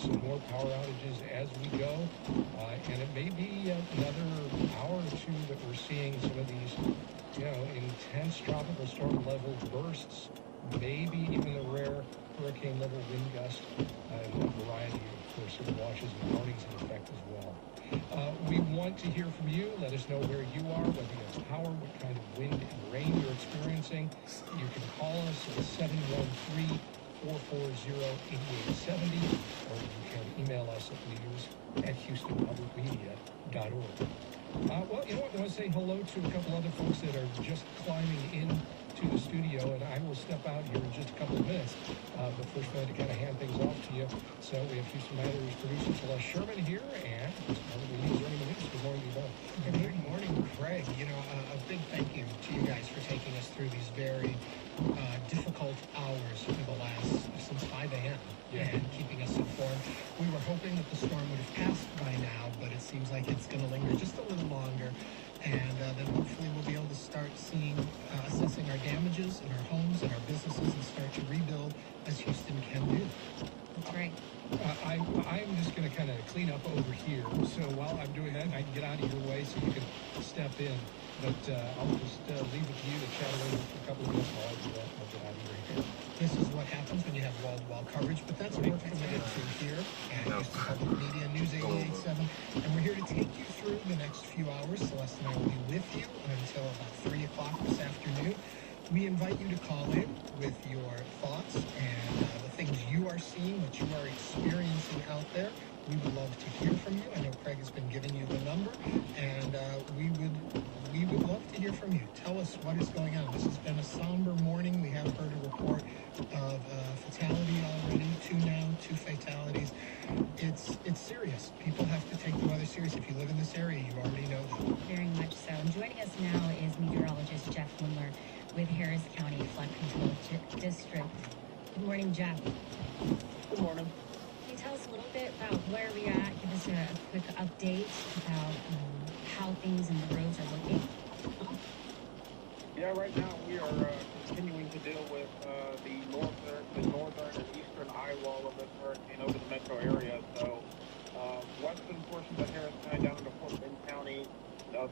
some more power outages as we go. And it may be another hour or two that we're seeing some of these, intense tropical storm level bursts, maybe even the rare hurricane level wind gust, and a variety, of course, of washes and warnings in effect as well. We want to hear from you. Let us know where you are, whether you have power, what kind of wind and rain you're experiencing. You can call us at 713-440-8870, or you can email us at news@houstonpublicmedia.org. Well, you know what? I want to say hello to a couple other folks that are just climbing in to the studio, and I will step out here in just a couple of minutes. But first, I had to kind of hand things off to you. So we have Houston Matters producer Celeste Sherman here, and News Ernie Manise. Good morning to you both. Good morning, Craig. A big thank you to you guys for taking us through these very difficult hours for the last, since 5 a.m. And keeping us informed. We were hoping that the storm would have passed by now, but it seems like it's going to linger just a little longer. And then hopefully we'll be able to start assessing our damages in our homes and our businesses and start to rebuild as Houston can do. That's right. I'm just going to kind of clean up over here. So while I'm doing that, I can get out of your way so you can step in. But I'll just leave it to you to chat away for a couple of minutes while I do that. I'll get out of your way. This is what happens when you have wall-to-wall coverage, but that's what we're committed to here at Houston Public Media News 88.7. And we're here to take you through the next few hours. Celeste and I will be with you until about 3 o'clock this afternoon. We invite you to call in with your thoughts and the things you are seeing, what you are experiencing out there. We would love to hear from you. I know Craig has been giving you the number, and we would love to hear from you. Tell us what is going on. This has been a somber morning. We have heard a report of fatality already, two fatalities. It's serious. People have to take the weather serious. If you live in this area, you already know that. Very much so. And joining us now is meteorologist Jeff Windler with Harris County Flood Control District. Good morning, Jeff. Good morning. Can you tell us a little bit about where we're at? Give us a quick update about how things in the roads are looking. Yeah, right now we are continuing to deal with the northern and eastern eye wall of this hurricane over the metro area. So western portions of Harris County down into Fort Bend County,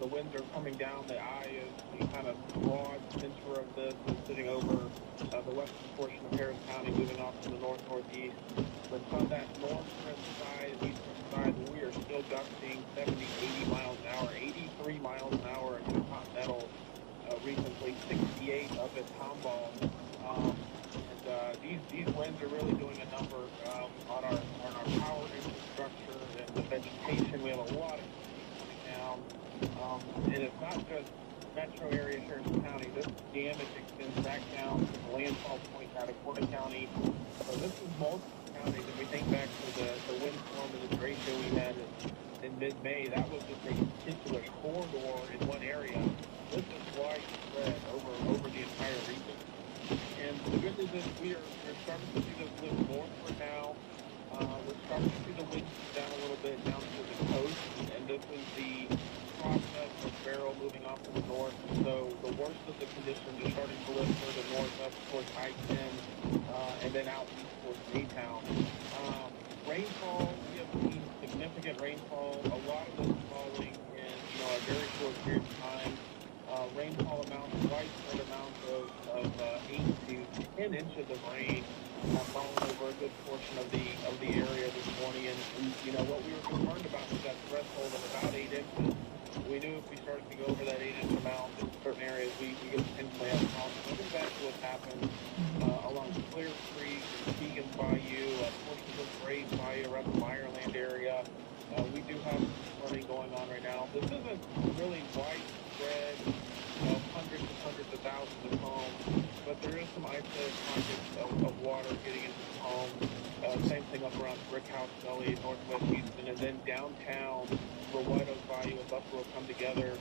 the winds are coming down. The eye is the kind of broad center of this is sitting over the western portion of Harris County, moving off to the north-northeast. But from that northern side and eastern side, we are still gusting 70, 80 miles an hour, 83 miles an hour in the Continental. Recently 68 up at Tomball. These winds are really doing a number on our power infrastructure and the vegetation. We have a lot of coming down. And it's not just metro area Harris County. This damage extends back down to the landfall point out of Porter County. So this is multiple counties. If we think back to the windstorm and the derecho we had in mid-May, that was just a particular corridor in one area. This is widespread over the entire region. And the good news is we're starting to see this lift northward now. We're starting to see the winds down a little bit down to the coast. And this is the process of Beryl moving off to the north. So the worst of the conditions are starting to lift further north up towards I-10 and then out east towards Maytown. Rainfall, we have seen significant rainfall. A lot of this is falling in a very short period of time. Rainfall amounts, widespread amounts of 8 to 10 inches of rain have fallen over a good portion of the area this morning. And what we were concerned about was that threshold of about 8 inches. We knew if we started to go over that 8-inch amount in certain areas, we could potentially have problems. I think that's what happened along Clear Creek, Keegan's Bayou, portions of Gray's Bayou, around the Meyerland area. We do have flooding going on right now. This isn't really widespread, hundreds of thousands of homes, but there is some isolated pockets of water getting into the homes. Same thing up around Brick House Gully, northwest Houston, and then downtown, where White Oak Bayou and Buffalo come together.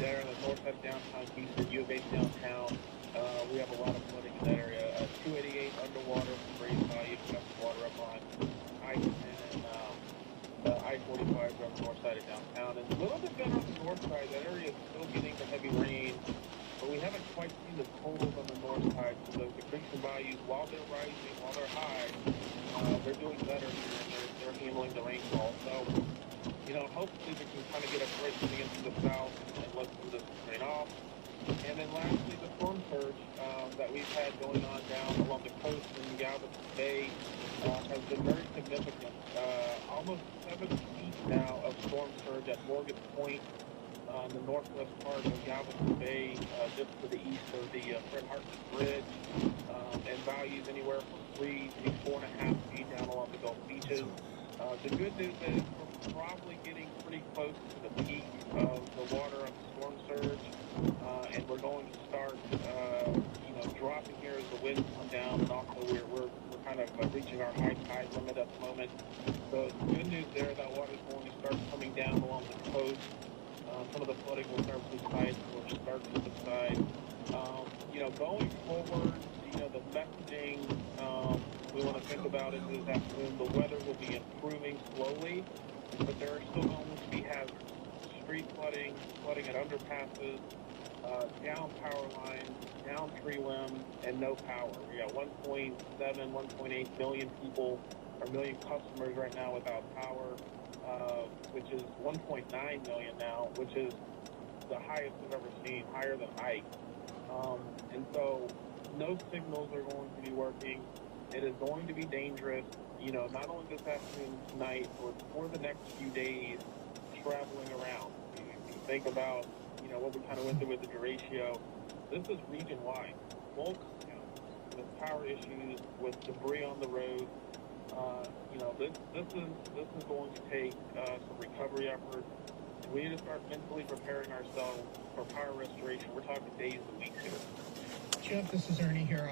There on the north side of downtown Houston, U of H downtown, we have a lot of flooding in that area. 288 underwater from Gray's Bayou, got the water up on I-10 and I-45 on the north side of downtown. And a little bit better on the north side. That area is still getting the heavy rain, but we haven't quite seen the totals on the north side. So the creeks and bayous, while they're rising, while they're high, they're doing better here, and they're handling the rainfall. So, you know, hopefully we can kind of get a break coming into the south and let some of this rain off. And then lastly, the storm surge that we've had going on down along the coast in Galveston Bay has been very significant. Almost 7 feet now of storm surge at Morgan Point, the northwest part of Galveston Bay, just to the east of the Fred Hartman Bridge, and values anywhere from 3 to 4.5 feet down along the Gulf beaches. The good news is we're probably getting pretty close to the peak of the water on the storm surge, and we're going to start, dropping here as the winds come down, and also we're kind of reaching our high tide limit at the moment. So the good news there, that water is going to start coming down along the coast. Some of the flooding will start to subside, going forward, the messaging we want to think about is this afternoon. The weather will be improving slowly, but there are still going to be hazards. Street flooding at underpasses, down power lines, down tree limbs, and no power. We got 1.7, 1.8 million people, or million customers right now without power, which is 1.9 million now, which is the highest we've ever seen, higher than Ike. And so no signals are going to be working. It is going to be dangerous, not only this afternoon, tonight, but for the next few days, traveling around. You think about, what we kind of went through with the derecho. This is region-wide. Bulk counts with power issues, with debris on the road. This is going to take some recovery efforts. We need to start mentally preparing ourselves for power restoration. We're talking days and weeks here. Jeff, this is Ernie here.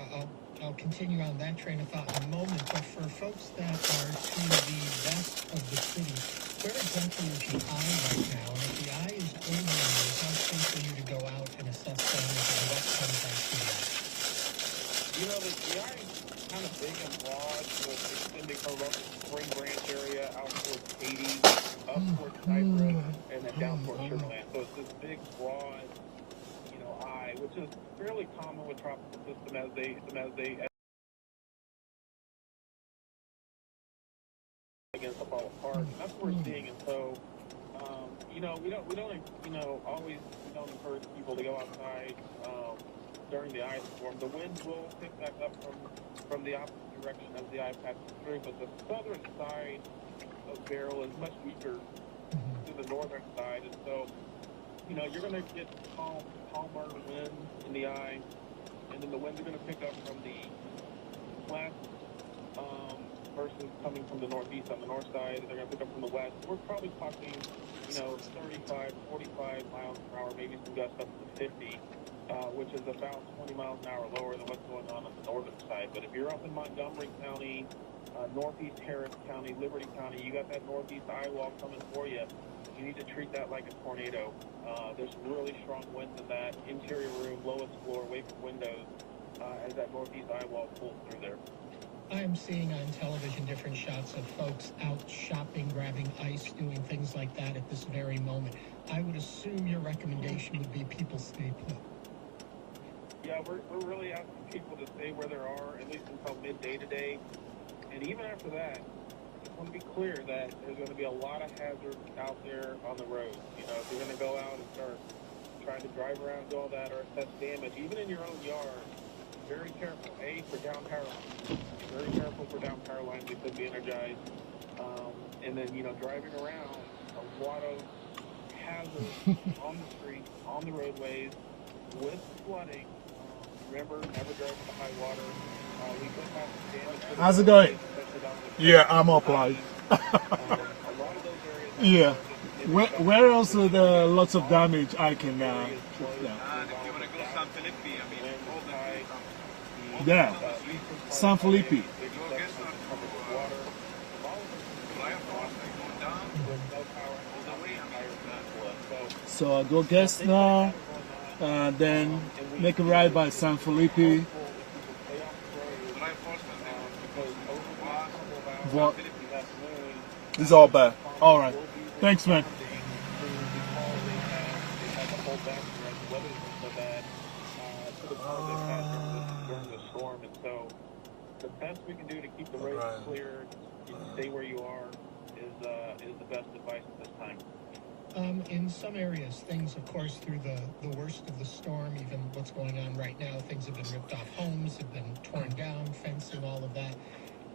I'll continue on that train of thought in a moment, but for folks that are to the west of the city, where exactly is the eye right now? And if the eye is over you, how safe are you to go out and assess damage and what comes after that? The eye is kind of big and broad, with extending from about the Spring Branch area out towards Katy, up towards Cypress, and then down towards Sugar Land. So it's this big, broad, eye, which is fairly common with tropical systems as they begin to fall apart. And that's what we're seeing. And so, we don't encourage people to go outside during the ice storm. The winds will pick back up from the opposite direction as the eye passes through, but the southern side of Beryl is much weaker to the northern side, and so you're going to get calmer winds in the eye, and then the winds are going to pick up from the west versus coming from the northeast on the north side. They're going to pick up from the west. We're probably talking 35, 45 miles per hour, maybe some gusts up to 50, which is about 20 miles an hour lower than what's going on the northern side. But if you're up in Montgomery County, northeast Harris County, Liberty County, you got that northeast eye wall coming for you. You need to treat that like a tornado. There's really strong winds in that interior room, lowest floor, away from windows, as that northeast eye wall pulls through there. I am seeing on television different shots of folks out shopping, grabbing ice, doing things like that at this very moment. I would assume your recommendation would be people stay put. Yeah, we're really asking people to stay where they are, at least until midday today. And even after that, I just want to be clear that there's going to be a lot of hazards out there on the road. If you're going to go out and start trying to drive around, do all that, or assess damage, even in your own yard, very careful. For down power lines. Very careful for down power lines. They could be energized. And then, driving around, a lot of hazards on the streets, on the roadways, with flooding. Remember, never drive into high water. We could have some damage. How's it going? Yeah, I'm up live. A lot of those areas. Yeah. Where else are there lots of damage I can put down? If you want to go San Felipe, all the Yeah. San Felipe. So I go guest now, then make a ride by San Felipe. What? It's all bad. All right. Thanks, man. The best we can do to keep the roads clear, stay where you are, is the best advice at this time. In some areas, things, of course, through the worst of the storm, even what's going on right now, things have been ripped off, homes have been torn down, fencing, all of that.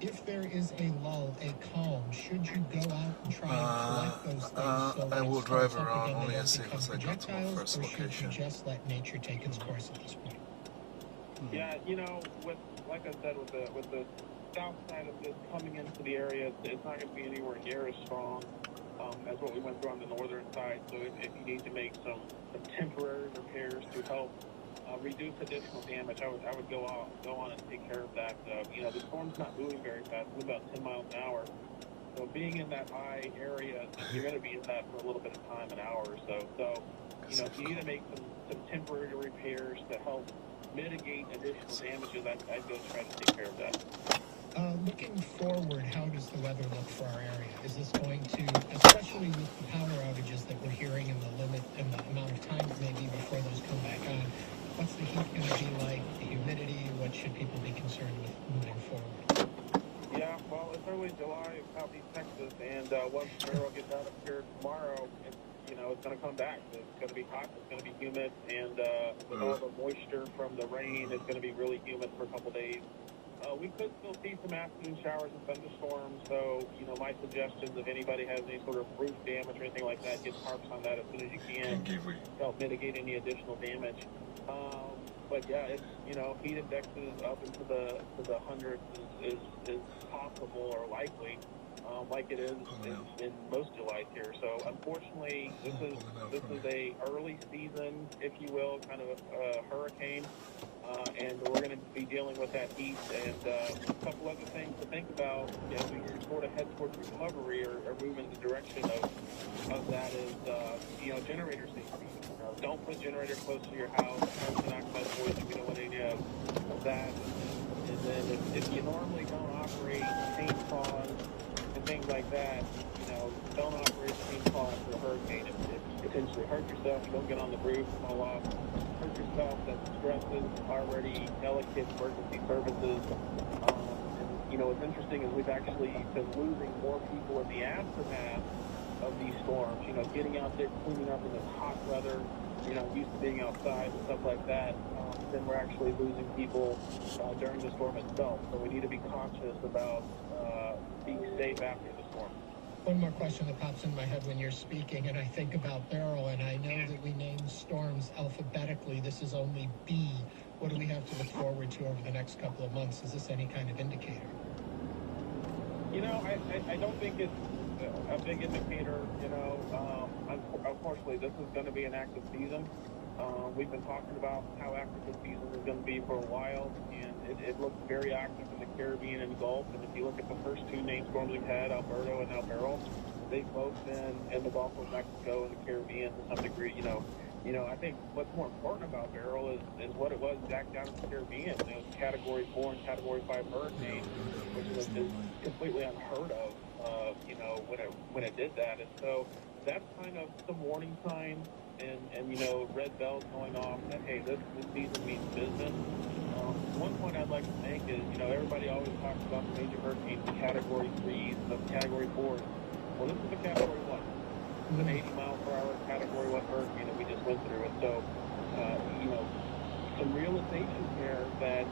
If there is a lull, a calm, should you go out and try and collect those things so I when will it starts drive up around again, only they as don't safe become as I got to my projectiles, first or should location. you just let nature take its course at this point? Yeah, with like I said, with the south side of this coming into the area, it's not going to be anywhere near as strong as what we went through on the northern side. So if you need to make some temporary repairs to help reduce additional damage, I would go on and take care of that. The storm's not moving very fast; it's about 10 miles an hour. So being in that high area, you're going to be in that for a little bit of time, an hour or so. So if you need to make some temporary repairs to help mitigate additional damages, I'd go try to take care of that. Looking forward, how does the weather look for our area? Is this going to, especially with the power outages that we're hearing and the limit and the amount of time it may be before those come back on, what's the heat going to be like, the humidity, what should people be concerned with moving forward? Yeah, well, it's early July in Southeast Texas, and once Beryl gets out of here tomorrow, it's going to come back. It's going to be hot, it's going to be humid, and with all the moisture from the rain, it's going to be really humid for a couple days. We could still see some afternoon showers and thunderstorms, so, my suggestions, if anybody has any sort of roof damage or anything like that, get tarps on that as soon as you can to help mitigate any additional damage. But yeah, it's, heat indexes up into the hundreds is possible or likely, like it is in most Julys here. So unfortunately, this is a early season, if you will, kind of a hurricane, and we're going to be dealing with that heat. And a couple other things to think about as we sort of head towards recovery or move in the direction of that is, generator safety. Don't put generator close to your house. Carbon monoxide poison, we don't want any of that. And then if you normally don't operate chainsaws and things like that, don't operate chainsaws for a hurricane. If you potentially hurt yourself, you don't get on the roof, fall off, hurt yourself, that stresses already delicate emergency services. What's interesting is we've actually been losing more people in the aftermath of these storms, getting out there, cleaning up in this hot weather, used to being outside and stuff like that, then we're actually losing people during the storm itself. So we need to be conscious about being safe after the storm. One more question that pops in my head when you're speaking, and I think about Beryl, and I know that we name storms alphabetically. This is only B. What do we have to look forward to over the next couple of months? Is this any kind of indicator? I don't think it's a big indicator. Unfortunately, this is going to be an active season. We've been talking about how active the season is going to be for a while, and it looks very active in the Caribbean and Gulf. And if you look at the first two named storms we've had, Alberto and now Beryl, they've both been in the Gulf of Mexico and the Caribbean to some degree. I think what's more important about Beryl is what it was back down in the Caribbean. It was Category 4 and Category 5 hurricane, which was completely unheard of, when it did that. And so that's kind of some warning signs and red bells going off that, hey, this season means business. One point I'd like to make is, everybody always talks about the major hurricanes, the Category 3s, the Category 4s. Well, this is a Category 1. It's an 80-mile-per-hour Category 1 hurricane that we just went through. And so, some realization here that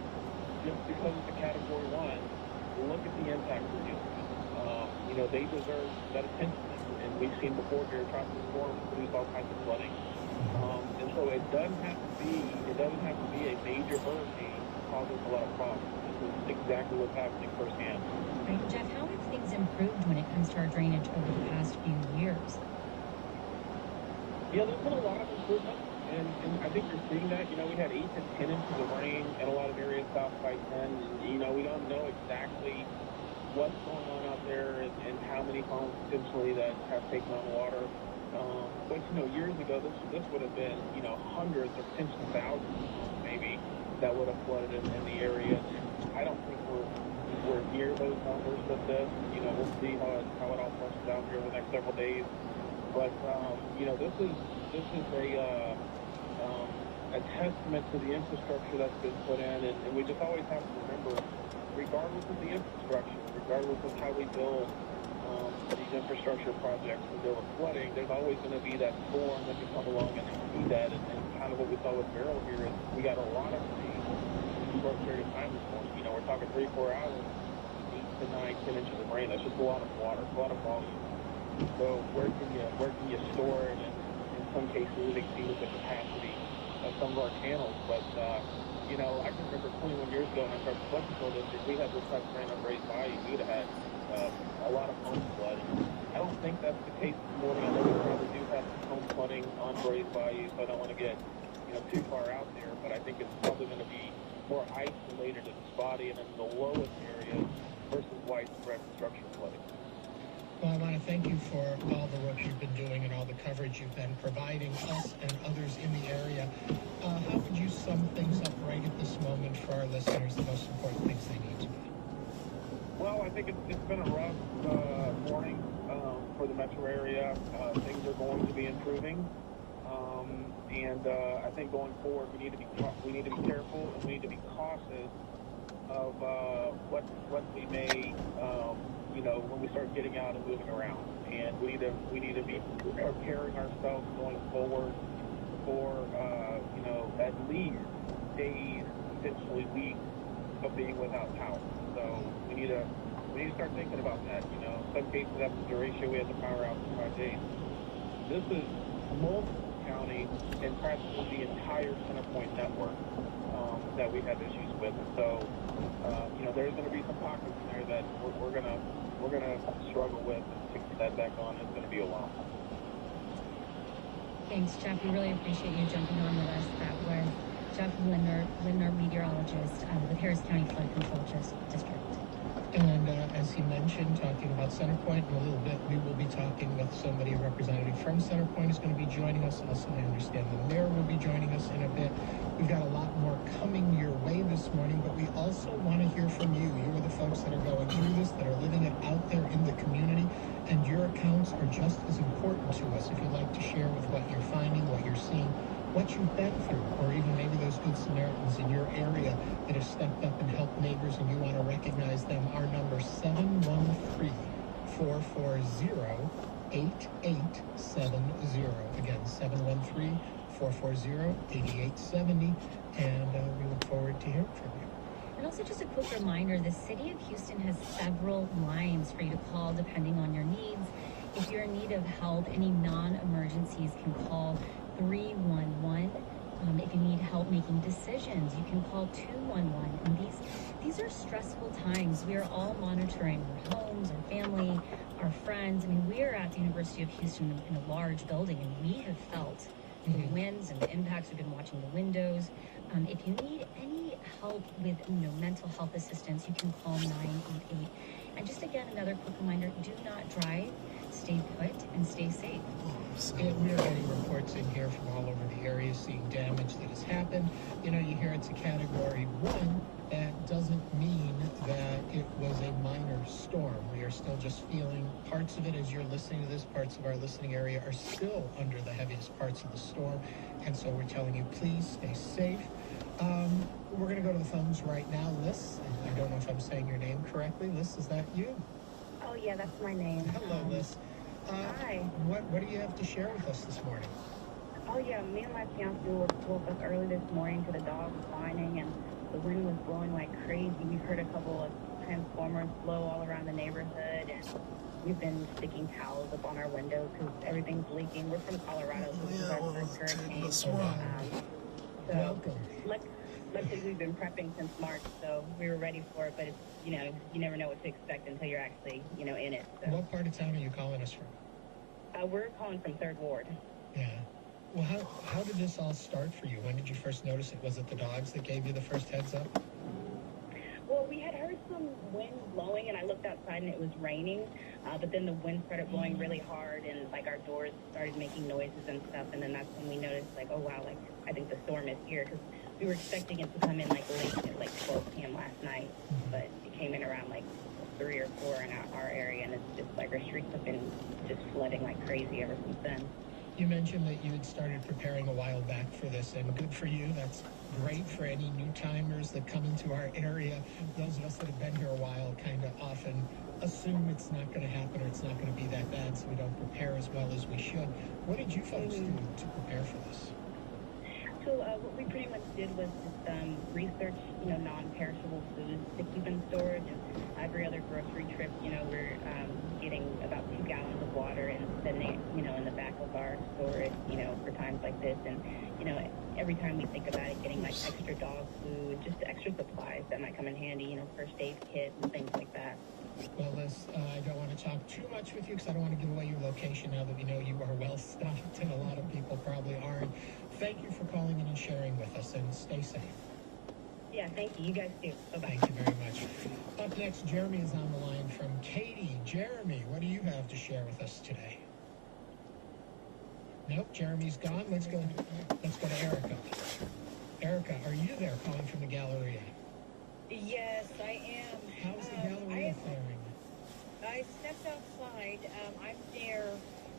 just because it's a Category 1, look at the impact we're dealing with. They deserve that attention. And we've seen before here, tropical storms produce all kinds of flooding. And so it doesn't have to be a major hurricane causing a lot of problems. This is exactly what's happening firsthand. Right. Jeff, how have things improved when it comes to our drainage over the past few years? Yeah, there's been a lot of improvement, and I think you're seeing that. We had 8 to 10 inches of rain in a lot of areas south by 10. And, we don't know exactly what's going on out there and how many homes potentially that have taken on water. But years ago, this would have been, hundreds or potentially thousands, maybe, that would have flooded in the area. I don't think we're near those numbers with this. We'll see how it all flushes out here over the next several days. But this is a testament to the infrastructure that's been put in, and we just always have to remember, regardless of the infrastructure, regardless of how we build, infrastructure projects and deal with flooding, there's always going to be that storm that can come along and exceed that. And kind of what we saw with Beryl here is we got a lot of rain in a short period of time this morning. You know, we're talking 3-4 hours, 8 to 9, 10 inches of rain. That's just a lot of water, a lot of volume. So where can you store it? And in some cases, it exceeds the capacity of some of our channels. But you know, I can remember 21 years ago when I started the flood control district, we had this type of rain on Braze Bayou. We'd have had a lot of home flooding. I don't think that's the case this morning. I know we probably do have some home flooding on Braze Bayou, so I don't want to get too far out there. But I think it's probably going to be more isolated and spotty and in the lowest areas versus widespread structure flooding. Well, I want to thank you for all the work you've been doing and all the coverage you've been providing us and others in the area. How would you sum things up right at this moment for our listeners, the most important things they need to know? Well, I think it's been a rough morning for the metro area. Things are going to be improving, and I think going forward we need to be careful and we need to be cautious of what we may when we start getting out and moving around. And we need to be preparing ourselves going forward for at least days, potentially weeks of being without power. So we need to start thinking about that. In some cases after Duratio we had the power out for 5 days. This is multiple counties and practically the entire CenterPoint network that we have issues with. And so there's going to be some pockets in there that we're gonna struggle with, and to get that back on is going to be a while. Thanks, Jeff. We really appreciate you jumping on with us. That was Jeff Lindner, meteorologist with Harris County Flood Control District. And as he mentioned, talking about CenterPoint in a little bit, we will be talking with somebody, a representative from CenterPoint is going to be joining us. Also, I understand the mayor will be joining us in a bit. We've got a lot more coming your way this morning, but we also want to hear from you. You are the folks that are going through this, that are living it out there in the community, and your accounts are just as important to us. If you'd like to share with what you're finding, what you're seeing, what you've been through, or even maybe those good Samaritans in your area that have stepped up and helped neighbors and you want to recognize them, our number 713-440-8870. Again, 713-440-8870. And we look forward to hearing from you. And also just a quick reminder, the city of Houston has several lines for you to call depending on your needs. If you're in need of help, any non-emergencies can call 311. If you need help making decisions, you can call 211. And these are stressful times. We are all monitoring our homes, our family, our friends. I mean, we are at the University of Houston in a large building, and we have felt the winds and the impacts. We've been watching the windows. If you need any help with mental health assistance, you can call 988. And just again, another quick reminder, do not drive, stay put, and stay safe. And we are getting reports in here from all over the area seeing damage that has happened. You hear it's a Category 1. That doesn't mean that it was a minor storm. We are still just feeling parts of it as you're listening to this. Parts of our listening area are still under the heaviest parts of the storm. And so we're telling you, please stay safe. We're going to go to the phones right now. Liz, I don't know if I'm saying your name correctly. Liz, is that you? Oh, yeah, that's my name. Hello, Liz. Hi. What do you have to share with us this morning? Oh, yeah, me and my fiance woke up early this morning to the dogs whining, and the wind was blowing like crazy. We've heard a couple of transformers blow all around the neighborhood, and we've been sticking towels up on our windows because everything's leaking. We're from Colorado, so this is our first hurricane. Welcome. Luckily, we've been prepping since March, so we were ready for it, but it's, you never know what to expect until you're actually, in it. So. What part of town are you calling us from? We're calling from 3rd Ward. Yeah. Well, how did this all start for you? When did you first notice it? Was it the dogs that gave you the first heads up? Well, we had heard some wind blowing, and I looked outside, and it was raining. But then the wind started blowing really hard, and, our doors started making noises and stuff. And then that's when we noticed, oh, wow, I think the storm is here. Because we were expecting it to come in, late at, 12 p.m. last night. But it came in around, 3 or 4 in our area. And it's just, our streets have been just flooding like crazy ever since then. You mentioned that you had started preparing a while back for this, and good for you. That's great for any new-timers that come into our area. Those of us that have been here a while kind of often assume it's not going to happen or it's not going to be that advance. We don't prepare as well as we should. What did you folks do to prepare for this? So what we pretty much did was just research, non-perishable foods to keep in storage. And every other grocery trip, we're getting about 2 gallons of water and sending it, in the back of our storage, for times like this. And, every time we think about it, getting like extra dog food, just extra supplies that might come in handy, first aid kit and things like that. Well, Liz, I don't want to talk too much with you because I don't want to give away your location now that we know you are well stocked, and a lot of people probably aren't. Thank you for calling in and sharing with us, and stay safe. Yeah, thank you. You guys too. Bye-bye. Thank you very much. Up next, Jeremy is on the line from Katie. Jeremy, what do you have to share with us today? Nope, Jeremy's gone. Let's go to Erica. Erica, are you there calling from the Galleria? Yes, I am. How's the Galleria faring? I stepped outside. I'm near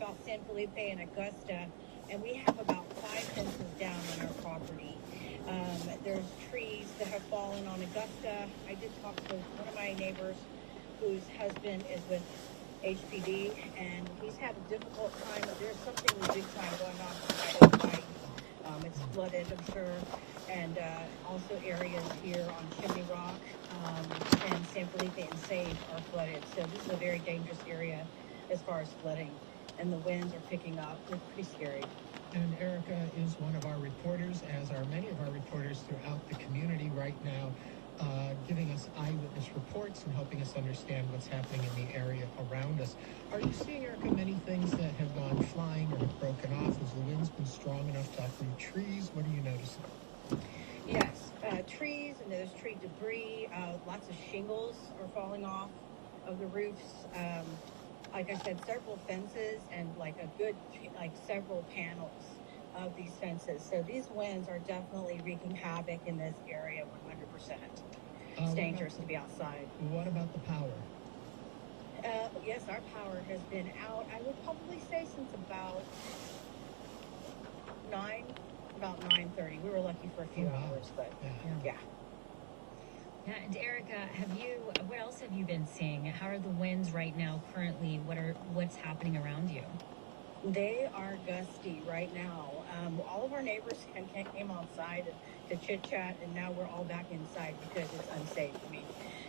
about San Felipe and Augusta, and we have about 5 fences down on our property. There's trees that have fallen on Augusta. I did talk to one of my neighbors whose husband is with HPD, and he's had a difficult time. There's something big time going on tonight. It's flooded, I'm sure, and also areas here on Chimney Rock and San Felipe and Sage are flooded. So this is a very dangerous area as far as flooding, and the winds are picking up. It's pretty scary. And Erica is one of our reporters, as are many of our reporters throughout the community right now, giving us eyewitness reports and helping us understand what's happening in the area around us. Are you seeing, Erica, many things that have gone flying or have broken off? Has the wind's been strong enough to uproot trees? What are you noticing? Yes, trees, and there's tree debris. Lots of shingles are falling off of the roofs. Like I said, several fences and several panels of these fences. So these winds are definitely wreaking havoc in this area 100%. It's dangerous to be outside. What about the power? Yes, our power has been out, I would probably say, since about 9:30. We were lucky for a few hours, but yeah. Yeah, and Erica, what else have you been seeing? How are the winds right now currently? What's happening around you? They are gusty right now. All of our neighbors came outside to chit chat, and now we're all back inside because it's unsafe. I mean,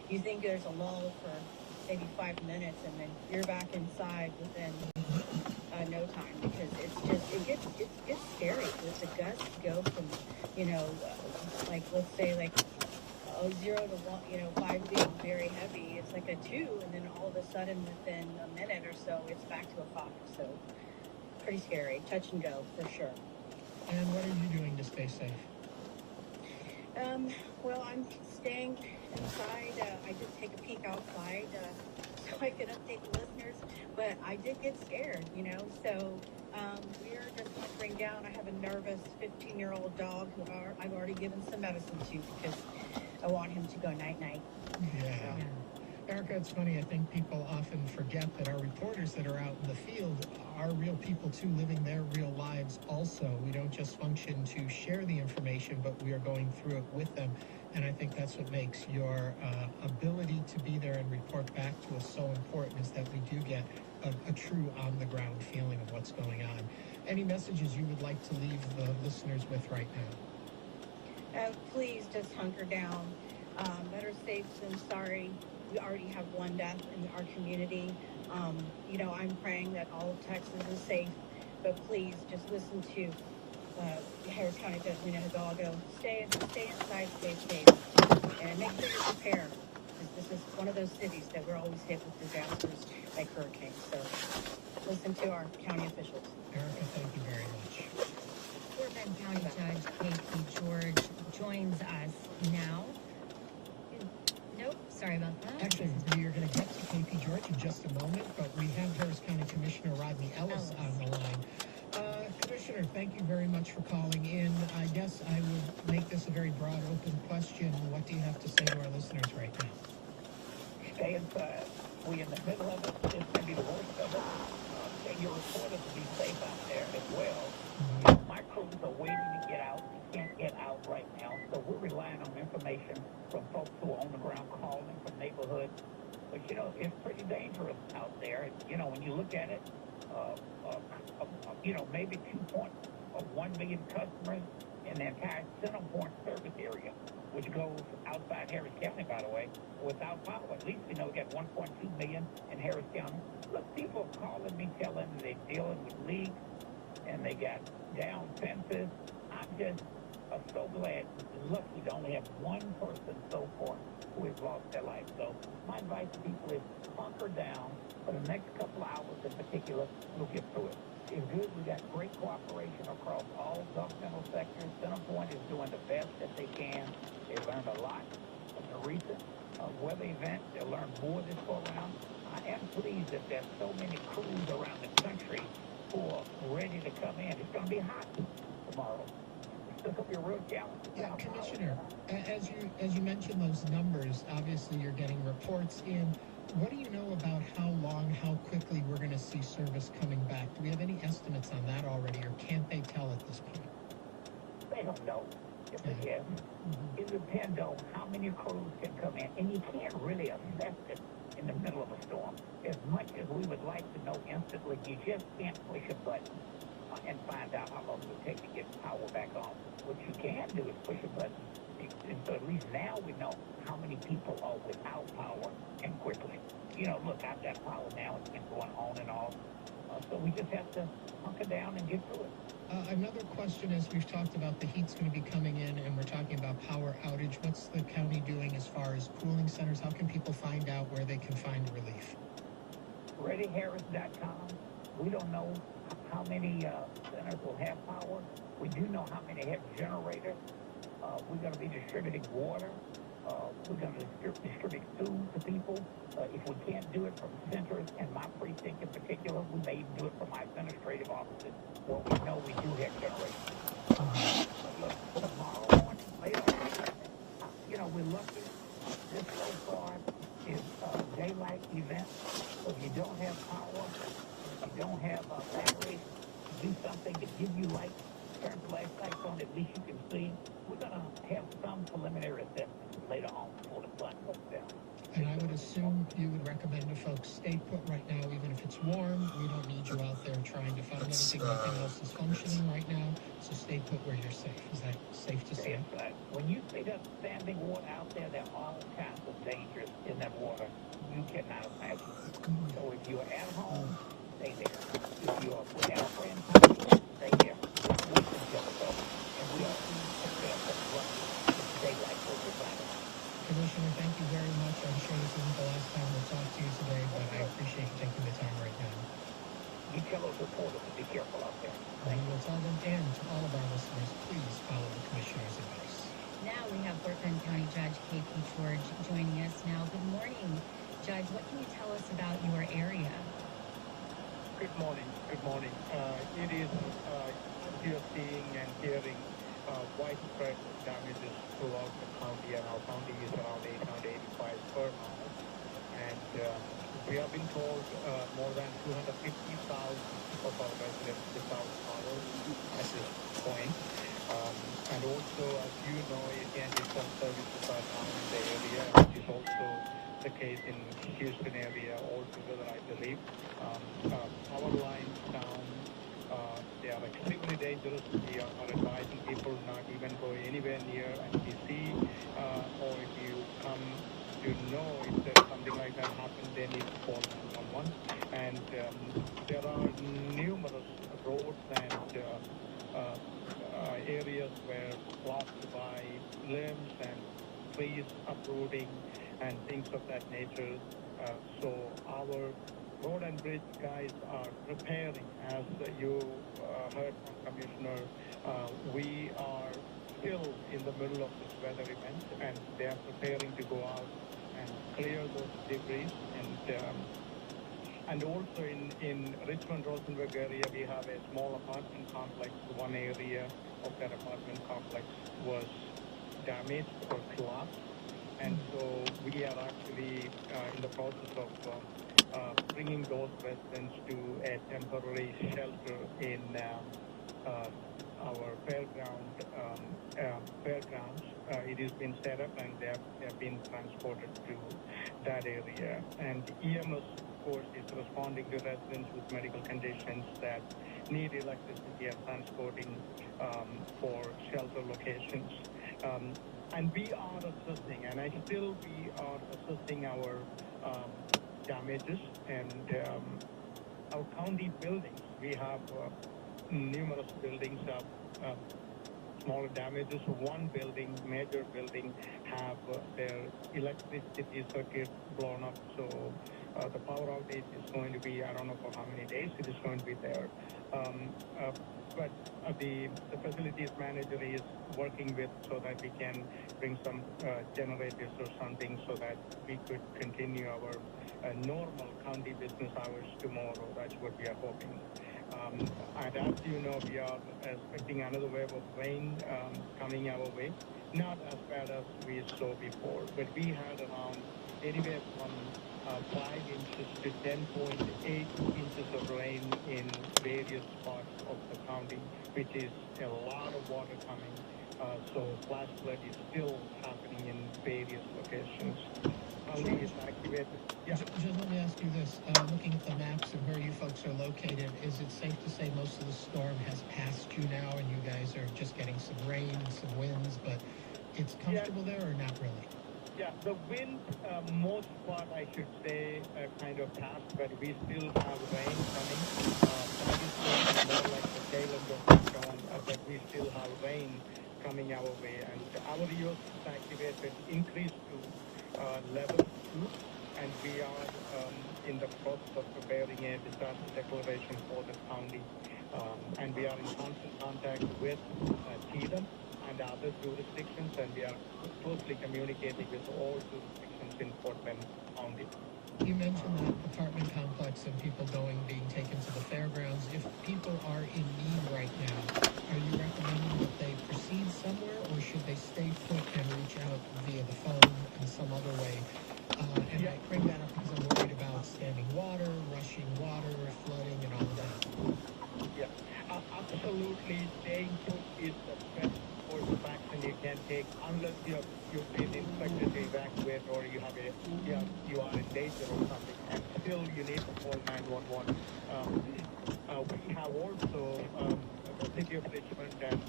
you think there's a lull for maybe 5 minutes, and then you're back inside within no time because it gets scary. The gusts go from let's say 0 to 1, 5 being very heavy. It's like a 2, and then all of a sudden within a minute or so, it's back to a 5. So pretty scary. Touch and go for sure. And what are you doing to stay safe? Well, I'm staying inside. I did take a peek outside so I could update the listeners, but I did get scared, So we're just hunkering down. I have a nervous 15-year-old dog who I've already given some medicine to because I want him to go night-night. Yeah. Erica, it's funny. I think people often forget that our reporters that are out in the field are real people too, living their real lives also. We don't just function to share the information, but we are going through it with them. And I think that's what makes your ability to be there and report back to us so important, is that we do get a true on-the-ground feeling of what's going on. Any messages you would like to leave the listeners with right now? Please just hunker down. Better safe than sorry. We already have 1 death in our community. I'm praying that all of Texas is safe, but please just listen to Harris County Judge Lena Hidalgo. Stay inside, stay safe, and make sure you're prepared. This is one of those cities that we're always hit with disasters like hurricanes. So listen to our county officials. Erica, thank you very much. Roland County Judge K.P. George joins us now. Nope, sorry about that. Actually, we are going to get to KP George in just a moment, but we have Harris County Commissioner Rodney Ellis on the line. Commissioner, thank you very much for calling in. I guess I would make this a very broad, open question. What do you have to say to our listeners right now? Stay inside. We in the middle of it. This may be the worst of it. Tell your reporters to be safe out there as well. My crews are waiting to get out. They can't get out right now, so we're relying on information from folks who are on the ground calling from neighborhoods. But it's pretty dangerous out there. when you look at it, maybe 2.1 million customers in the entire Centerpoint service area, which goes outside Harris County, by the way, without power. At least we know we got 1.2 million in Harris County. Look, people are calling me telling me they're dealing with leaks and they got down fences. I'm just so glad. Luckily, we only have one person so far who has lost their life. So my advice to people is hunker down for the next couple of hours in particular. We'll get through it. It's good. We got great cooperation across all governmental sectors. Centerpoint is doing the best that they can. They learned a lot from the recent weather event. They learned more this go around. I am pleased that there's so many crews around the country who are ready to come in. It's going to be hot tomorrow. It's going to be a real challenge. Yeah, Commissioner, as you mentioned those numbers, obviously you're getting reports in. What do you know about how long, how quickly we're going to see service coming back? Do we have any estimates on that already, or can't they tell at this point? They don't know if they can. It depends on how many crews can come in, and you can't really assess it in the middle of a storm. As much as we would like to know instantly, you just can't push a button and find out how long it will take to get power back on. What you can do is push a button, and so at least now we know how many people are without power and quickly. Look, I've got power now. It's been going on and off. So we just have to hunker down and get through it. Another question is, we've talked about the heat's going to be coming in, and we're talking about power outage. What's the county doing as far as cooling centers? How can people find out where they can find relief? ReadyHarris.com. We don't know how many centers will have power. We do know how many have generators. We're going to be distributing water. We're going to distribute food to people. If we can't do it from centers, and my precinct in particular, we may even do it from my administrative offices. Well, we know we do have generators. Look, tomorrow morning, later, we're lucky. This so far is a daylight event. So if you don't have power, if you don't have batteries, do something to give you light. Turn flashlights on, at least you can see. We're going to have some preliminary assessments later on before the sun goes down. And I would assume you would recommend to folks stay put right now, even if it's warm. We don't need you out there trying to find anything. Nothing else is functioning right now. So stay put where you're safe. Is that safe to say? When you see that standing water out there, there are all kinds of dangers in that water you cannot imagine. So if you're at home, stay there. If you're with our friends, stay there. We can jump up. And we also need to prepare for daylight over time. Commissioner, thank you very much. I'm sure this isn't the last time we'll talk to you today, but I appreciate you taking the time right now. You tell those reporters to be careful out there. We will tell them, and to all of our listeners, please follow the Commissioner's advice. Now we have Fort Bend County Judge K.P. George joining us now. Good morning, Judge. What can you tell us about your area? Good morning. Good morning. It is, you're seeing and hearing widespread damages throughout the county, and our county is around 885 per mile. And we have been told more than 250,000 of our residents without power at this point. And also, as you know, AT&T cell services are down in the area, which is also the case in Houston area altogether, I believe. Power lines down, they are extremely dangerous. We are advising people not even go anywhere near NBC, or if you come to know if there's something like that happened, then you call 911. And there are numerous roads and areas where blocked by limbs and trees uprooting and things of that nature. So our road and bridge guys are preparing, as you heard from Commissioner. We are still in the middle of this weather event, and they are preparing to go out and clear those debris. And also in Richmond-Rosenberg area, we have a small apartment complex. One area of that apartment complex was damaged or collapsed. And so we are actually in the process of bringing those residents to a temporary shelter in our fairgrounds. It has been set up, and they have been transported to that area. And EMS Force is responding to residents with medical conditions that need electricity and transporting for shelter locations. And we are assisting, and we are assisting our damages and our county buildings. We have numerous buildings of smaller damages. One building, major building, have their electricity circuit blown up. So the power outage is going to be, I don't know for how many days it is going to be there. But the facilities manager is working with so that we can bring some generators or something so that we could continue our normal county business hours tomorrow. That's what we are hoping. And as you know, we are expecting another wave of rain coming our way. Not as bad as we saw before, but we had around anywhere from 5 inches to 10.8 inches of rain in various parts of the county, which is a lot of water coming. So flash flood is still happening in various locations. County is activated. Yeah. Just let me ask you this. Looking at the maps and where you folks are located, is it safe to say most of the storm has passed you now and you guys are just getting some rain, some winds, but it's comfortable there or not really? Yeah, the wind, most part, I should say, kind of passed, but we still have rain coming. That is more like the tail end of the storm, but we still have rain coming our way. And our EOS is activated, increased to level 2, and we are in the process of preparing a disaster declaration for the county. And we are in constant contact with TDM and other jurisdictions, and we are closely communicating with all jurisdictions in Fort Bend County. You mentioned that apartment complex and people being taken to the fairgrounds. If people are in need right now, are you recommending that they proceed somewhere, or should they stay put and reach out via the phone in some other way? And I bring that up because I'm worried about standing water, rushing water, flooding, and all of that. Yeah, absolutely. Staying put is the best course of action you can take, unless you've been instructed to evacuate or you are in danger or something, and still you need to call 911. We have also the city of Richmond and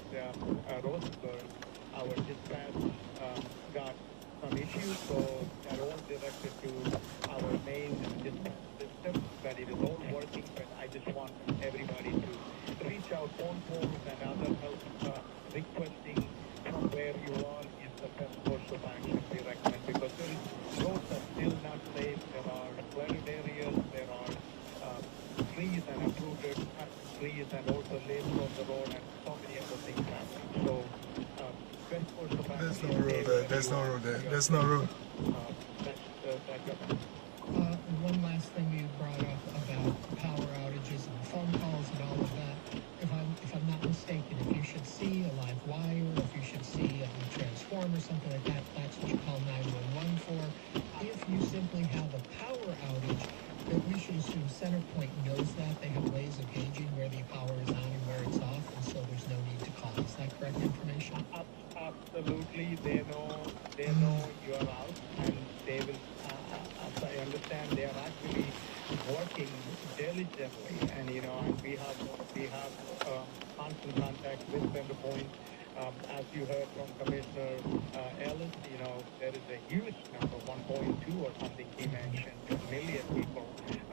Roseburg, our dispatch got some issues, so they're all directed to our main dispatch system, but it is all working. But I just want everybody to reach out, phone calls and other help requesting from where you are is the best course of action we recommend, because roads are still not safe. There are flooded areas, there are trees and uprooted trees and also limbs on the road, and so many other things happening. So best course of action. There's no road there. There's no road there. There's no road. One last thing you brought up about power outages and phone calls and all of that. If I'm not mistaken, if you should see a live wire, if you should see a transformer, something like that, that's what you call 911 for. If you simply have a power outage, then we should assume CenterPoint knows that. They have ways of gauging where the power is on and where it's off, and so there's no need to call. Is that correct information? Absolutely. They know you are out, and they will, as I understand, they are actually working diligently, and and we have constant contact with CenterPoint. As you heard from Commissioner Ellis, there is a huge number, 1.2 or something he mentioned, million people,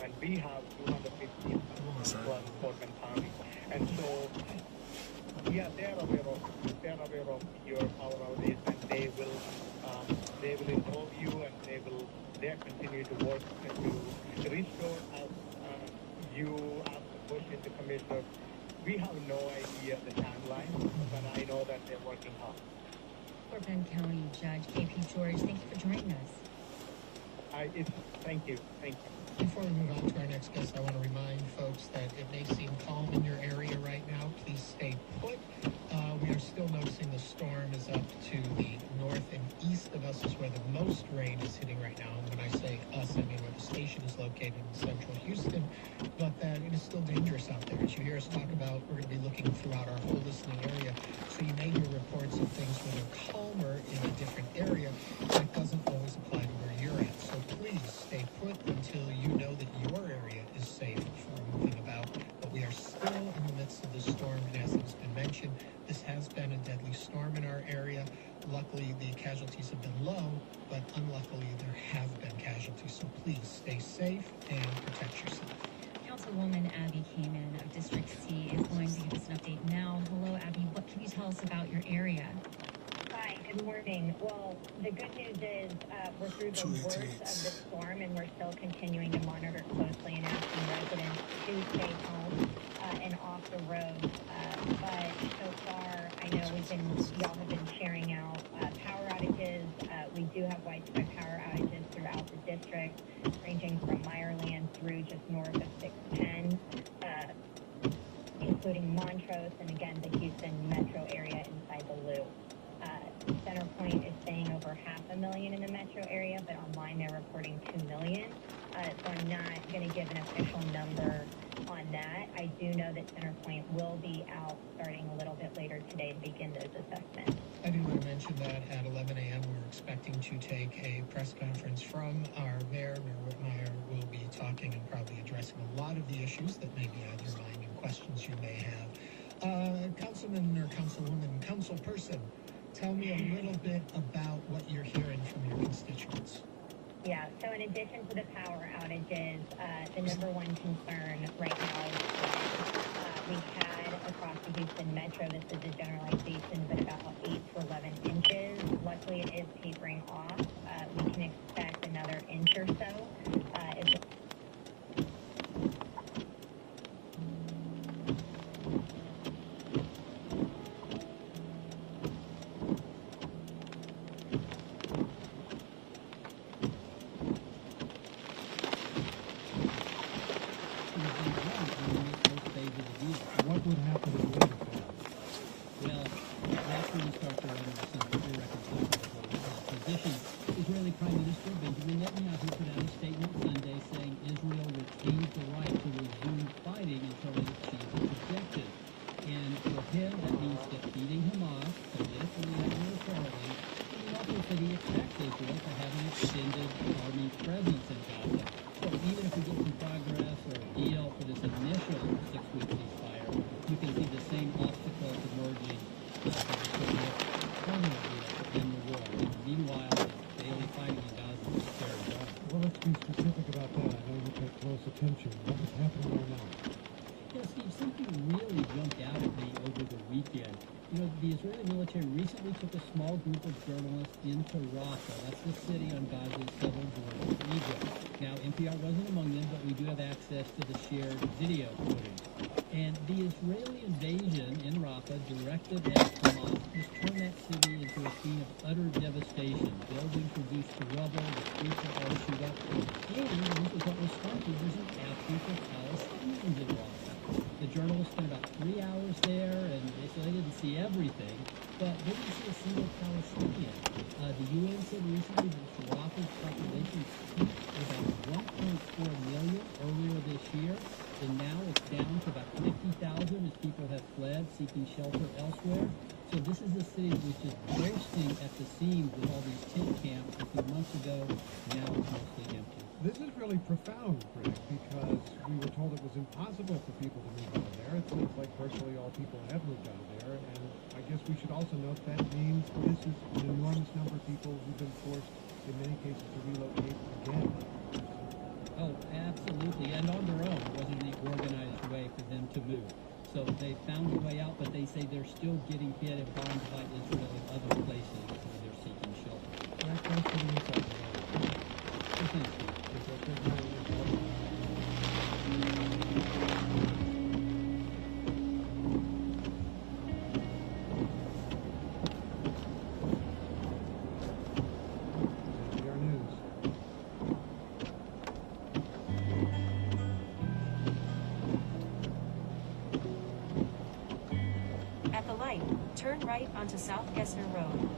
and we have 250 plus Fort Bend County, and so they're aware of your power outage, and they will involve you, and they continue to work to restore. As you asked the question to Commissioner, we have no idea the timeline, but I know that they're working hard. Fort Bend County Judge KP George, thank you for joining us. Thank you. Before we move on to our next guest, I want to remind folks that it may seem calm in your area right now. Please stay put. We are still noticing the storm is up to the north and east of us is where the most rain is hitting right now. And when I say us, I mean where the station is located in central Houston. But that it is still dangerous out there. As you hear us talk about, we're going to be looking throughout our whole listening area. So you may hear reports of things where they're calmer in a different area. That doesn't always apply to where you're at. So please stay put until you know that your So please stay safe and protect yourself. Councilwoman Abby Kamen of District C is going to give us an update now. Hello, Abby. What can you tell us about your area? Hi, good morning. Well, the good news is we're through the worst of the storm, and we're still continuing to monitor closely and asking residents to stay home and off the road. But so far, I know y'all have been sharing out power outages. We do have widespread power outages throughout the district, ranging from Meyerland through just north of 610, including Montrose and again the Houston metro area inside the loop. CenterPoint is saying over 500,000 in the metro area, but online they're reporting 2 million. So I'm not going to give an official number on that. I do know that CenterPoint will be out starting a little bit later today to begin those assessments. I do want to mention that at 11 a.m. we're expecting to take a press conference from our mayor. Mayor Whitmire will be talking and probably addressing a lot of the issues that may be on your mind and questions you may have. Councilman or Councilwoman, Councilperson, tell me a little bit about what you're hearing from your constituents. Yeah, so in addition to the power outages, the number one concern right now is we had across the Houston metro, this is a generalization, but about 8 to 11 inches. Luckily, it is tapering off. We can expect another inch or so. What would happen in later phases? Well, that's when you start to run into some irreconcilable positions. Israeli Prime Minister Benjamin Netanyahu put out a statement Sunday saying Israel retains the right to resume fighting until it achieves its objective. And for him, that means defeating Hamas politically and militarily. And he also said he expects Israel to have an extended army presence in Gaza. So even if we get some progress or a deal for this initial 6-week ceasefire, you can see the same obstacles emerging for the permanent deal to end the war. And meanwhile, the daily fighting in Gaza is carried on. Well, let's be specific about that. I know you pay close attention. What is happening right now? Yeah, Steve, something really jumped out at me over the weekend. You know, the Israeli military recently took a small group of journalists into Rafah. That's the city on Gaza's southern border with Egypt. Now, NPR wasn't among them, but we do have access to the shared video footage. And the Israeli invasion in Rafah, directed at Hamas, has turned that city into a scene of utter devastation. Buildings reduced to rubble, the streets are all chewed up, and this is what was striking, there's an absence of Palestinians in Rafah. The journalists spent about 3 hours there, and so they didn't see everything, but they didn't see a single Palestinian. The UN said recently that Rafah's population peaked at about 1.4 million earlier this year, and now it's down to about 50,000 as people have fled, seeking shelter elsewhere. So this is a city which is bursting at the seams with all these tent camps a few months ago, now it's mostly empty. This is really profound, Rick, because we were told it was impossible for people to move out of there. It seems like virtually all people have moved out of there, and I guess we should also note that means this is an enormous number of people who've been forced, in many cases, to relocate again. Oh, absolutely, and on their own. It wasn't any organized way for them to move. So they found a way out, but they say they're still getting hit and bombed by Israel and other places where they're seeking shelter. Thanks for the insight. So thanks, Steve. At the light, turn right onto South Gessner Road.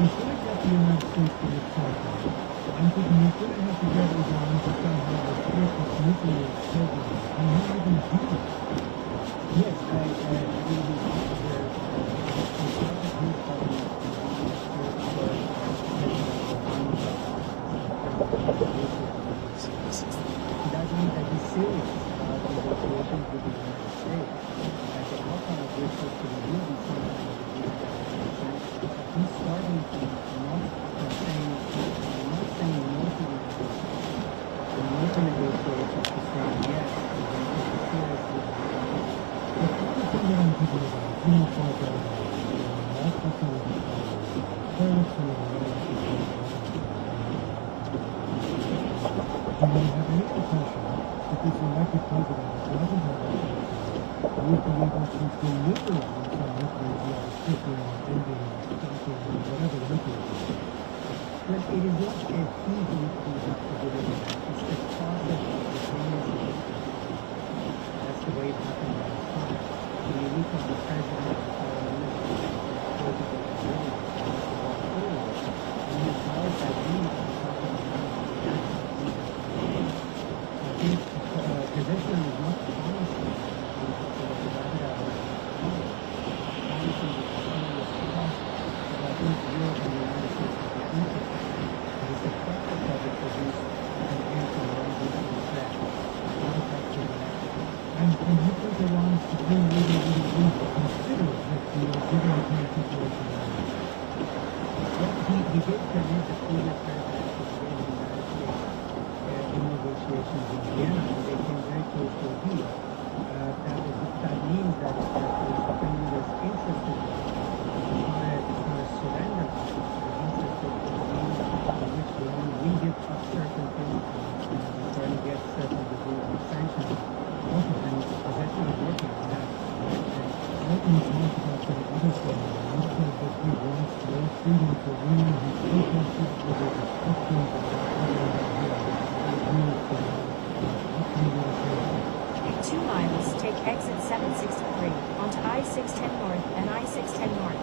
he's going to get the United States to its cycle. I'm thinking he's going to have to get Iran to somehow restrict its nuclear program. And how are you going to do that? Yes, I agree with you. That means that he's serious about negotiations with the United States. The outcome of which is to remove these sanctions of the sanctions. He's starting to not saying no to the negotiations to saying yes. Do you have any potential that this elected president doesn't have any potential would be able to deliver on some nuclear deal, restricting or ending or stopping or whatever the nuclear deal is? But it is not a he who has to deliver that. It's the process of the Congress. That's the way it happened last time. When you look at the president of the parliament, exit 763 onto I-610 North and I-610 North.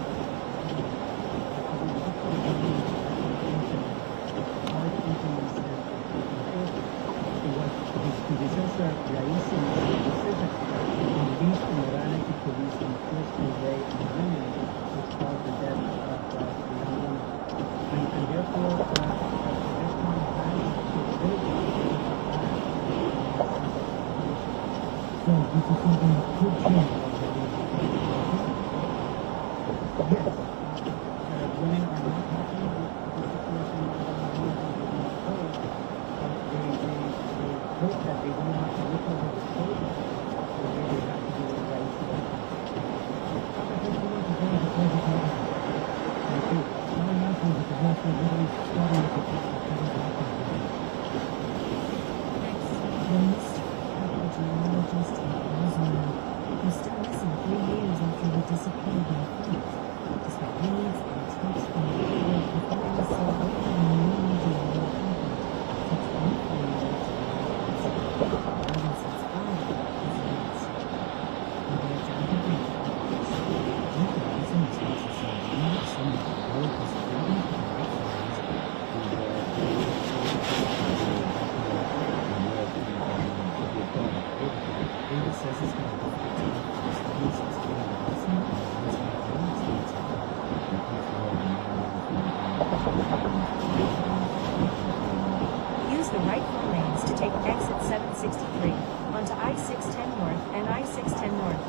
Use the right four lanes to take exit 763 onto I-610 North and I-610 North.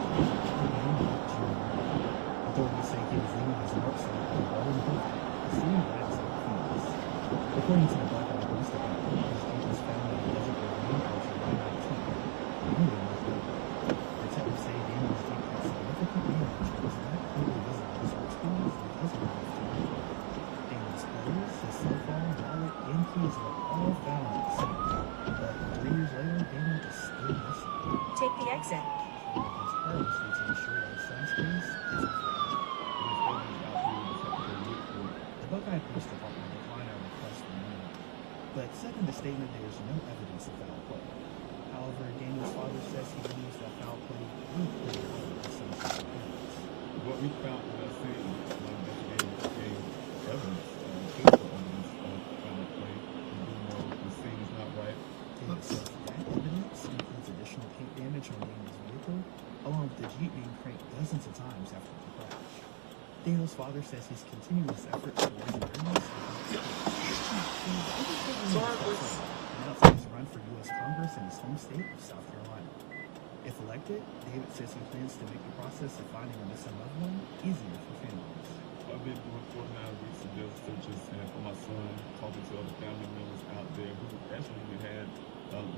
According to the Black Eyed Police Department, was found in the desert where rain culture ran out of time. The detectives say the animals decreased significantly in which was not clearly visible to explorers and desert life. Daniel's clothes, his cell phone, wallet, and keys were all found at the scene. But 3 years later, Daniel is still missing. Take the exit. Tirelessly to ensure that his son's case isn't threatened. The Buckeye Police Department declined our request for comment, but said in the statement there is no evidence of foul play. However, Daniel's father says he believes that foul play will play out in his son's appearance. What we found in that scene, investigators gave evidence father says he's continuing this effort to raise awareness. Announced his run for U.S. Congress in his home state of South Carolina. If elected, David says he plans to make the process of finding a missing loved one easier for families. I've been doing 49 weeks of death searches, and for my son, talking to other family members out there who actually even had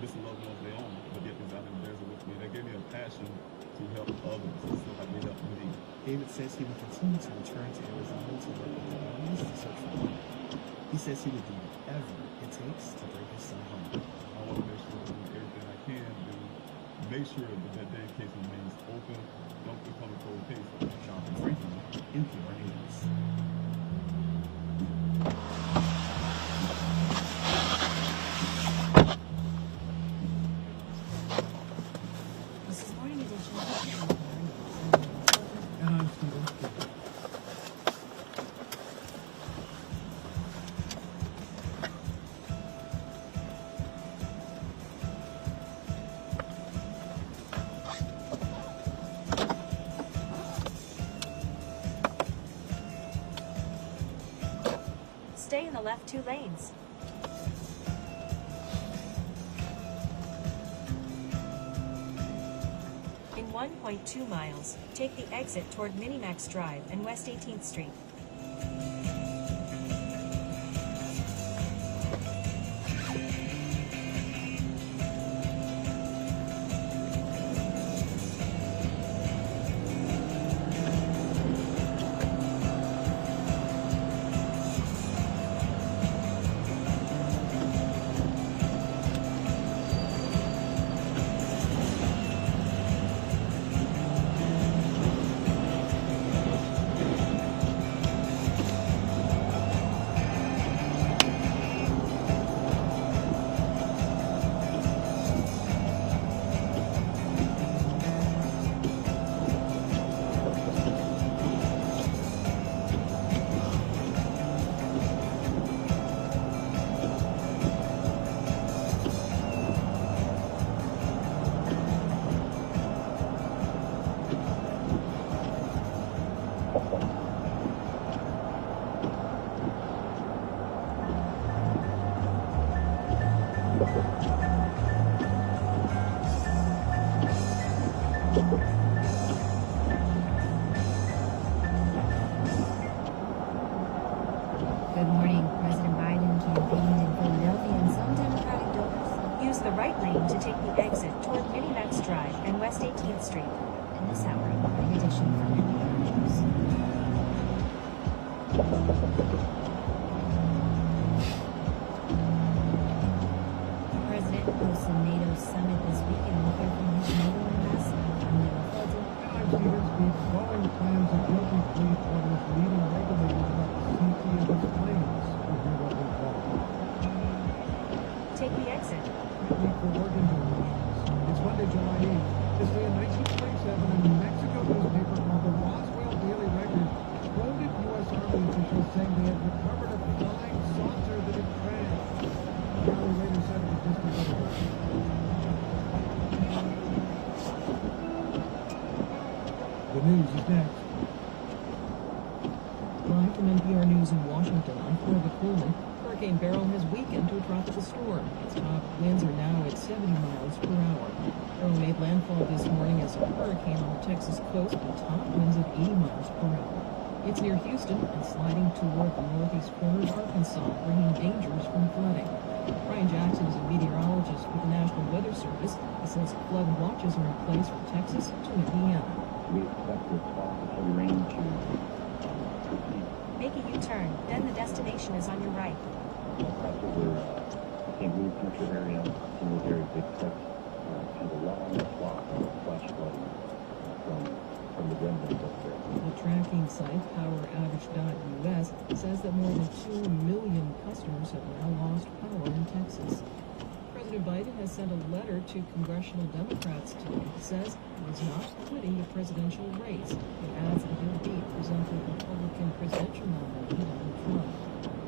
missing loved ones of their own, but yet was out in the desert with me. That gave me a passion to help others, just like they helped me. David says he will continue to return to Arizona to work with the families to search for him. He says he will do whatever it takes to bring his son home. I want to make sure I do everything I can to make sure that that day case remains open, don't become a cold case. Jonathan Franklin, NPR News. This is Morning Edition. And I'm Stephen. Stay in the left 2 lanes. In 1.2 miles, take the exit toward Minimax Drive and West 18th Street. Good morning. President Biden campaigned in Philadelphia and some Democratic donors. Use the right lane to take the exit toward Minimax Drive and West 18th Street. In this hour, Morning Edition from NPR News. President hosts a NATO summit this week and will hear from his NATO ambassador. I'm Noah Felton. And I'm Stephen Speed. Boeing plans a guilty plea orders leading regulators about the safety of its planes. We'll hear what they call it. Take the exit. Week for organ donations. It's Monday, July 8th. This day in 1927, a New Mexico newspaper called the Roswell Daily Record quoted U.S. Army officials saying they had recovered a flying saucer that had crashed. The Army later said it was just a little. The news is next. Live from NPR News in Washington, I'm Florida Coleman. Hurricane Beryl has weakened to a tropical storm. Its top winds are now at 70 miles per hour. Beryl made landfall this morning as a hurricane on the Texas coast with top winds of 80 miles per hour. It's near Houston and sliding toward the northeast corner of Arkansas, bringing dangers from flooding. Brian Jackson is a meteorologist with the National Weather Service. He says flood watches are in place from Texas to Indiana. We expect this heavy rain to proceed. Make a U-turn, then the destination is on your right. After we're in really metro area, in the very big cuts, to the long block of flash flooding from the remnants up there. The tracking site, poweroutage.us, says that more than 2 million customers have now lost power in Texas. President Biden has sent a letter to congressional Democrats today. He says he is not quitting the presidential race. He adds that he'll be presenting Republican presidential nominee Donald Trump.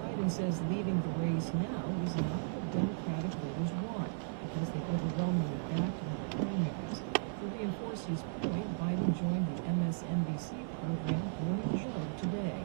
Biden says leaving the race now is not what Democratic voters want because they overwhelmingly backed him in the primaries. To reinforce his point, Biden joined the MSNBC program Morning Joe today.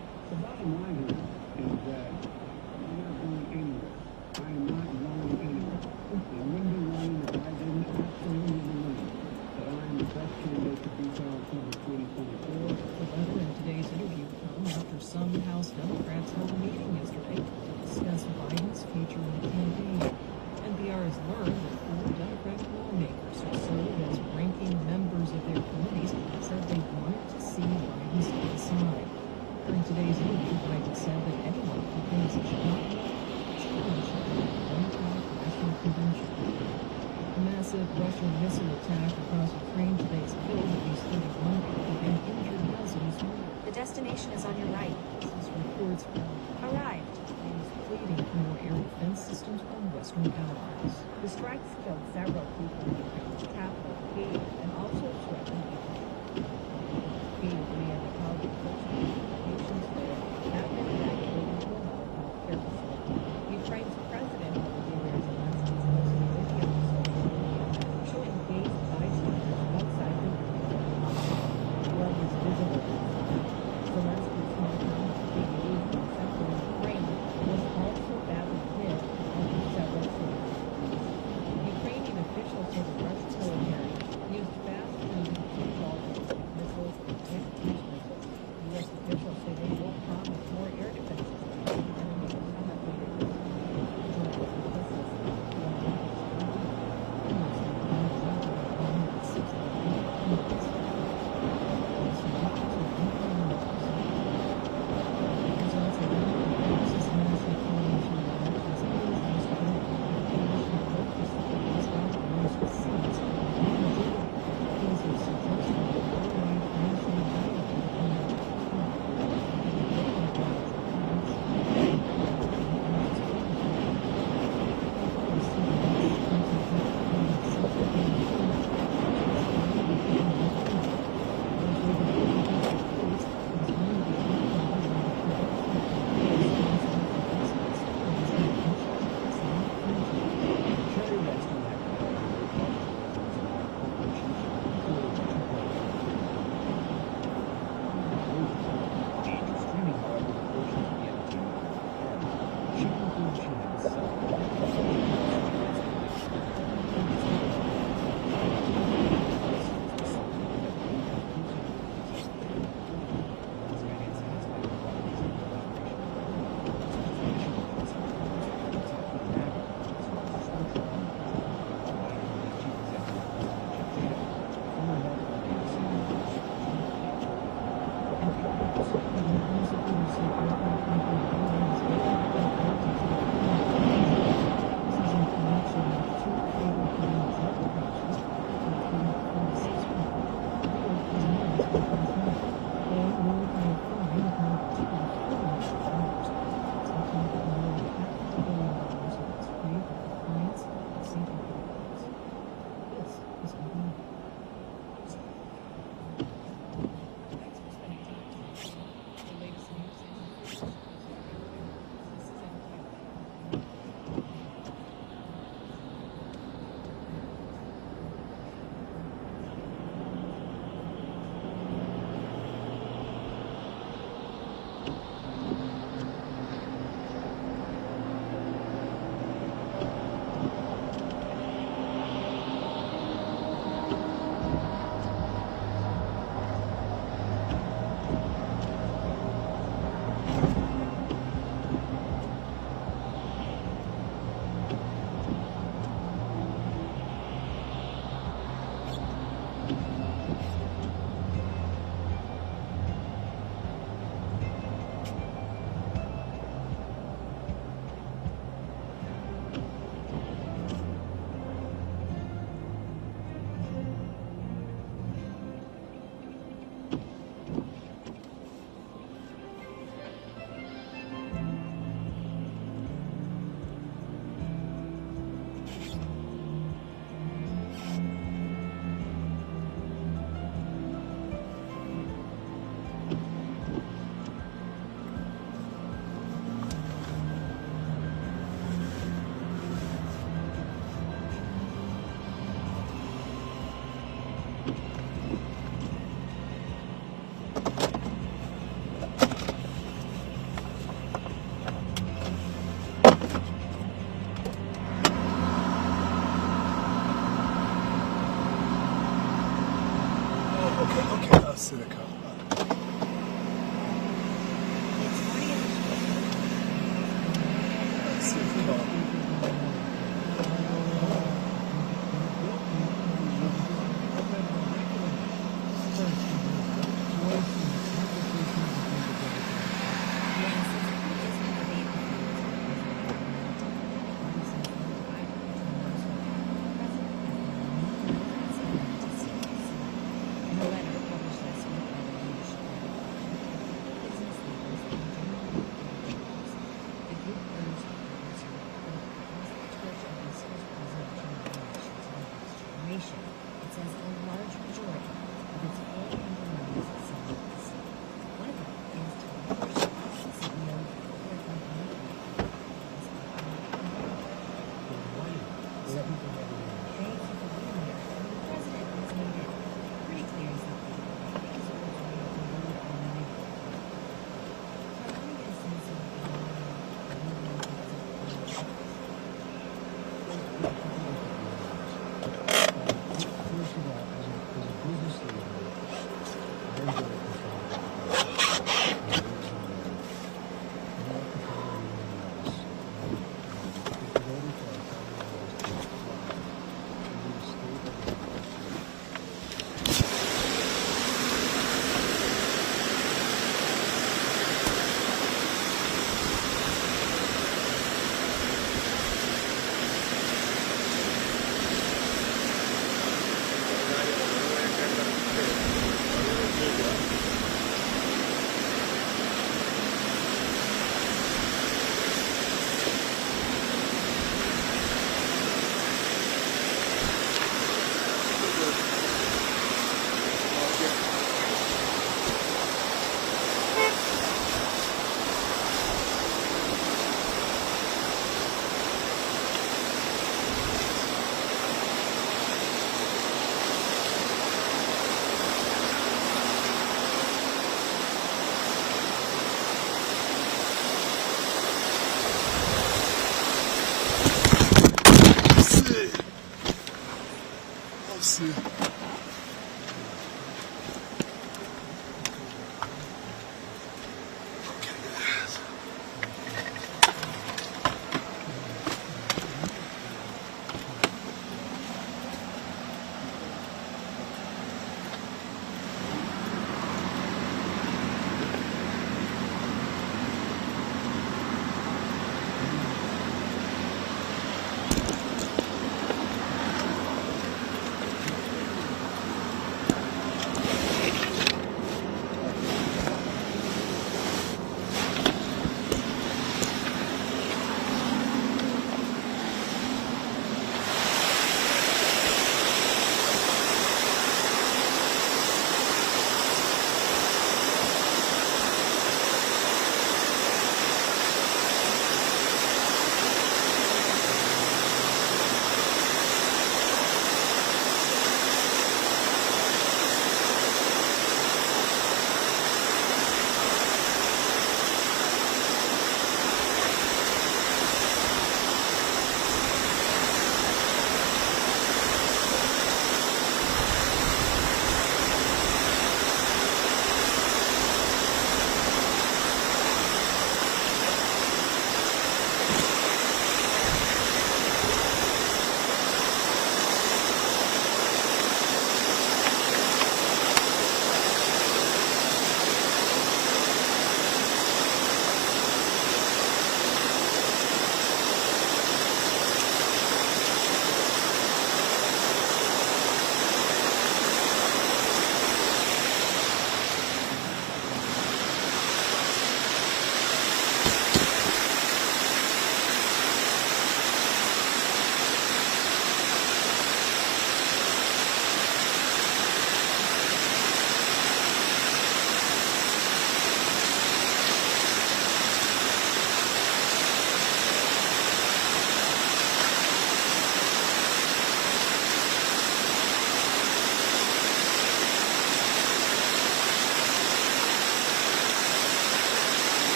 Western allies. The strikes killed several people in Ukraine's capital, Kyiv, and also threatened Ukraine. Kyiv may have held the first patients there have been evacuated to another healthcare facility. Ukraine's president, Volodymyr Zelensky, posted a video on social media showing dazed bystanders outside the window. Blood was visible. Zelensky's hometown of Kyiv in central Ukraine was also badly hit, as were several cities. Ukrainian officials say the Russian military used fast-moving ballistic missiles and anti-cruise missiles. U.S. officials say they will promise more air defense systems to the enemy summit later this First of all, as a business leader, I'm very concerned see.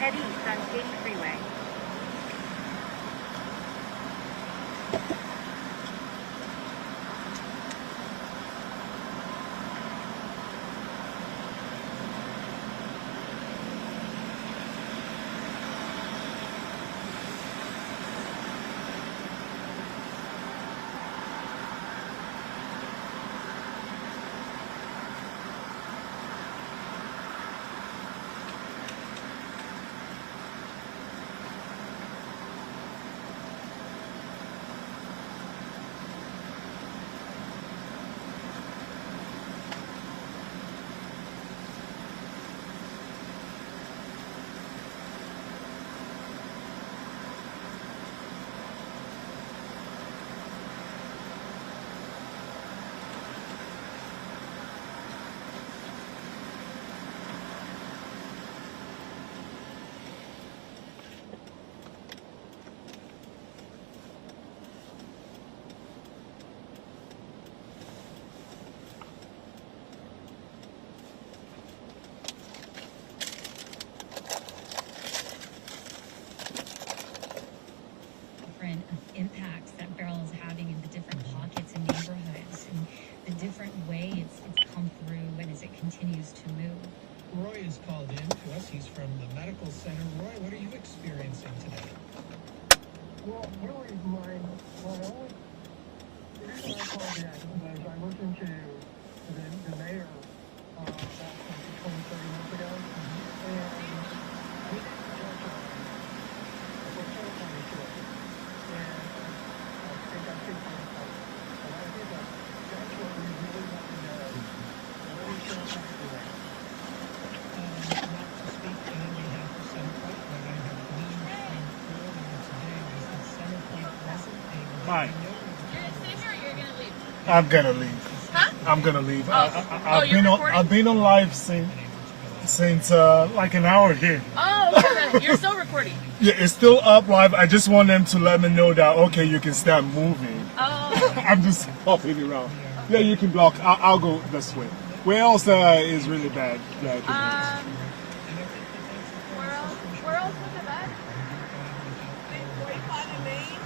Head east on Katy Freeway. Different impacts that Beryl is having in the different pockets and neighborhoods, and the different way it's come through and as it continues to move. Roy is called in to us. He's from the medical center. Roy, what are you experiencing today? Well, really, my only reason I called in was I listened to the mayor about 20, 30 minutes ago, and he didn't touch on what's happening to it. And I think I picked it up. And I think that's what we really want to know. What is going on today? Not to speak on behalf of Centerpoint, but I have gleaned from earlier today was that Centerpoint wasn't able to Hi. know. You're gonna stay here or you're gonna leave? I'm gonna leave. Huh? I'm gonna leave. Oh, you're recording? I've been on live since like an hour here. Oh, okay. You're still recording. Yeah, it's still up live. I just want them to let me know that okay, you can start moving. Oh. I'm just hopping around. Yeah, you can block. I'll go this way. Where else is really bad? Like, Where else was it bad? 45 in Maine?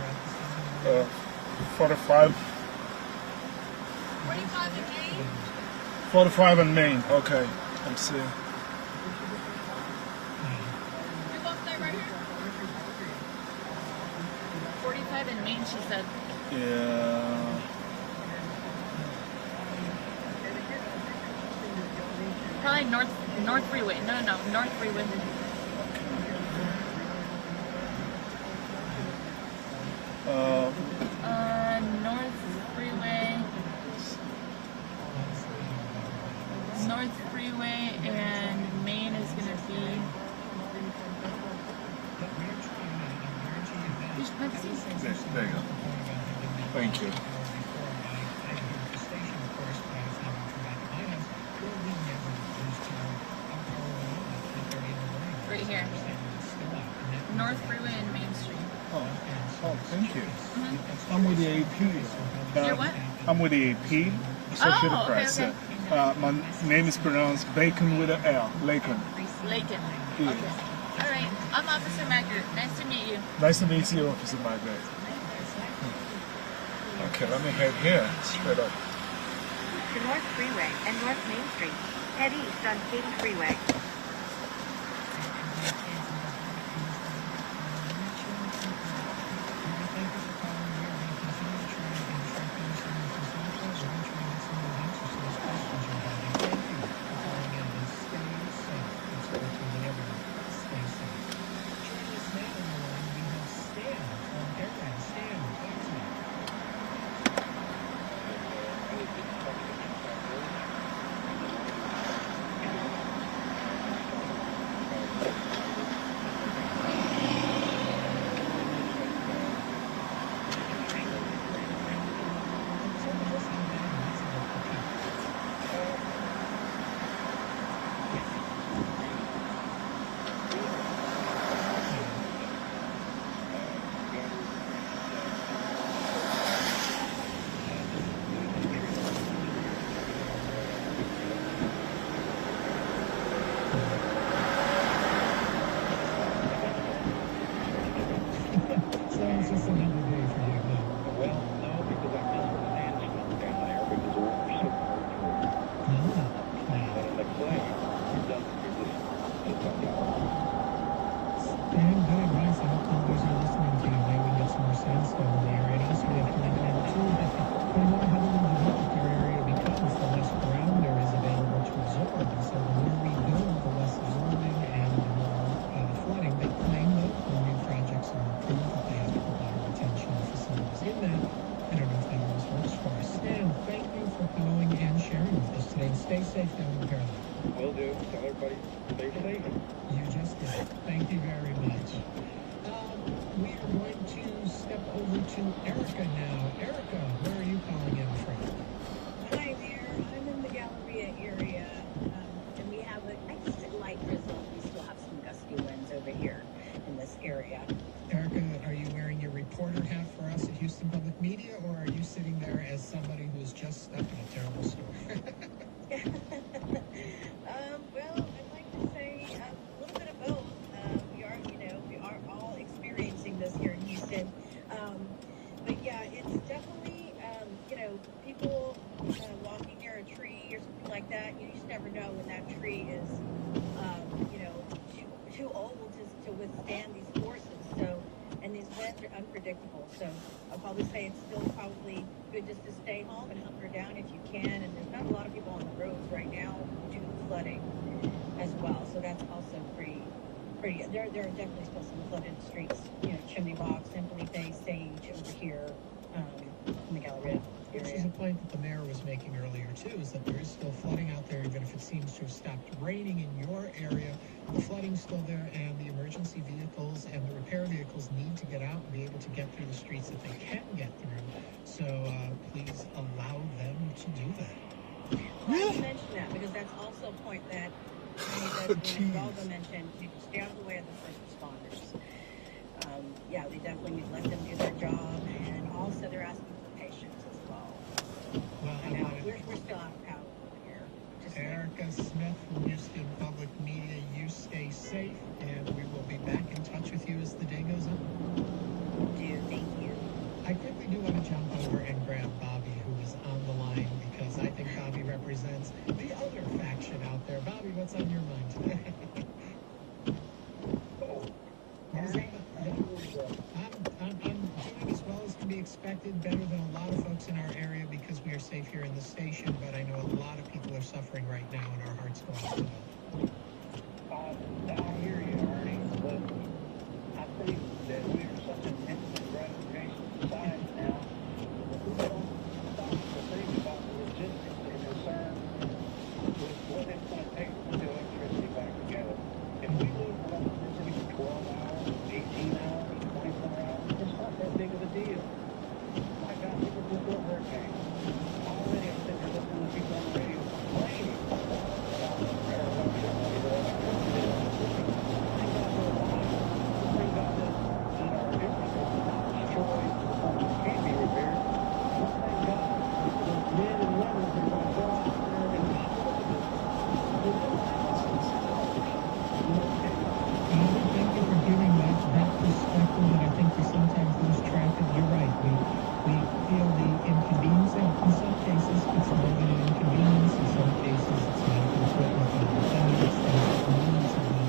45. 45 in Maine? 45 in Maine. Okay, I'm seeing. You're both stay right here? 45 in Maine, she said. Yeah. Probably North Freeway. No, North Freeway. North Freeway. North Freeway and Maine is gonna be. There you go. Thank you. Right here. North Freeway and Main Street. Oh, thank you. I'm with the AP. You're what? I'm with the AP, Associated Press. Okay. My name is pronounced Bacon with an L. Laken. Laken. Yeah. Okay. All right. I'm Officer Margaret. Nice to meet you. Nice to meet you, Officer Margaret. Okay, let me head here, straight up. To North Freeway and North Main Street. Head east on Katy Freeway. stay safe down in Carolina. Will do. Tell everybody stay safe. You just did. Thank you very much. We are going to step over to Erica now. Erica, where are you calling in from? Hi there. I'm in the Galleria area, and we have I guess a light drizzle. We still have some gusty winds over here in this area. Erica, are you wearing your reporter hat for us at Houston Public Media, or are you sitting there as somebody who is just stuck in a terrible storm? Well, I'd like to say a little bit of both. We are all experiencing this here in Houston. But yeah, it's definitely, people walking near a tree or something like that. You just never know when that tree is, too old to withstand these forces. So, and these winds are unpredictable. So I'll probably say it's still probably good just to stay home and hunker down if you can. And there's not a lot of people on the roads right now due to flooding as well. So that's also pretty. There are definitely still some flooded streets. Chimney Box, San Felipe, Sage over here in the Galleria Which area. is a point that the mayor was making earlier too, is that there is still flooding out there, even if it seems to have stopped raining in your area. The flooding's still there, and the emergency vehicles and the repair vehicles need to get out and be able to get through the streets that they can get through. So please allow them to do that. Well, I mention that because that's also a point that Roland mentioned. You can stay out of the way of the first responders. Yeah, they definitely need to let them do their job, and also they're asking for patience as well. Well, I know we're still out of power over here. Erica Smith from Houston Public Media, you stay safe, and we will be back in touch with you as the day goes on. Thank you. I quickly do want to jump over and grab Bobby, who is on the line, because I think Bobby represents the other faction out there. Bobby, what's on your mind today? I'm doing as well as can be expected, better than a lot of folks in our area because we are safe here in the station, but I know a lot of people are suffering right now, and our hearts go out to them. I hear you, Ernie, but I think that we're such an instant gratification society now that we don't stop to think about the logistics that are concerned with what it's going to take to put the electricity back together. If we lose electricity for 12 hours, 18 hours, 24 hours, it's not that big of a deal. My God, we were just a hurricane. Already I'm sitting there listening to people on the radio complaining about their electricity bill. Thank God that our infrastructure is not destroyed to the point that it can't be repaired. But thank God those men and women who are going to go out there and destroy this. They don't have options. Thank you for giving that perspective, and I think we sometimes lose track of. You're right. We feel the inconvenience, and in some cases it's more than an inconvenience. In some cases it's medical equipment and defendants, things that need to be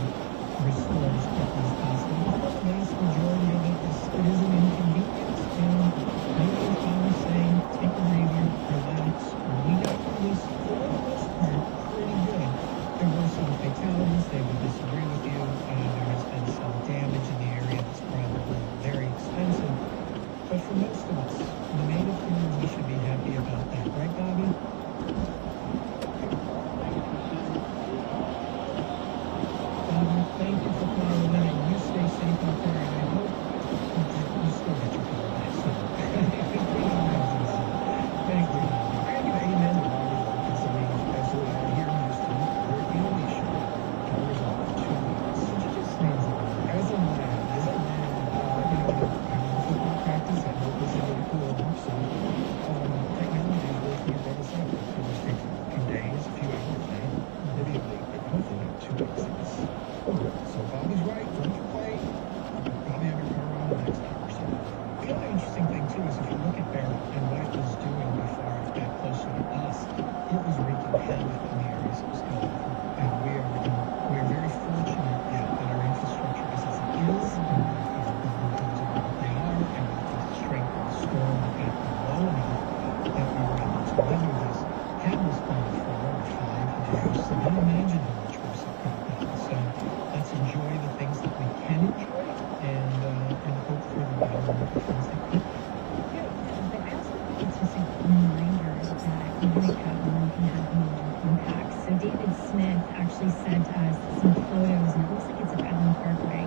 restored as quickly as possible. But the vast majority of it is an inconvenience, and maybe as Bob was saying, take a breather, relax. We got through this, for the most part, pretty good. There were some fatalities. They would disagree with you. There has been some damage in the area that's probably very expensive. But for most of us, the native community should be happy about that. Right, Bobby? Bobby, thank you for calling in, and you stay safe out there, and I hope you still get your power back soon. Thank you. Amen. Especially out here in Houston, where in Alicia, powers off for 2 weeks. Just stands alone. As a man, football practice, I hope this is really cool. So, technology is really here to us out. It just takes a few days, a few hours now. Maybe hopefully not 2 weeks. So Bobby's right. Don't complain. Probably have your power on the next hour or so. The other interesting thing too is if you look at Beryl and what it was doing before it got closer to us, it was wreaking havoc in the areas it was going through. And we are very fortunate that our infrastructure is as it is, and our buildings are what they are, and the strength of the storm got low enough that we were able to weather this. Had this gone 4 or 5 years, so then imagine how much worse it could have been. So let's enjoy the things that we can enjoy, and hope for the better of the things that could. Yeah, but I also think it's just a reminder that even if one can have more impact actually sent us some photos, and it looks like it's at Allen Parkway,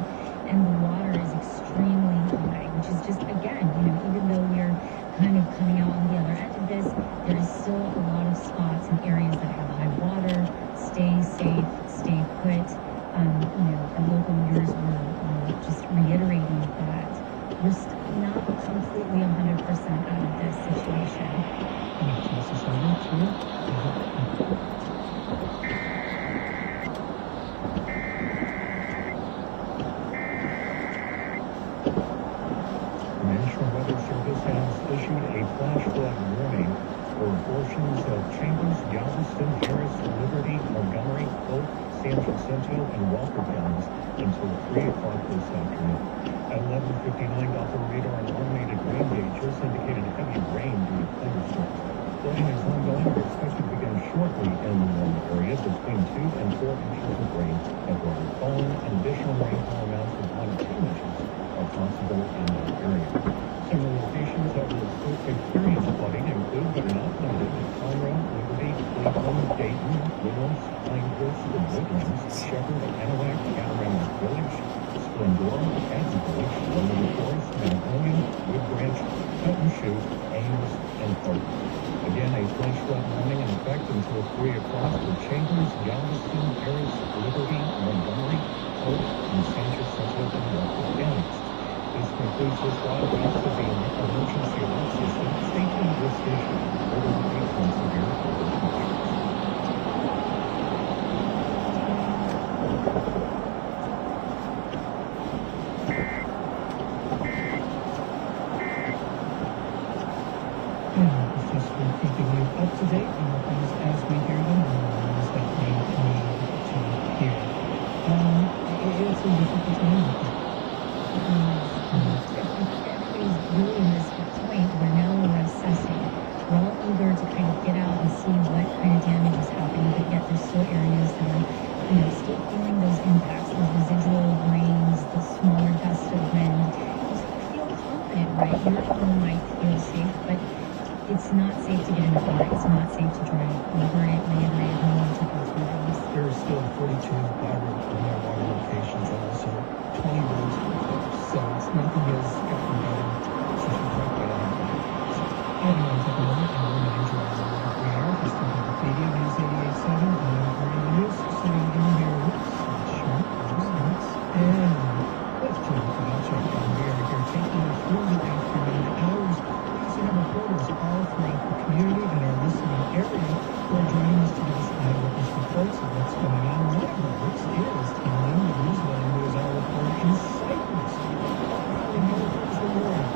and the water is extremely high, which is just, again, even though we're kind of coming out on the other end of this, there is still a lot of spots and areas that have high water. Stay safe, stay put. Our local leaders were just reiterating that we're still not completely 100% out of this situation. National Weather Service has issued a flash flood warning for portions of Chambers, Galveston, Harris, Liberty, Montgomery, Polk, San Jacinto, and Walker counties until 3 o'clock this afternoon. At 11:59, Doppler radar and automated rain gauges indicated heavy rain due to thunderstorms. Flooding is ongoing and expected to begin shortly in the Roland area. Between 2 and 4 inches of rain have already fallen, and additional rainfall amounts of 1 to 2 inches are possible in that area. Several locations that will experience flooding include, but are not limited to, Conroe, Liberty, Cleveland, Dayton, Willows, Pinehurst, The Woodlands, Shepherd, Anahuac, Panorama Village, Splendora, Athens Village, Roland Forest, Mount William, Wood Branch, Hutton Chute, Ames, and Parker. Again, a flash flood warning in effect until 3 o'clock for Chambers, Galveston, Harris, Liberty, Montgomery, Polk, and San Jacinto and Walker counties. This concludes this broadcast of the Emergency Alert System. Stay tuned to this station for further updates on severe weather conditions. Just for keeping you up to date on things as we hear them and the ones that we need to hear. It's a difficult time. Everybody's really in this point where now we're assessing. We're all eager to kind of get out and see what kind of damage is happening, but yet there's still areas that are, still feeling those impacts, those residual rains, the smaller gusts of wind. You feel confident, right? Your home might feel safe, but it's not safe to get in the car. It's not safe to drive. We heard it, reiterated, no one took those meetings. There are still 42 water locations and also 20 roads closed. So it's nothing has gotten better since we talked about it. And I want to take a moment and remind you all that we are just Public Media News 88.7 and Early News, sitting in here with Sean, and with Jim Kowalczyk. And we are here taking you through the afternoon hours. Please have reporters all throughout the community and our listening area who are joining us to give us eyewitness reports of what's going on. One of the groups is Tom Newsman, who is our reporter in Cyprus. Holly, how reports the morning?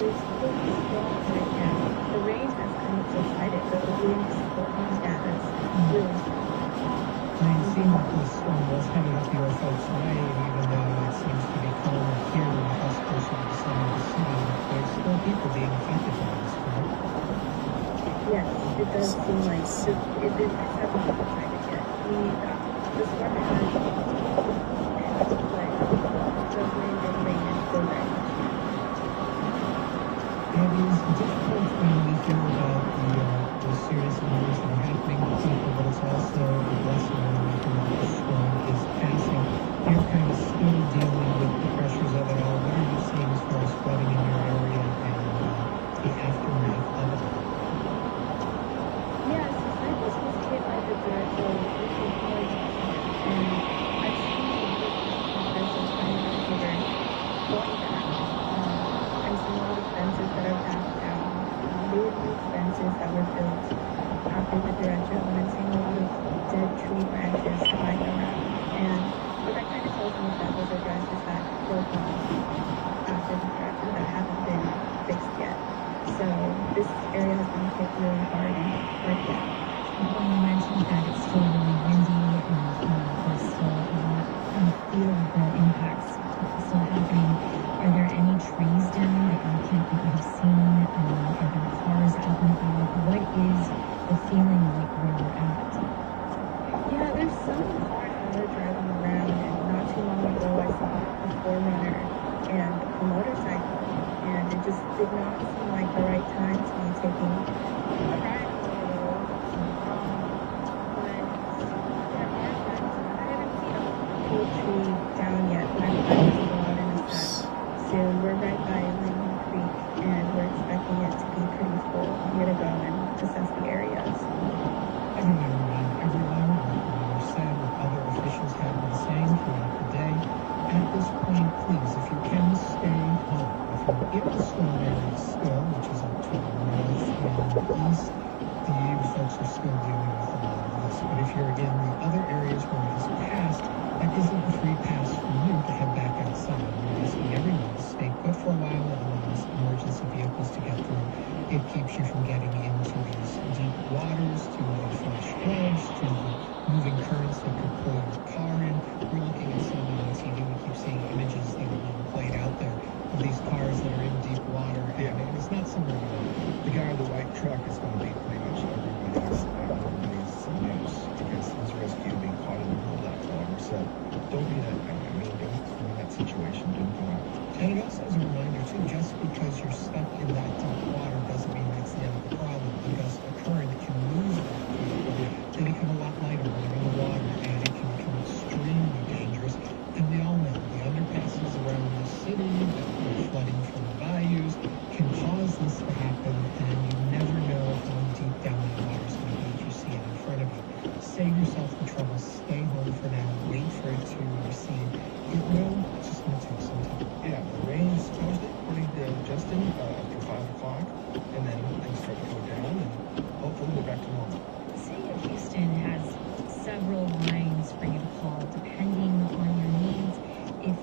There's still strong right now. The rain has kind of subsided, but the wind is still on that. It's really strong. It seemed like the storm was heading up your folks' way, even though it seems to be calmer here in the west portion of the center of the city. There's still people being affected by this, correct? Yes, it does seem like it hasn't subsided yet. The storm has play. The wind and rain is still very much here. It is difficult when we hear about the serious injuries that are happening to people, but it's also a blessing when we hear that the storm is passing. You're kind of still dealing with the pressures of it all. What are you seeing as far as flooding in your area and the aftermath of it? Yeah, so Cyprus was hit by the Beryl Hurricane Beryl, and I've seen the potential kind of river going back. I've seen a lot of fences that are backed down. They would need assess the areas. I want to remind everyone what we said, what other officials have been saying throughout the day. At this point, please, if you can, stay home. If you're in the storm area still, which is up to the north and east, you folks are still dealing with a lot of this. But if you're in the other areas where it has passed, that isn't a free pass for you to head back outside. We're asking everyone to stay put for a while. It allows emergency vehicles to get through. It keeps you from getting into these deep waters, to the flash floods, to the moving currents that could pull your car in. We're looking at some on TV. We keep seeing images that are being played out there of these cars that are in deep water, and it's not somewhere you want to be. The guy in the white truck is going to be pretty much everybody's news because his rescue being caught in the middle of that water. So don't be that guy. I mean, don't be in that situation. Don't go out. And it also is a reminder, too, just because you're stuck in that deep water doesn't mean that's the end of the problem. A gust of current can move that vehicle. They become a lot lighter when they're in the water, and it can become extremely dangerous. And we all know the underpasses around the city, the flooding from the bayous, can cause this to happen, and you never know how deep down the water is going to be if you see it in front of you. Save yourself the trouble. Stay home for now. Wait for it to recede. It will. It's just going to take some time. Yeah, the rain is Thursday, according to Justin, after 5 o'clock, and then things start to go down, and hopefully we're back to normal. The city of Houston has several lines for you to call depending on your needs. If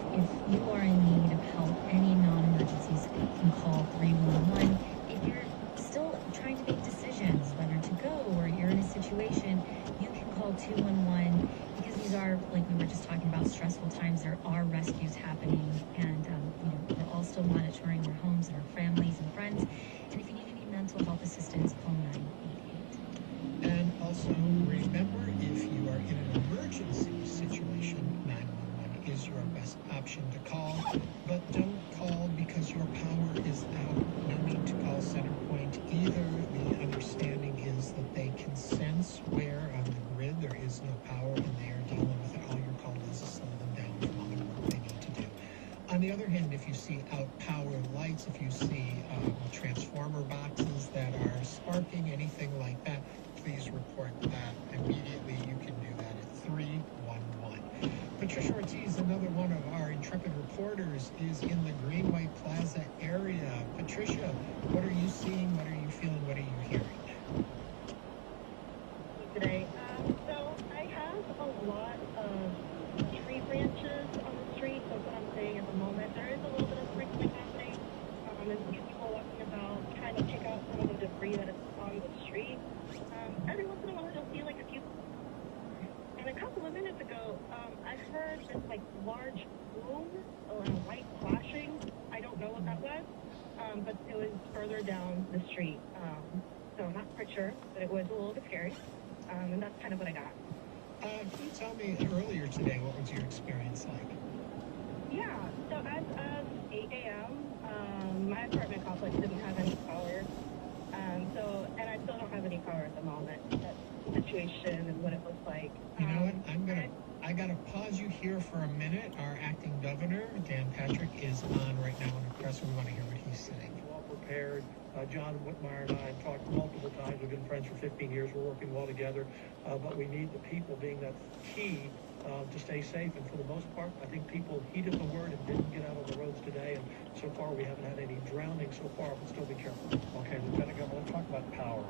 you are in need of help, any non-emergencies can call 311. If you're still trying to make decisions whether to go or you're in a situation, you can call 211 because these are, like we were just talking about, stressful times. There are rescues happening, and we're all still monitoring our homes and our families and friends. And if you need any mental health assistance, call 988. And also remember, if you are in an emergency situation, 911 is your best option to call. But don't call because your power is out. No need to call CenterPoint either. The understanding is that they can sense where on the grid there is no power and they are dealing with it. All your call is to slow them down from other work they need to do. On the other hand, if you see out power lights, if you see transformer boxes that are sparking, anything like that, please report that immediately. You can do that at 311. Patricia Ortiz, another one of our intrepid reporters, is in the Greenway Plaza area. Patricia, what are you seeing? What are you feeling? What are you hearing? Today, so I have a lot of tree branches on the street. That's what I'm seeing at the moment. There is a little bit of sprinkling happening. And a few people walking about trying to pick out some of the debris that is on the street. Every once in a while, you'll see like a few. And a couple of minutes ago, I heard this like large boom and a white flashing. I don't know what that was, but it was further down the street. So I'm not quite sure, but it was a little bit scary. And that's kind of what I got. Can you tell me earlier today, what was your experience like? Yeah, so as of 8 a.m., my apartment complex didn't have any power. And I still don't have any power at the moment. That's the situation and what it looks like. You know what? I gotta pause you here for a minute. Our acting governor, Dan Patrick, is on right now in the press. We want to hear what he's saying. Well prepared. John Whitmire and I have talked multiple times. We've been friends for 15 years. We're working well together. But we need the people being that key to stay safe. And for the most part, I think people heeded the word and didn't get out on the roads today. And so far, we haven't had any drowning so far, but still be careful. Okay, Lieutenant Governor, let's talk about power.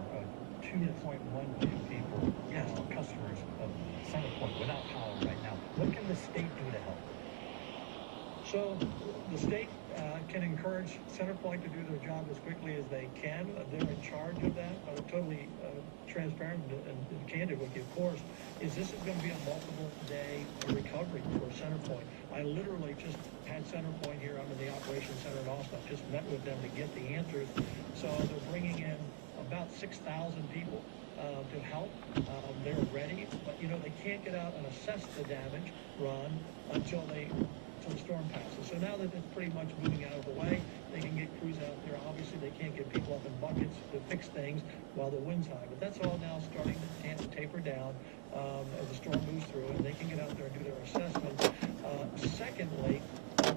2.1 million people, customers of CenterPoint without power right now. What can the state do to help? So the state can encourage CenterPoint to do their job as quickly as they can. They're in charge of that. I'm totally transparent and candid with you, of course, is this is going to be a multiple-day recovery for CenterPoint. I literally just had CenterPoint here. I'm in the operations center in Austin. I just met with them to get the answers. So they're bringing in about 6,000 people to help. They're ready, but they can't get out and assess the damage, Ron, until the storm passes. So now that it's pretty much moving out of the way, they can get crews out there. Obviously, they can't get people up in buckets to fix things while the wind's high. But that's all now starting to taper down as the storm moves through, and they can get out there and do their assessment. Secondly,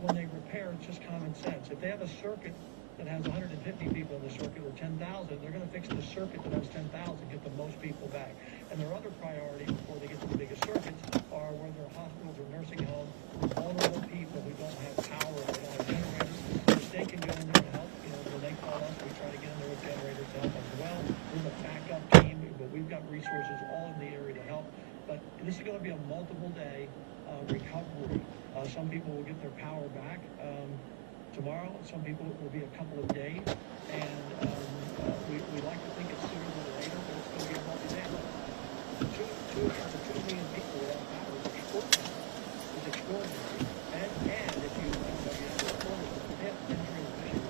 when they repair, it's just common sense. If they have a circuit that has 150 people in the circuit or 10,000. They're going to fix the circuit that has 10,000, get the most people back. And their other priority before they get to the biggest circuits are where there are hospitals or nursing homes, vulnerable people who don't have power, they don't have generators. The state can go in there and help. You know, when they call us, we try to get in there with generators to help as well. We're the backup team, but we've got resources all in the area to help. But this is going to be a multiple day recovery. Some people will get their power back tomorrow. Some people it will be a couple of days. And we like to think it's sooner than later, but it's going to be a multi-day. 2 million people without power is extraordinary. It's extraordinary. And if you have transmission lines,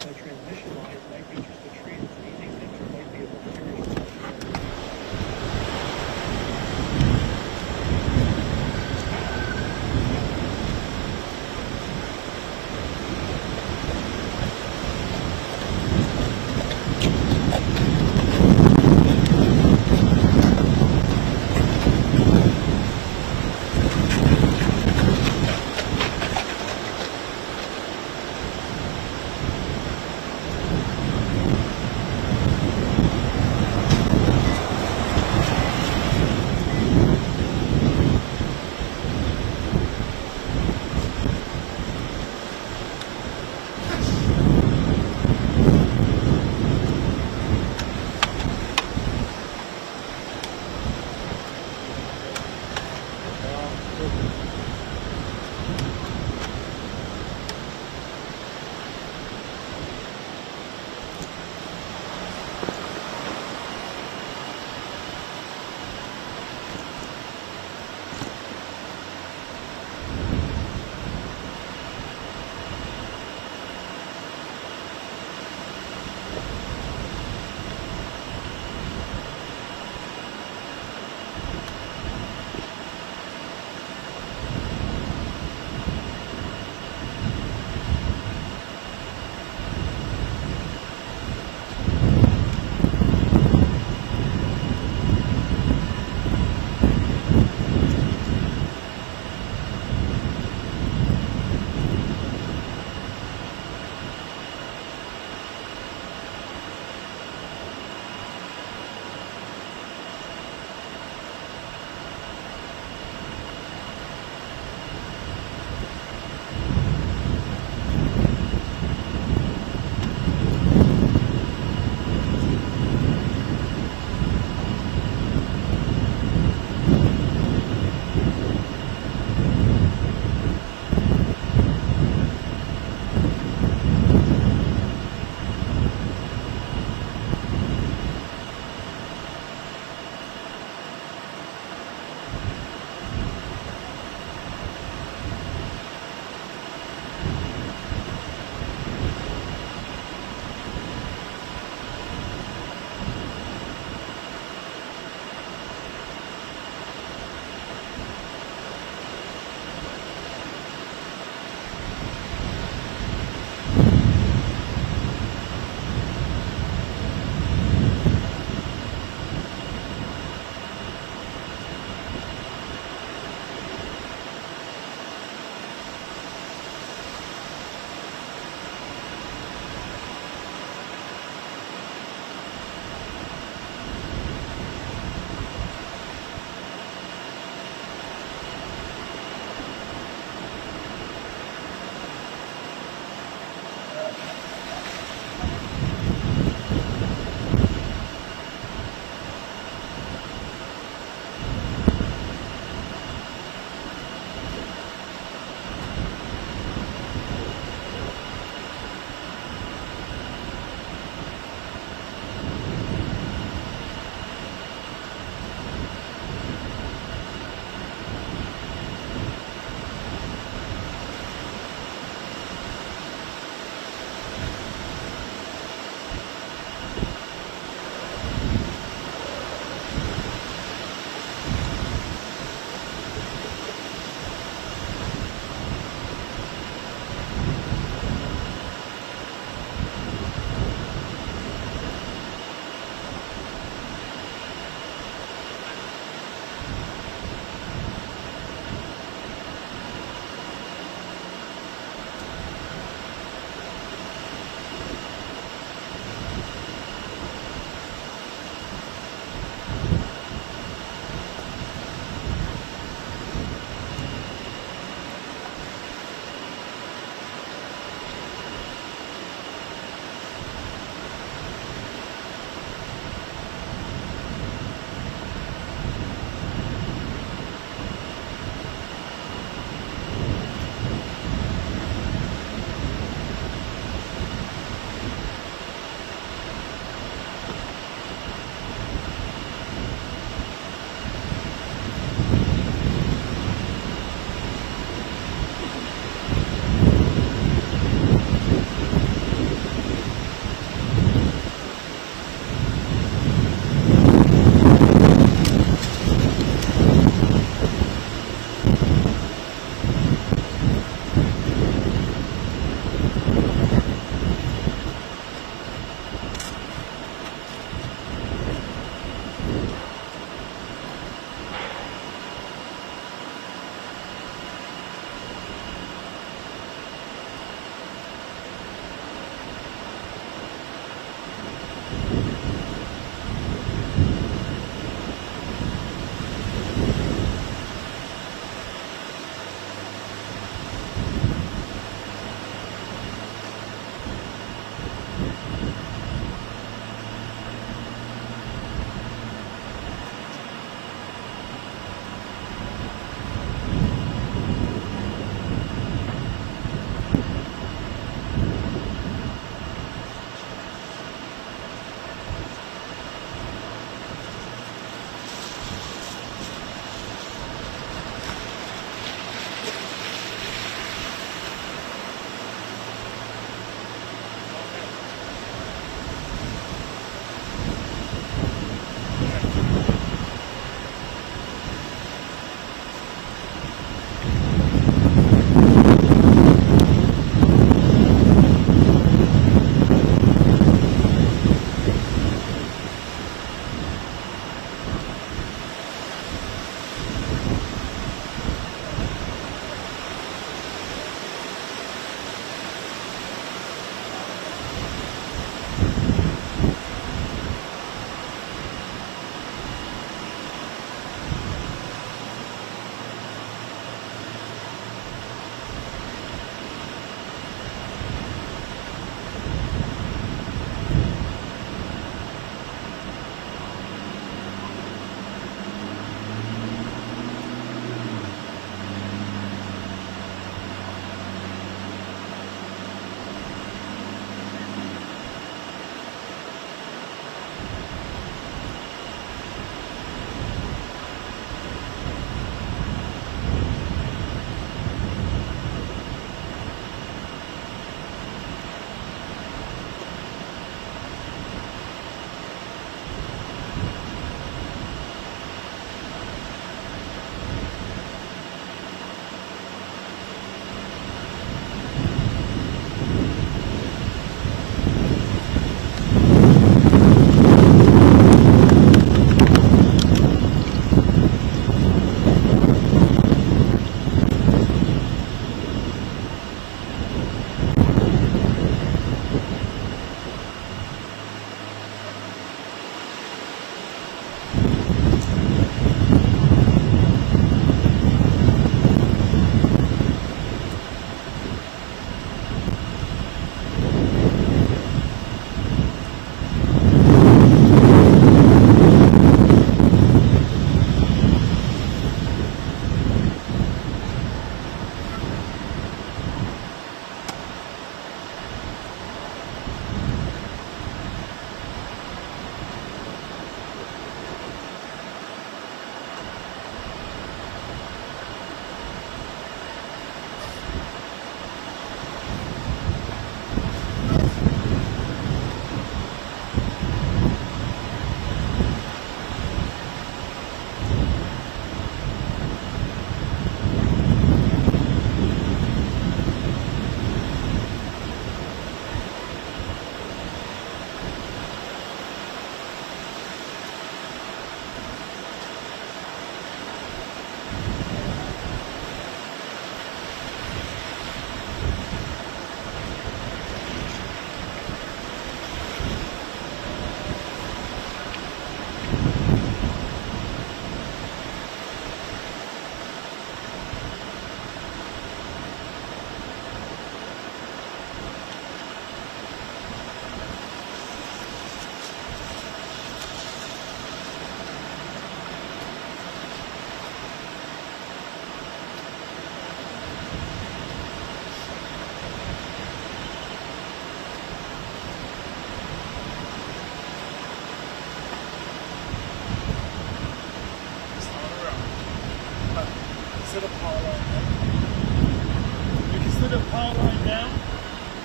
the transmission lines might be just a tree that's an easy fix, or might be a more serious problem.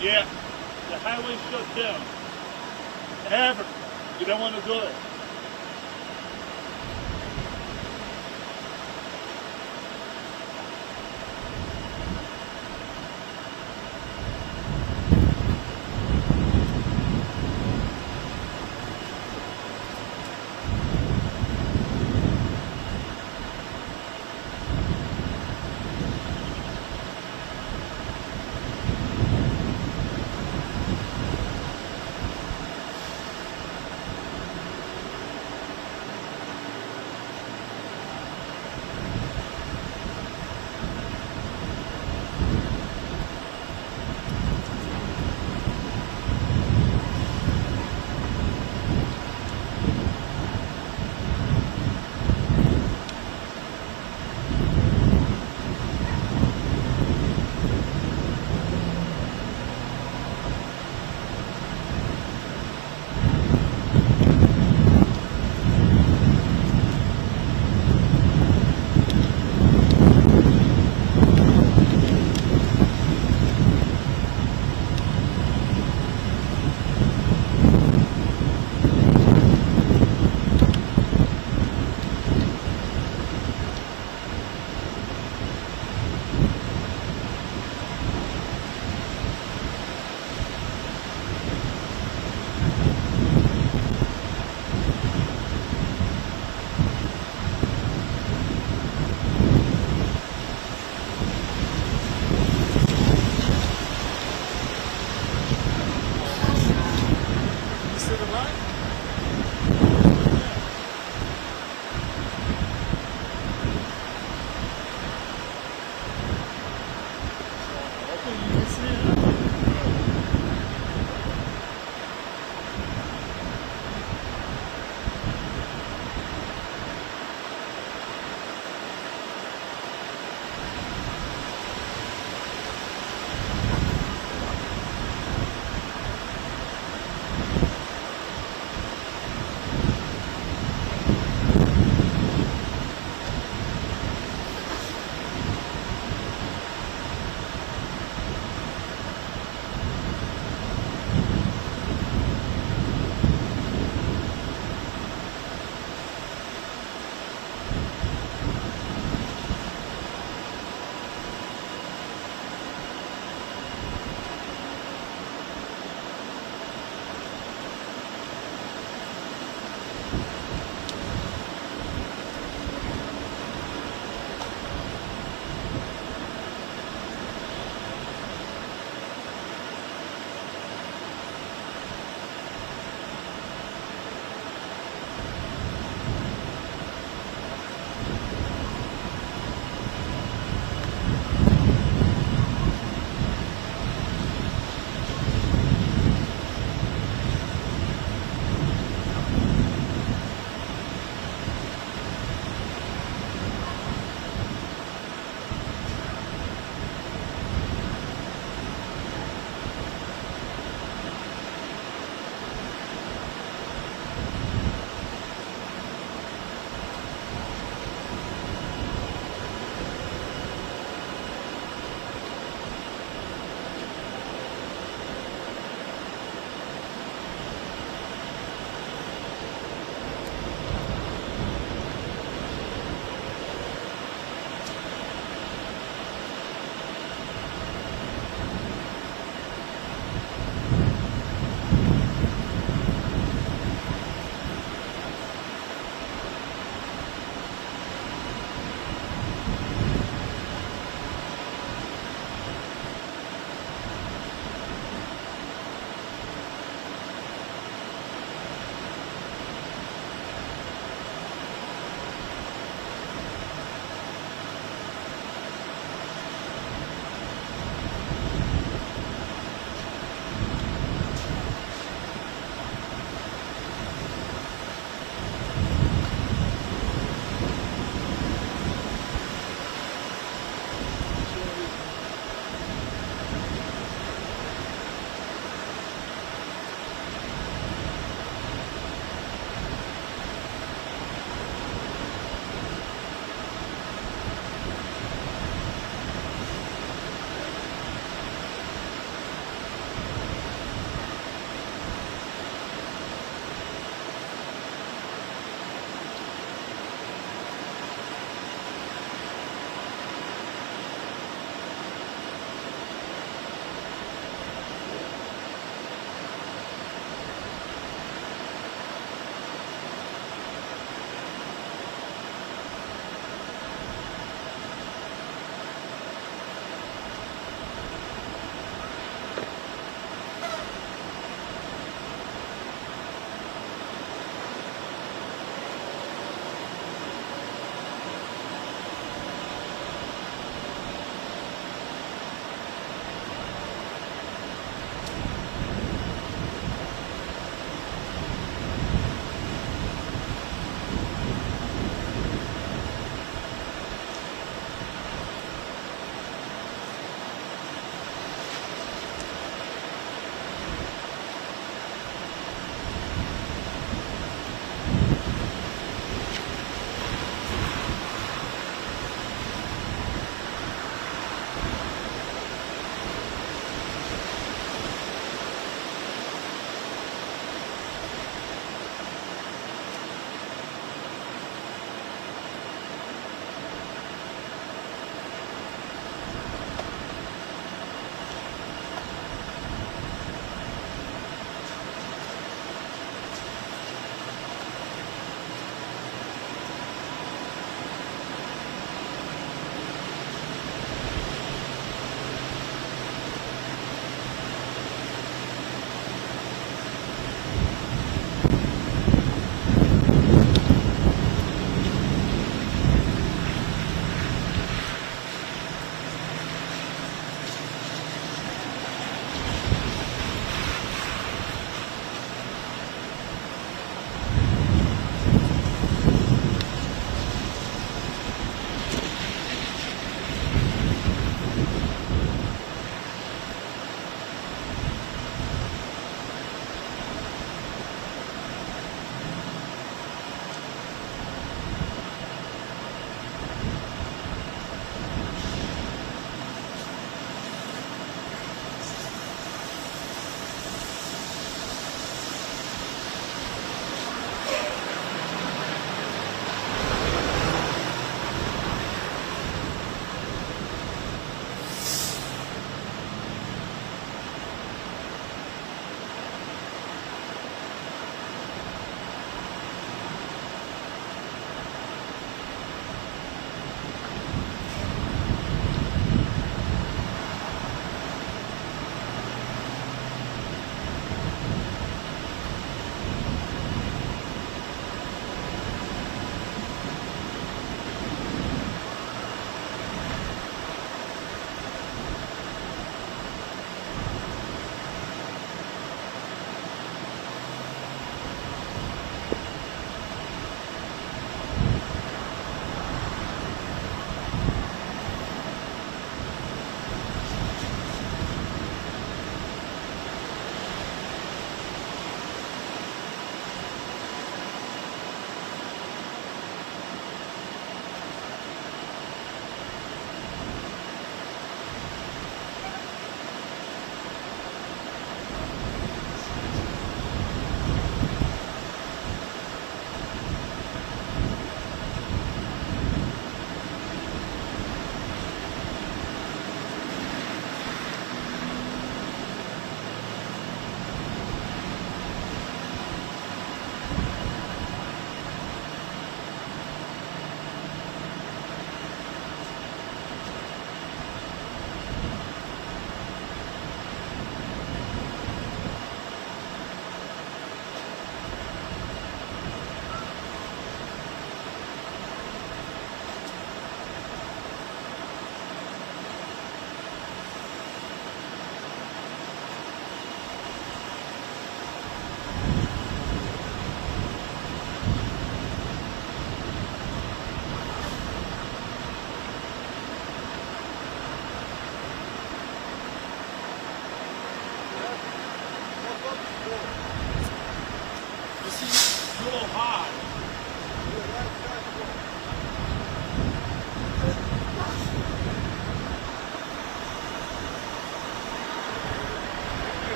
Yeah, the highway shut down. Ever. You don't want to do it.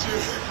at you.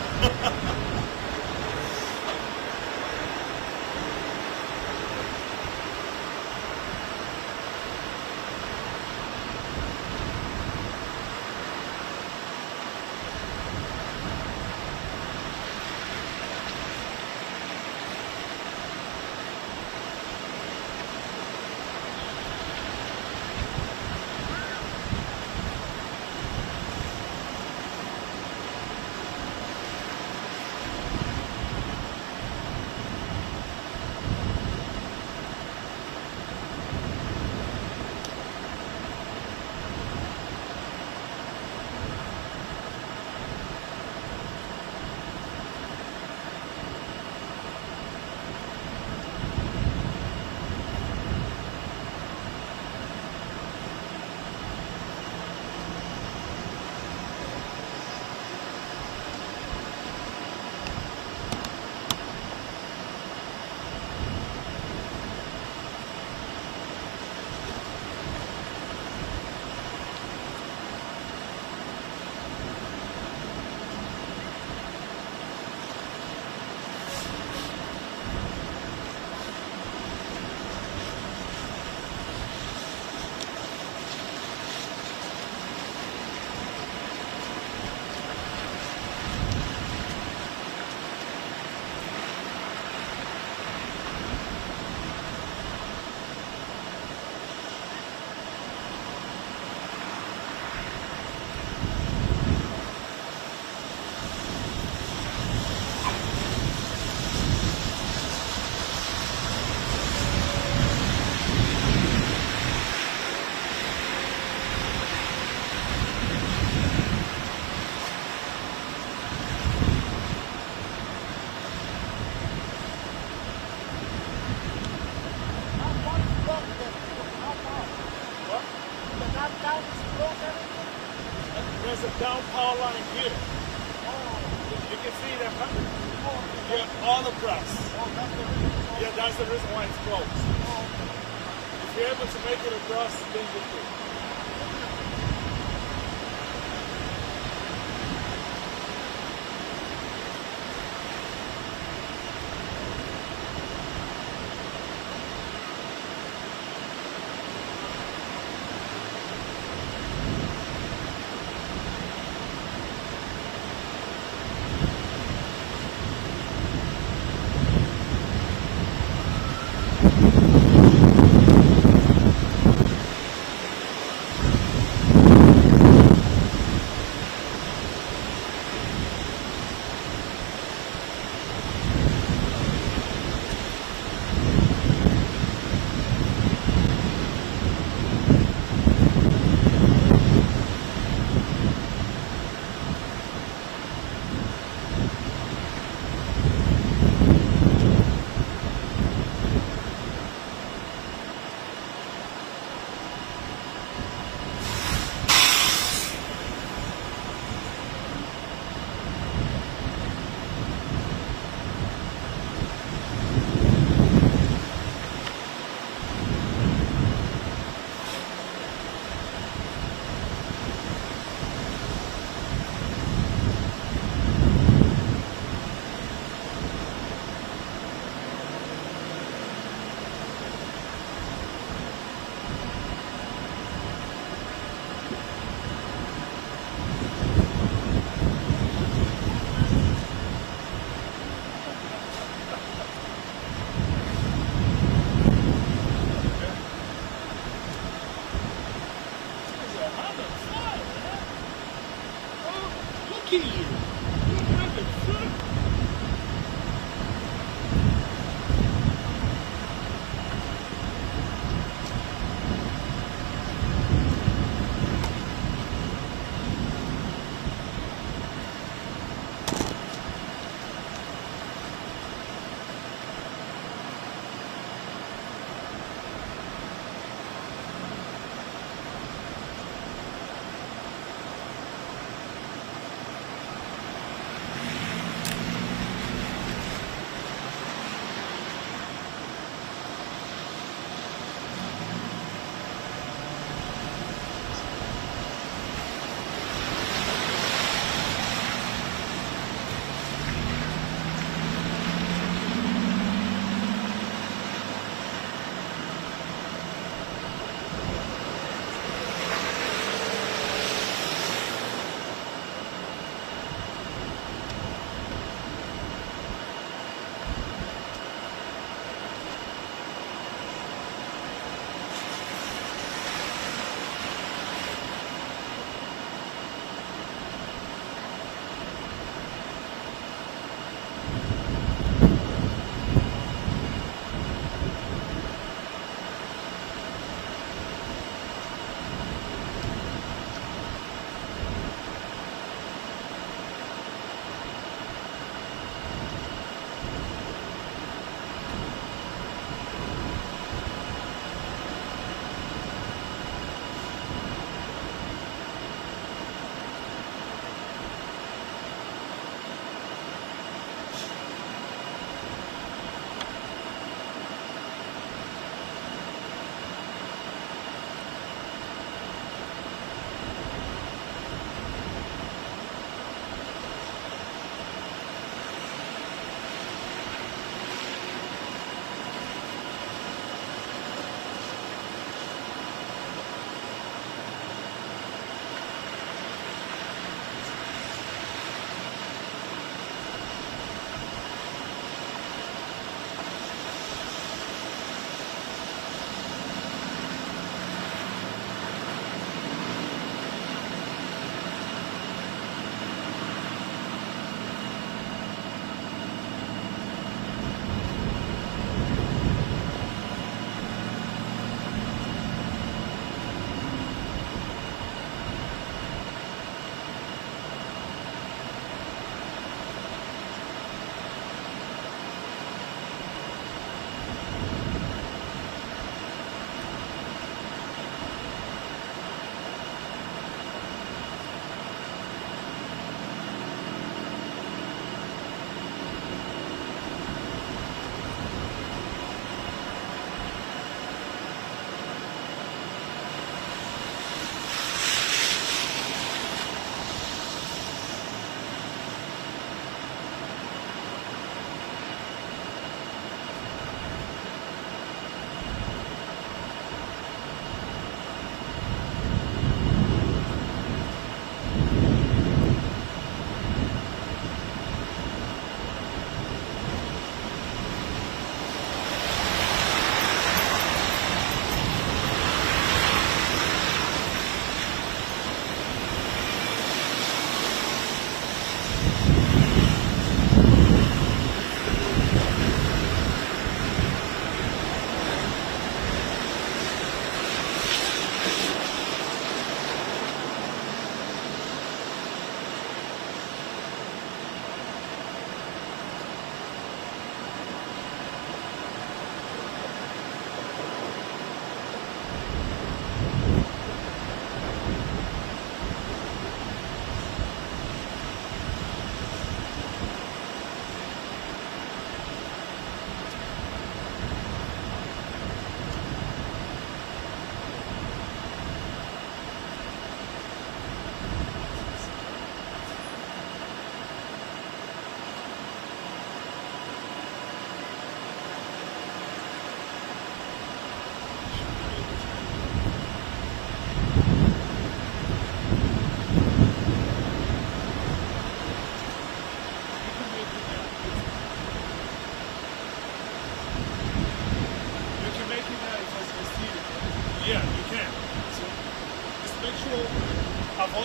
There's a downpour line here. You can see that coming. Yeah, all across. Yeah, that's the reason why it's closed. If you're able to make it across, then you do.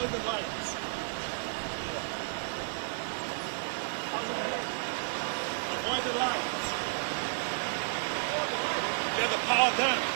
avoid the lights. Avoid the lights. Get the power down.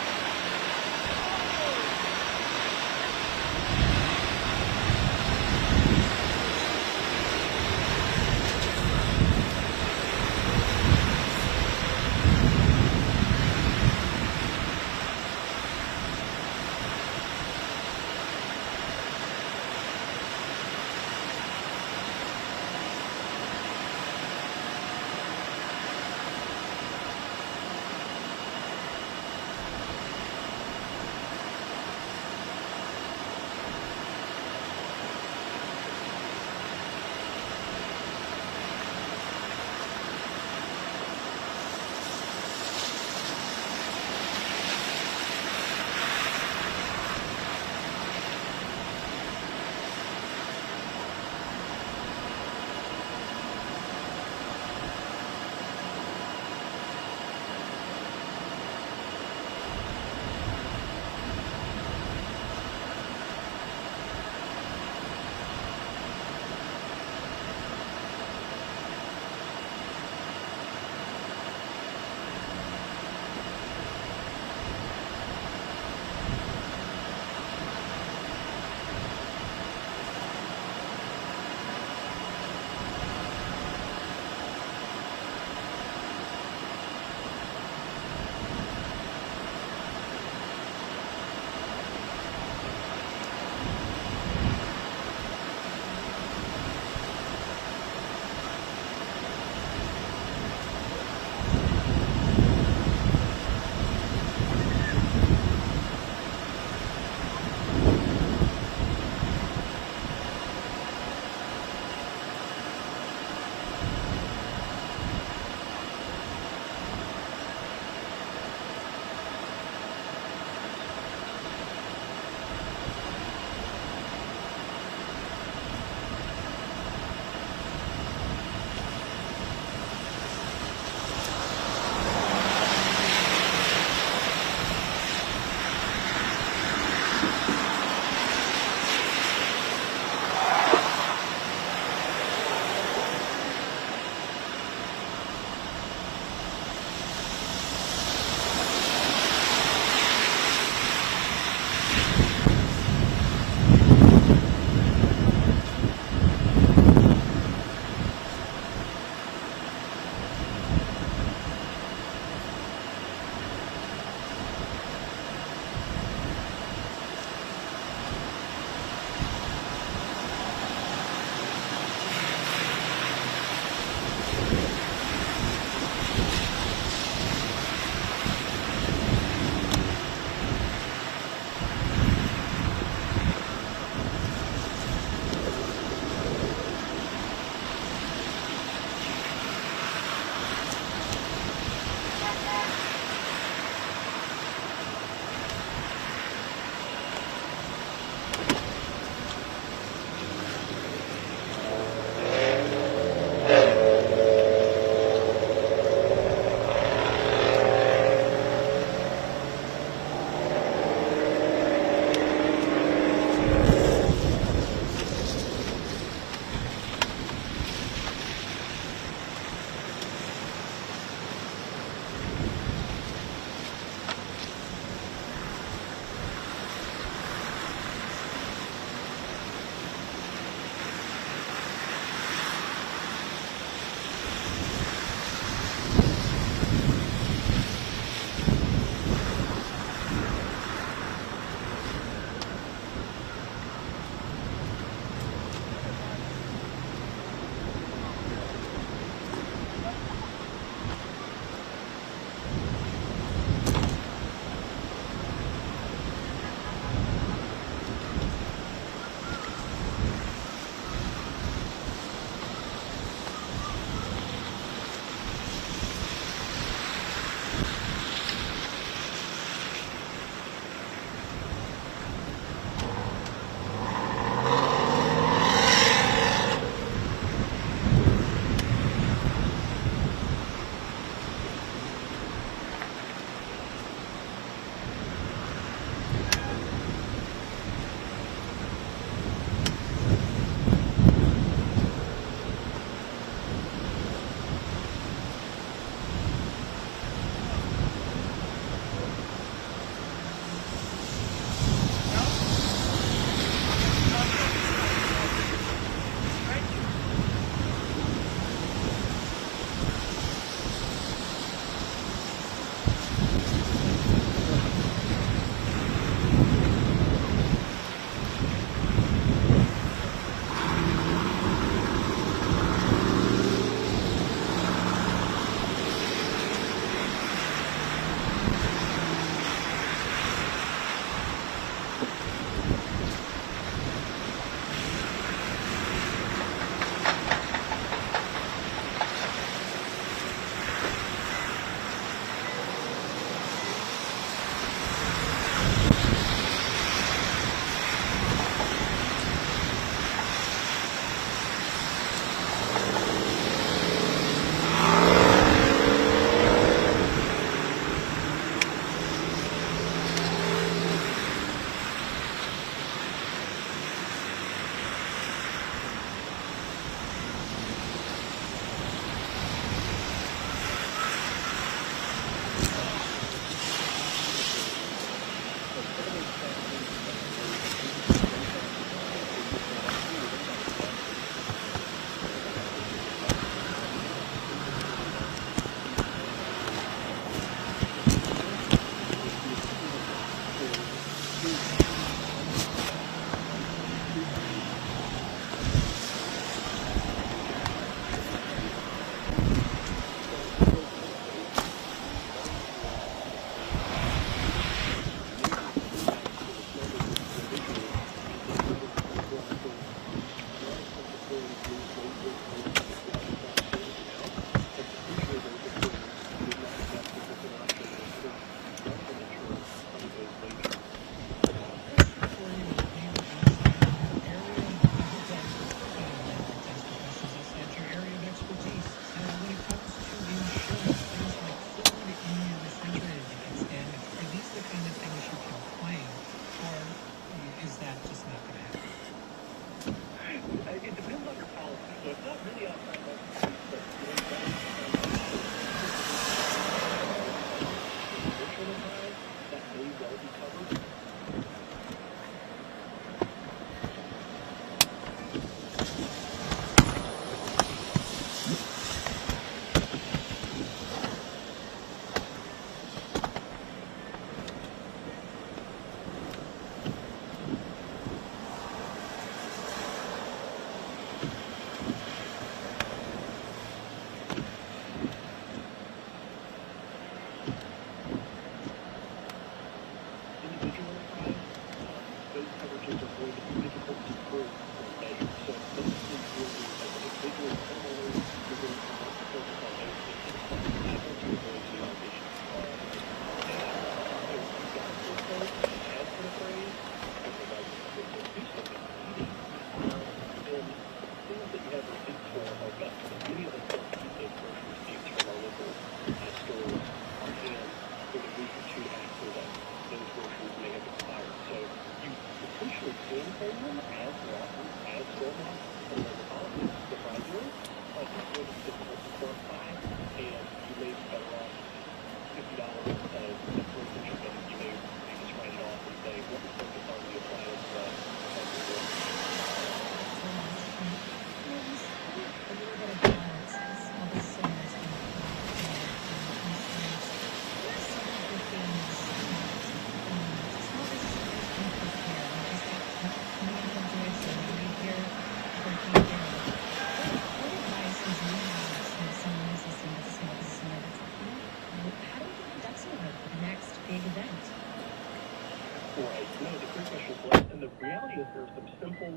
reality is there's some simple,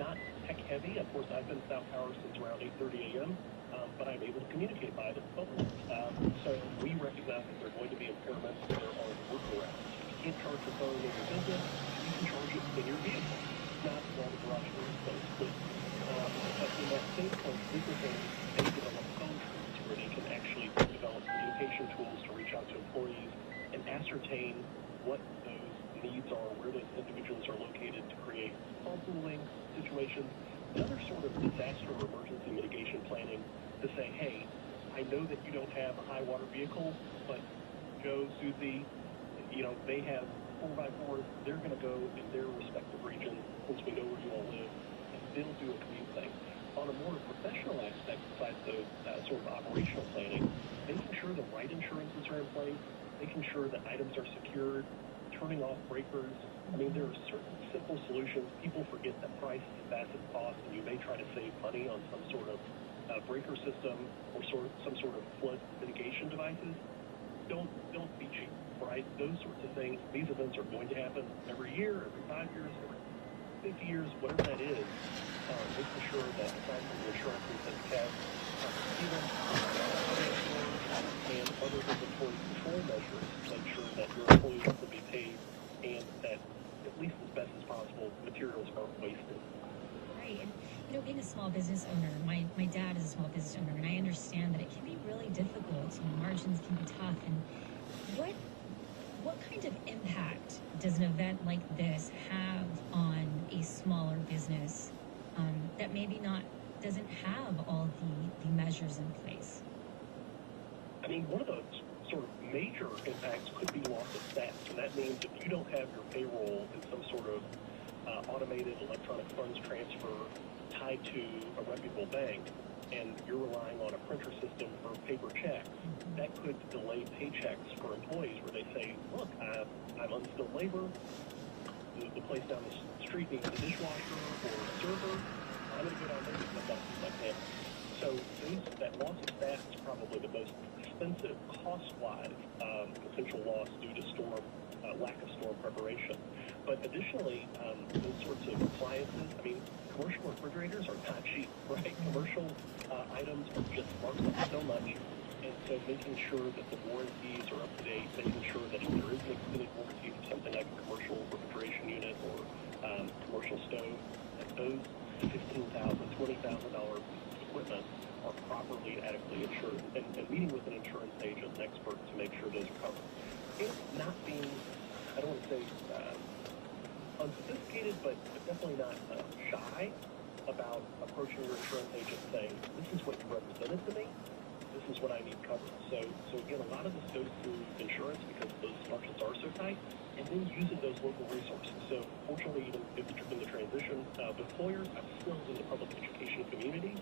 not tech heavy. Of course, I've been South Tower since around 8:30 a.m., but I'm able to communicate by the phone. So we recognize that there are going to be impairments. There are workarounds. You can't charge your phone in your business. You can charge it in your vehicle. Not all the garage doors closed, please. But in that same sense, businesses may develop phone trees where they can actually develop communication tools to reach out to employees and ascertain what those needs are, where those individuals are located to create carpooling situations, and other sort of disaster or emergency mitigation planning to say, hey, I know that you don't have a high water vehicle, but Joe, Susie, they have 4x4s. They're going to go in their respective regions since we know where you all live, and they'll do a commute thing. On a more professional aspect, besides the sort of operational planning, making sure the right insurances are in place, making sure that items are secured, turning off breakers. I mean, there are certain simple solutions. People forget that price is a facet cost, and you may try to save money on some sort of breaker system or some sort of flood mitigation devices. Don't be cheap, right? Those sorts of things. These events are going to happen every year, every 5 years, every 50 years, whatever that is. Making sure that aside from the insurances that you have, and other inventory control measures to make sure that your employees will be paid and that, at least as best as possible, materials aren't wasted. Right, and being a small business owner, my dad is a small business owner, and I understand that it can be really difficult. Margins can be tough. And what kind of impact does an event like this have on a smaller business that maybe doesn't have all the measures in place? I mean, one of the sort of major impacts could be loss of staff, and that means if you don't have your payroll in some sort of automated electronic funds transfer tied to a reputable bank, and you're relying on a printer system for paper checks, that could delay paychecks for employees where they say, look, I'm unskilled labor, the place down the street needs a dishwasher or a server, I'm going to go down there and pick up my pay. So that loss of staff is probably the most expensive, cost-wise, potential loss due to lack of storm preparation. But additionally, those sorts of appliances, I mean, commercial refrigerators are not cheap, right? Commercial items are just marked up so much. And so making sure that the warranties are up to date, making sure that if there is an extended warranty for something like a commercial refrigeration unit or commercial stove, that those $15,000, $20,000 equipment are properly, adequately insured, and meeting with an insurance agent, an expert, to make sure those are covered. And not being, I don't want to say unsophisticated, but definitely not shy about approaching your insurance agent saying, this is what you represented to me, this is what I need covered. So again, a lot of this goes through insurance because those margins are so tight, and then using those local resources. So fortunately, even in the transition of employers, I'm still in the public education community.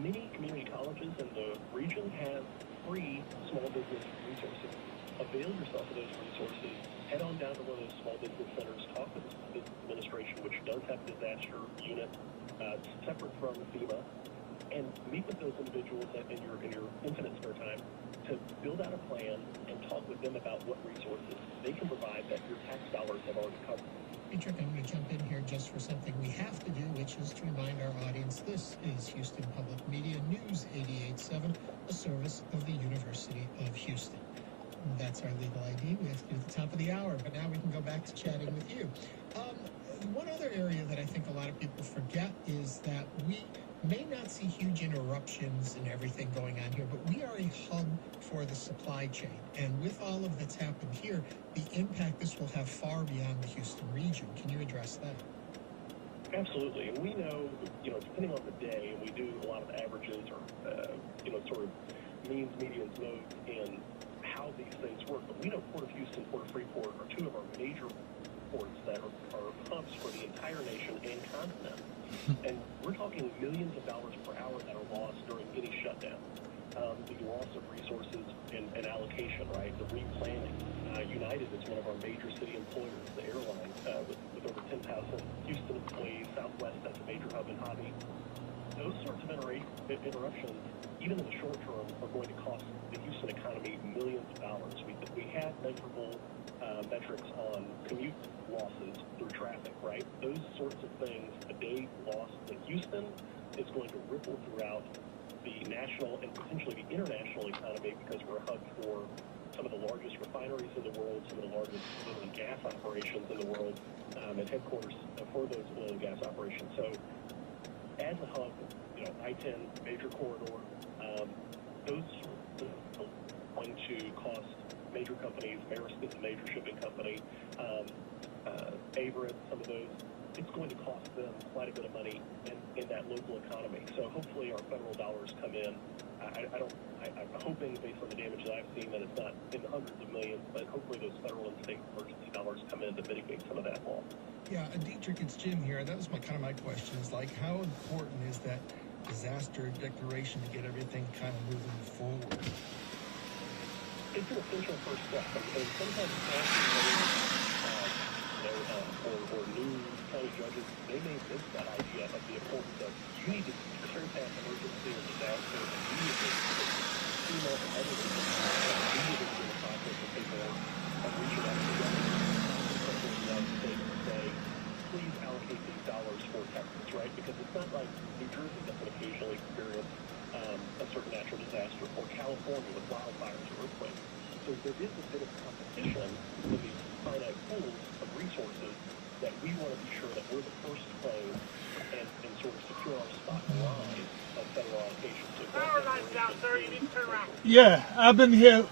Many community colleges in the region have free small business resources. Avail yourself of those resources. Head on down to one of those small business centers. Talk with the business administration, which does have a disaster unit separate from FEMA, and meet with those individuals in your infinite spare time to build out a plan and talk with them about what resources they can provide that your tax dollars have already covered. Hey, Trick, I'm going to jump in here just for something we have to do, which is to remind our audience this is Houston Public Media News 88.7, a service of the University of Houston. That's our legal ID. We have to do at the top of the hour, but now we can go back to chatting with you. One other area that I think a lot of people forget is that we may not see huge interruptions and everything going on here, but we are a hub for the supply chain. And with all of that's happened here, the impact this will have far beyond the Houston region. Can you address that? Absolutely. And we know, depending on the day, and we do a lot of averages or, sort of means, medians, modes, and how these things work. But we know Port of Houston, Port of Freeport are two of our major ports that are hubs for the entire nation and continent. And we're talking millions of dollars per hour that are lost during any shutdown. The loss of resources and allocation, right? The replanning. United is one of our major city employers, the airline, with over 10,000 Houston employees. Southwest, that's a major hub in hobby. Those sorts of interruptions, even in the short term, are going to cost the Houston economy millions of dollars. We have measurable metrics on commute losses through traffic, right? Those sorts of things, a day lost in Houston is going to ripple throughout the national and potentially the international economy because we're a hub for some of the largest refineries in the world, some of the largest oil and gas operations in the world, and headquarters for those oil and gas operations. So as a hub, I-10, major corridor, those are going to cost major companies. Maersk is a major shipping company. Averett, some of those, it's going to cost them quite a bit of money in that local economy. So hopefully our federal dollars come in. I'm hoping, based on the damage that I've seen, that it's not in the hundreds of millions, but hopefully those federal and state emergency dollars come in to mitigate some of that loss. Yeah, Dietrich, it's Jim here. That was my question is, like, how important is that disaster declaration to get everything kind of moving forward? It's an essential first step. And sometimes or new county judges, they may miss that idea of the importance of you need to clear past emergency or disaster immediately. FEMA and other immediately in the process of paperwork of reaching out to the government of the United States and say, please allocate these dollars for Texas, right? Because it's not like New Jersey doesn't occasionally experience a certain natural disaster, or California with wildfires or earthquakes. So there is a bit of competition in these finite pools of resources that we want to be sure that we're the first to close and sort of secure our spot in line of federal allocation. So Power line's down, sir. You need to turn around. Yeah, I've been here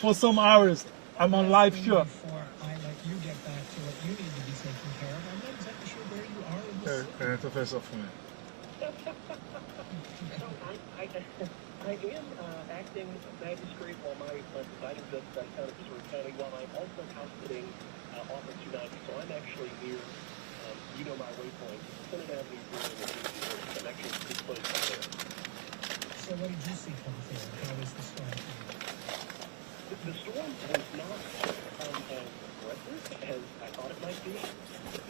for some hours. I'm on live show. Before I let you get back to what you need to be taking care of, I'm not exactly sure where you are in this. I am acting magistrate while my presiding judge is out of Missouri County, while I'm also house sitting off of 290. So I'm actually near, my waypoint, Senate Avenue, I'm actually pretty close to there. So what did you see come through? How was the storm? The storm was not as aggressive as I thought it might be.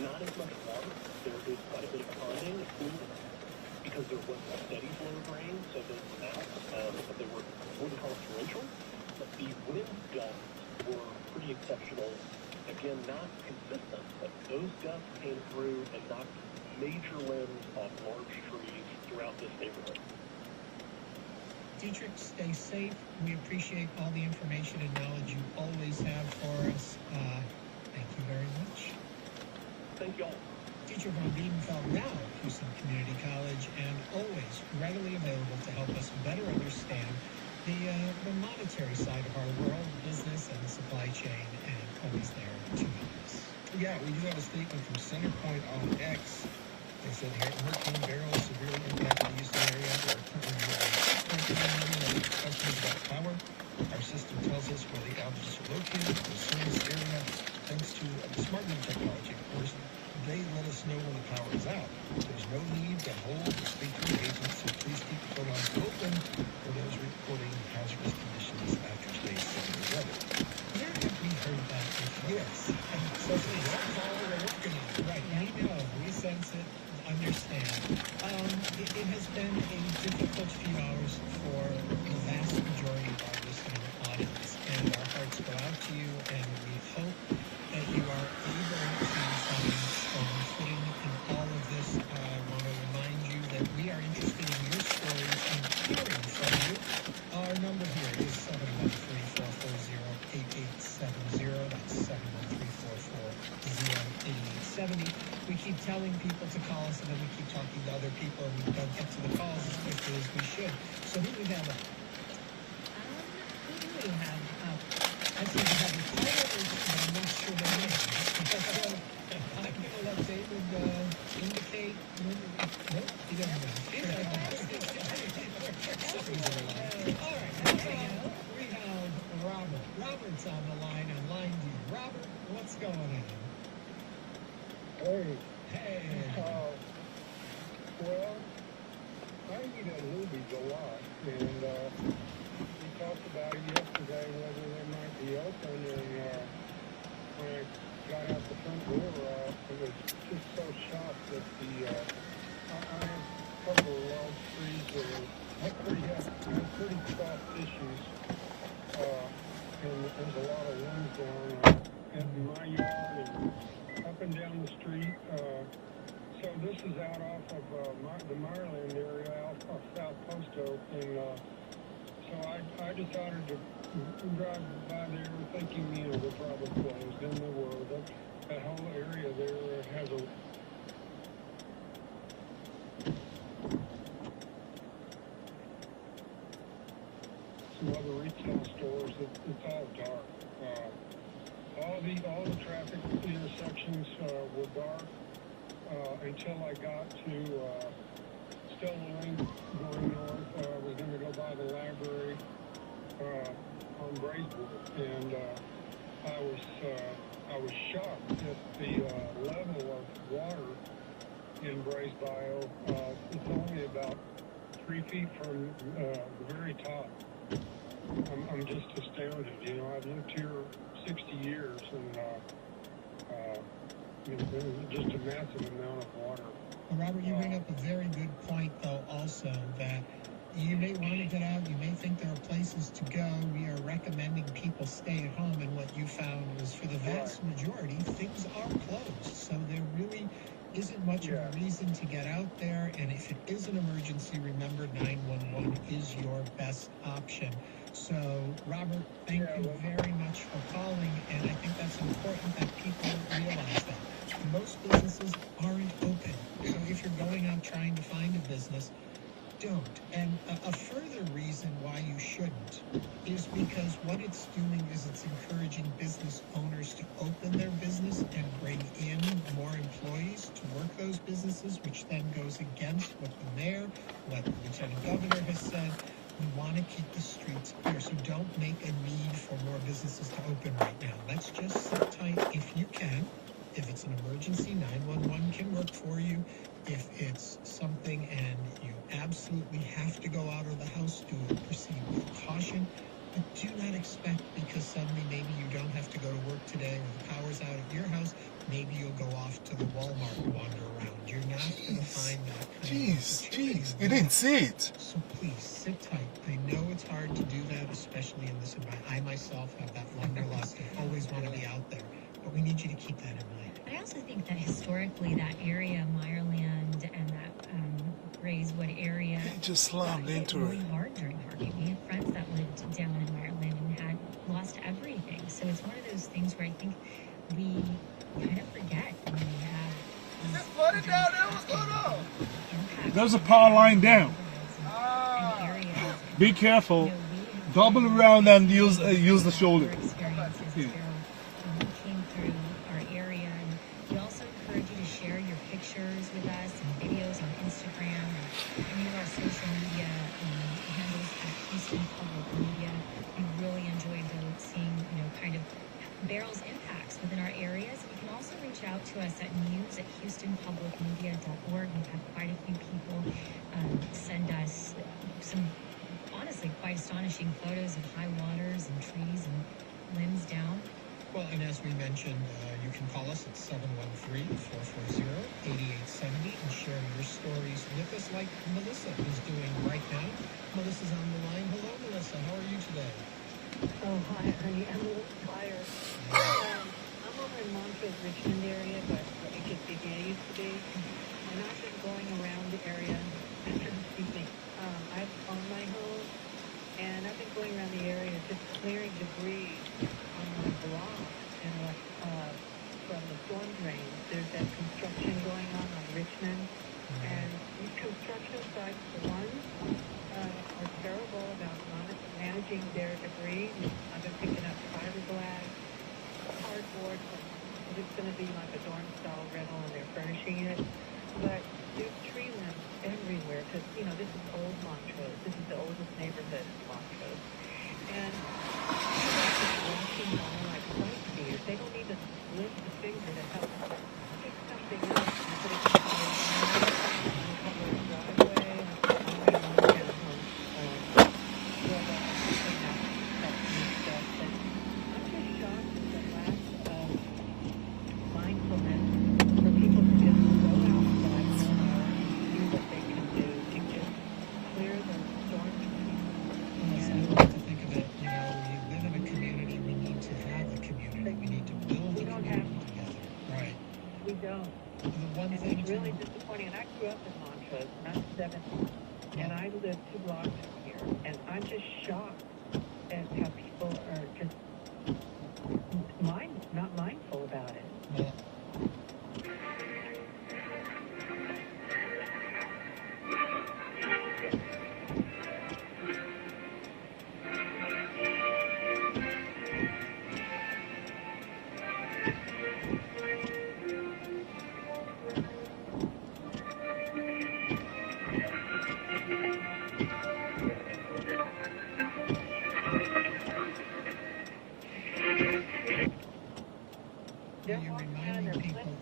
Not as much water. There is quite a bit of ponding, because there was a steady flow of rain, so those were not, but they were, I wouldn't call it torrential, but the wind gusts were pretty exceptional. Again, not consistent, but those gusts came through and knocked major limbs off large trees throughout this neighborhood. Dietrich, stay safe. We appreciate all the information and knowledge you always have for us. Thank you very much. Thank you all. Dietrich von Biedenfeld, now at Houston Community College, and always readily available to help us better understand the monetary side of our world, business, and the supply chain, and always there to help us. Yeah, we do have a statement from Centerpoint on X. They said Hurricane Beryl severely impacted the Houston area. There are currently questions about power. Our system tells us where the outages are located, the service area. Thanks to smart grid technology, of course, they let us know when the power is out. There's no need to hold or speak to the agents, so please keep the phone lines open for those reporting hazardous conditions after today's severe weather. Where have we heard that before? Yes. So that's all we're working on. Right. We know. We sense it. Understand. It has been a difficult few hours for the vast majority of our listening audience, and our hearts go out to you, and we hope that you are able to find strong footing in all of this. I want to remind you that we are interested in your stories and hearing from you. Our number here is 713-440-8870. That's 713-440-8870. We keep telling people to call us, and then we keep talking to other people, and we don't get to the calls as quickly as we should. So who do we have? Who do we have? I think we have the title, but I'm not sure the name. So I'm going to let David indicate. Nope, he doesn't know. All right, we have Robert. Robert's on the line on line D. Robert, what's going on? Hey. Hey. Well, I eat at movies a lot, and we talked about it yesterday whether they might be open, and when I got out the front door, I was just so shocked that I have a couple of large trees that are pretty soft issues, and there's a lot of winds down in my yard, and and down the street. So this is out off of the Maryland area, out of South Posto, and so I decided to drive by there thinking, they're probably closed, and they were. That whole area there has some other retail stores. It's all dark. All the traffic intersections were dark until I got to Stella Lane going north. I was going to go by the library on Brayswood, and I was shocked at the level of water in Brays Bio. It's only about 3 feet from the very top. I'm just astounded. I've lived here 60 years, and there's just a massive amount of water. Well, Robert, you bring up a very good point, though, also, that you may want to get out, you may think there are places to go. We are recommending people stay at home, and what you found was for the vast majority, things are closed. So there really isn't much of a reason to get out there, and if it is an emergency, remember 911 is your best option. So, Robert, thank you very much for calling, and I think that's important that people realize that. Most businesses aren't open, so if you're going out trying to find a business, don't. And a further reason why you shouldn't is because what it's doing is it's encouraging business owners to open their business and bring in more employees to work those businesses, which then goes against what the mayor, what the lieutenant governor has said. We want to keep the streets clear, so don't make a need for more businesses to open right now. Let's just sit tight if you can. If it's an emergency, 911 can work for you. If it's something and you absolutely have to go out of the house, proceed with caution. But do not expect, because suddenly maybe you don't have to go to work today or the power's out at your house, maybe you'll go off to the Walmart and wander around. You're not going to find that kind of opportunity. You didn't see it. So please, sit tight. I know it's hard to do that, especially in this environment. I myself have that wanderlust and always want to be out there. But we need you to keep that in mind. I also think that historically that area, Meyerland and that Brayswood area, just slammed into really hard during Hurricane. We have friends that lived down in Meyerland and had lost everything. So it's one of those things where I think we kind of forget when we have. Is it flooded down there? What's going on? There's a power line down. Be careful. Double around and use the shoulder. Came through our area, and we also encourage you to share your pictures with us and videos on Instagram and any of our social media handles at Houston Public Media. We really enjoyed seeing, kind of Beryl's impacts within our areas. You can also reach out to us at news@houstonpublicmedia.org. We've had quite a few people send us some, honestly, quite astonishing photos of high waters and trees and limbs down. Well, and as we mentioned, you can call us at 713-440-8870 and share your stories with us like Melissa is doing right now. Melissa's on the line. Hello, Melissa. How are you today? Oh, hi, honey. I'm a little tired. I'm over in Montrose, Richmond area, but it gets big as it used to be. And I've been going around the area. Excuse me. I've owned my home, and I've been going around the area just clearing debris on my block and from the storm drains. There's that construction going on Richmond, and these construction sites, the ones are terrible about managing their debris. I've been picking up really disappointing. And I grew up in Montrose, and I'm 70, and I live 2 blocks from here, and I'm just shocked at how people are just not mindful about it. Well, you're reminding people,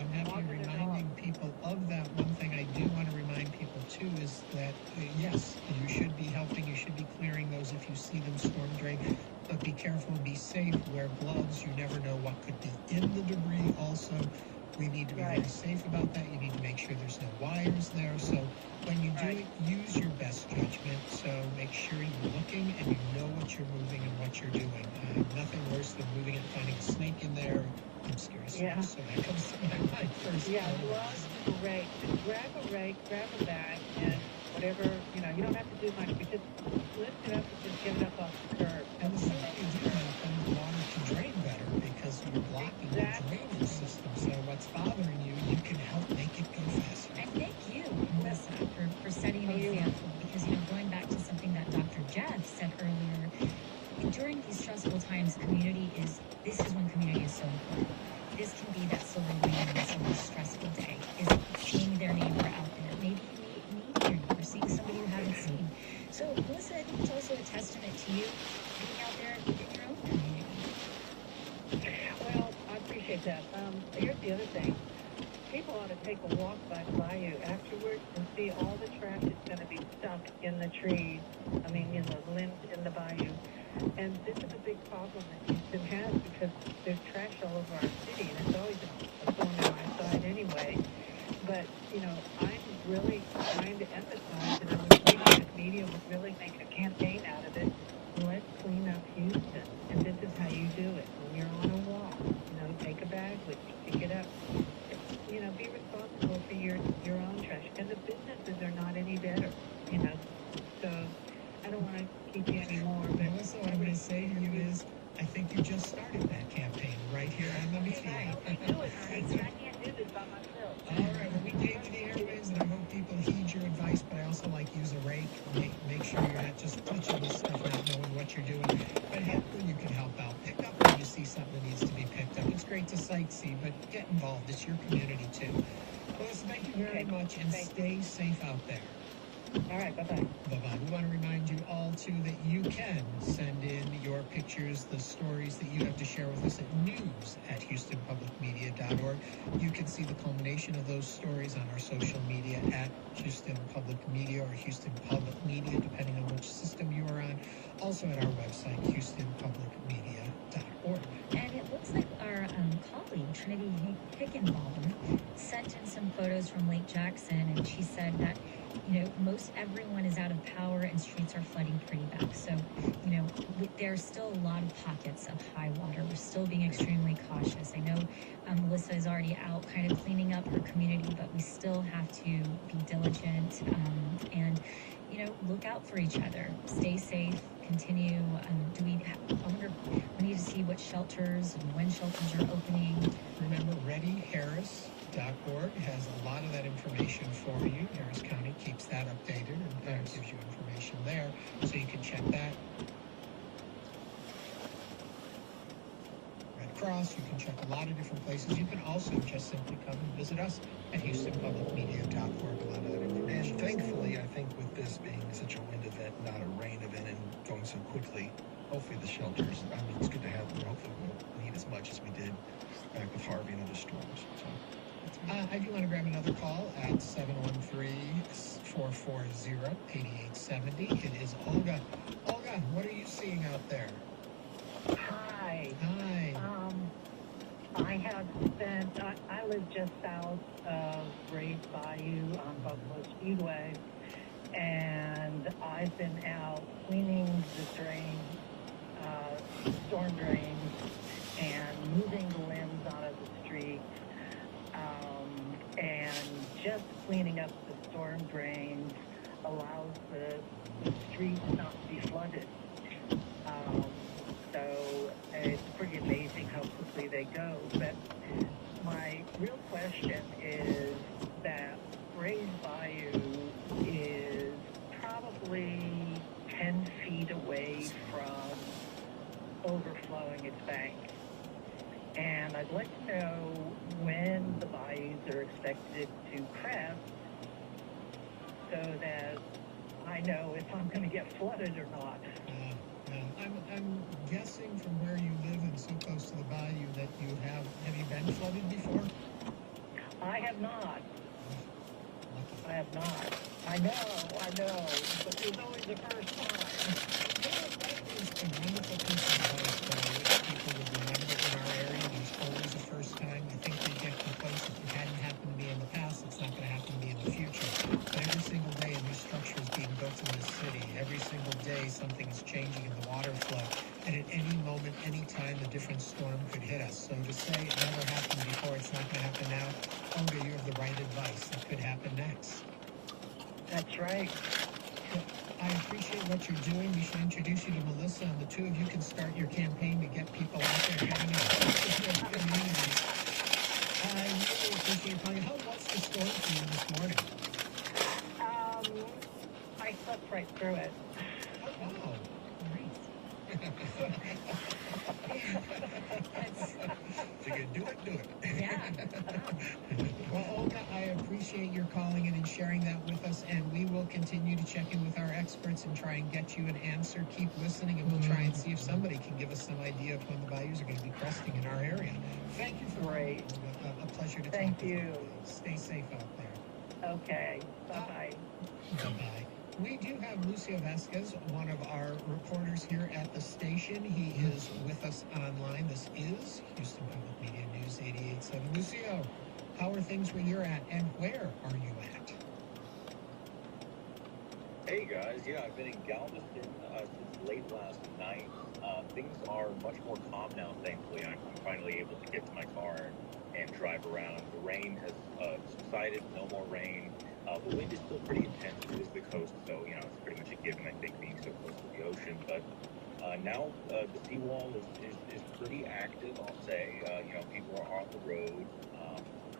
I'm happy you're reminding people of that. One thing I do want to remind people too is that, yes, you should be helping, you should be clearing those if you see them storm drain, but be careful, be safe, wear gloves. You never know what could be in the debris also. We need to be very safe about that. You need to make sure there's no wires there. So when you do it, use your best judgment. So make sure you're looking and you know what you're moving and what you're doing. Nothing worse than moving it and finding a snake in there. I'm scared of snakes, so that comes to my mind first. Yeah, gloves and a rake. Just grab a rake, grab a bag, and whatever, you don't have to do much. You just lift it up and just get it up off the curb. And the sooner you do that, then the water can drain better because you're blocking the drainage system. So what's bothering you, you can help make it go faster. And thank you, Melissa, for setting an example, because going back to something that Dr. Jeff said earlier, during these stressful times, this is when community is so important. This can be that silver lining in someone's stressful day, is seeing their neighbor out there. Maybe you meet your neighbor, seeing somebody you haven't seen. So, Melissa, I think it's also a testament to you being out there in your own community. Well, I appreciate that. Here's the other thing. People ought to take a walk by the bayou afterwards and see all the trash that's going to be stuck in the trees. I mean, in the limbs in the bayou. And this is a big problem that Houston has because there's trash all over our city, and it's always a thorn in my side anyway. But, I'm really trying to emphasize, and I was thinking the media would really make a campaign out of it. Let's clean up Houston, and this is how you do it. When you're on a walk, take a bag with you, pick it up. Be responsible for your own trash. And the businesses are not any better, So I don't want to keep you anymore. But Melissa, what I'm going to say to you is, I think you just started that campaign right here on the media. I do it, honey, but I can't do this by myself. All right, well, we gave you the airways, and I hope people heed your advice, but I also like use a rake. Make sure you're not just touching this stuff, not knowing what you're doing, but help when you can help out. Pick up when you see something that needs to be picked up. It's great to sightsee, but get involved. It's your community, too. Melissa, thank you very much, and stay safe out there. All right, bye-bye. Bye-bye. We want to remind you all, too, that you can send in your pictures, the stories that you have to share with us at news@HoustonPublicMedia.org. You can see the culmination of those stories on our social media at Houston Public Media or Houston Public Media, depending on which system you are on. Also at our website, HoustonPublicMedia.org. And it looks like our colleague, Trinity Hickenbaum, sent in some photos from Lake Jackson, and she said that most everyone is out of power and streets are flooding pretty back. So, there's still a lot of pockets of high water. We're still being extremely cautious. I know Melissa is already out kind of cleaning up her community, but we still have to be diligent and, look out for each other. Stay safe. Continue. We need to see what shelters and when shelters are opening. Remember, ReadyHarris.org has a lot of that information for you. Harris County keeps that updated and gives you information there, so you can check that. Red Cross, you can check a lot of different places. You can also just simply come and visit us at HoustonPublicMedia.org. A lot of that information. And thankfully, I think with this being such a wind event, not a rain event, and going so quickly, hopefully the shelters, it's good to have them. Hopefully we won't need as much as we did back with Harvey and other storms. So. I do want to grab another call at 713-440-8870. It is Olga. Olga, what are you seeing out there? Hi. Hi. I live just south of Brave Bayou on Buffalo Speedway, and I've been out cleaning the storm drains, and moving the limbs out of the street. And I'd like to know when the bayous are expected to crest so that I know if I'm going to get flooded or not. I'm guessing from where you live and so close to the bayou that have you been flooded before? I have not. I have not. I know, but there's always the first time. That is a wonderful piece of advice that I wish people would remember in our area. There's always a first time. I think they get complacent. It hadn't happened to me in the past. It's not going to happen to me in the future. But every single day a new structure is being built in this city. Every single day something is changing in the water flow. And at any moment, any time, a different storm could hit us. So to say it never happened before, it's not going to happen now, Olga, you have the right advice. It could happen next. That's right. I appreciate what you're doing. We should introduce you to Melissa, and the two of you can start your campaign to get people out there getting in touch with their communities. I really appreciate calling. How was the storm for you this morning? I slept right through it. Oh, wow. If you can do it, do it. Yeah. Well, Olga, I appreciate your calling in and sharing that with us, and we will continue to check in with our experts and try and get you an answer. Keep listening, and we'll try and see if somebody can give us some idea of when the bayous are going to be cresting in our area. Thank you for calling, Olga. A pleasure to talk with you. Stay safe out there. Okay. Bye-bye. Bye-bye. We do have Lucio Vasquez, one of our reporters here at the station. He is with us online. This is Houston Public Media News 88.7. Lucio, how are things where you're at, and where are you at? Hey guys, yeah, I've been in Galveston since late last night. Things are much more calm now, thankfully. I'm finally able to get to my car and drive around. The rain has subsided, no more rain. The wind is still pretty intense. It is the coast, so, it's pretty much a given, I think, being so close to the ocean. But now the seawall is pretty active, I'll say. People are on the road.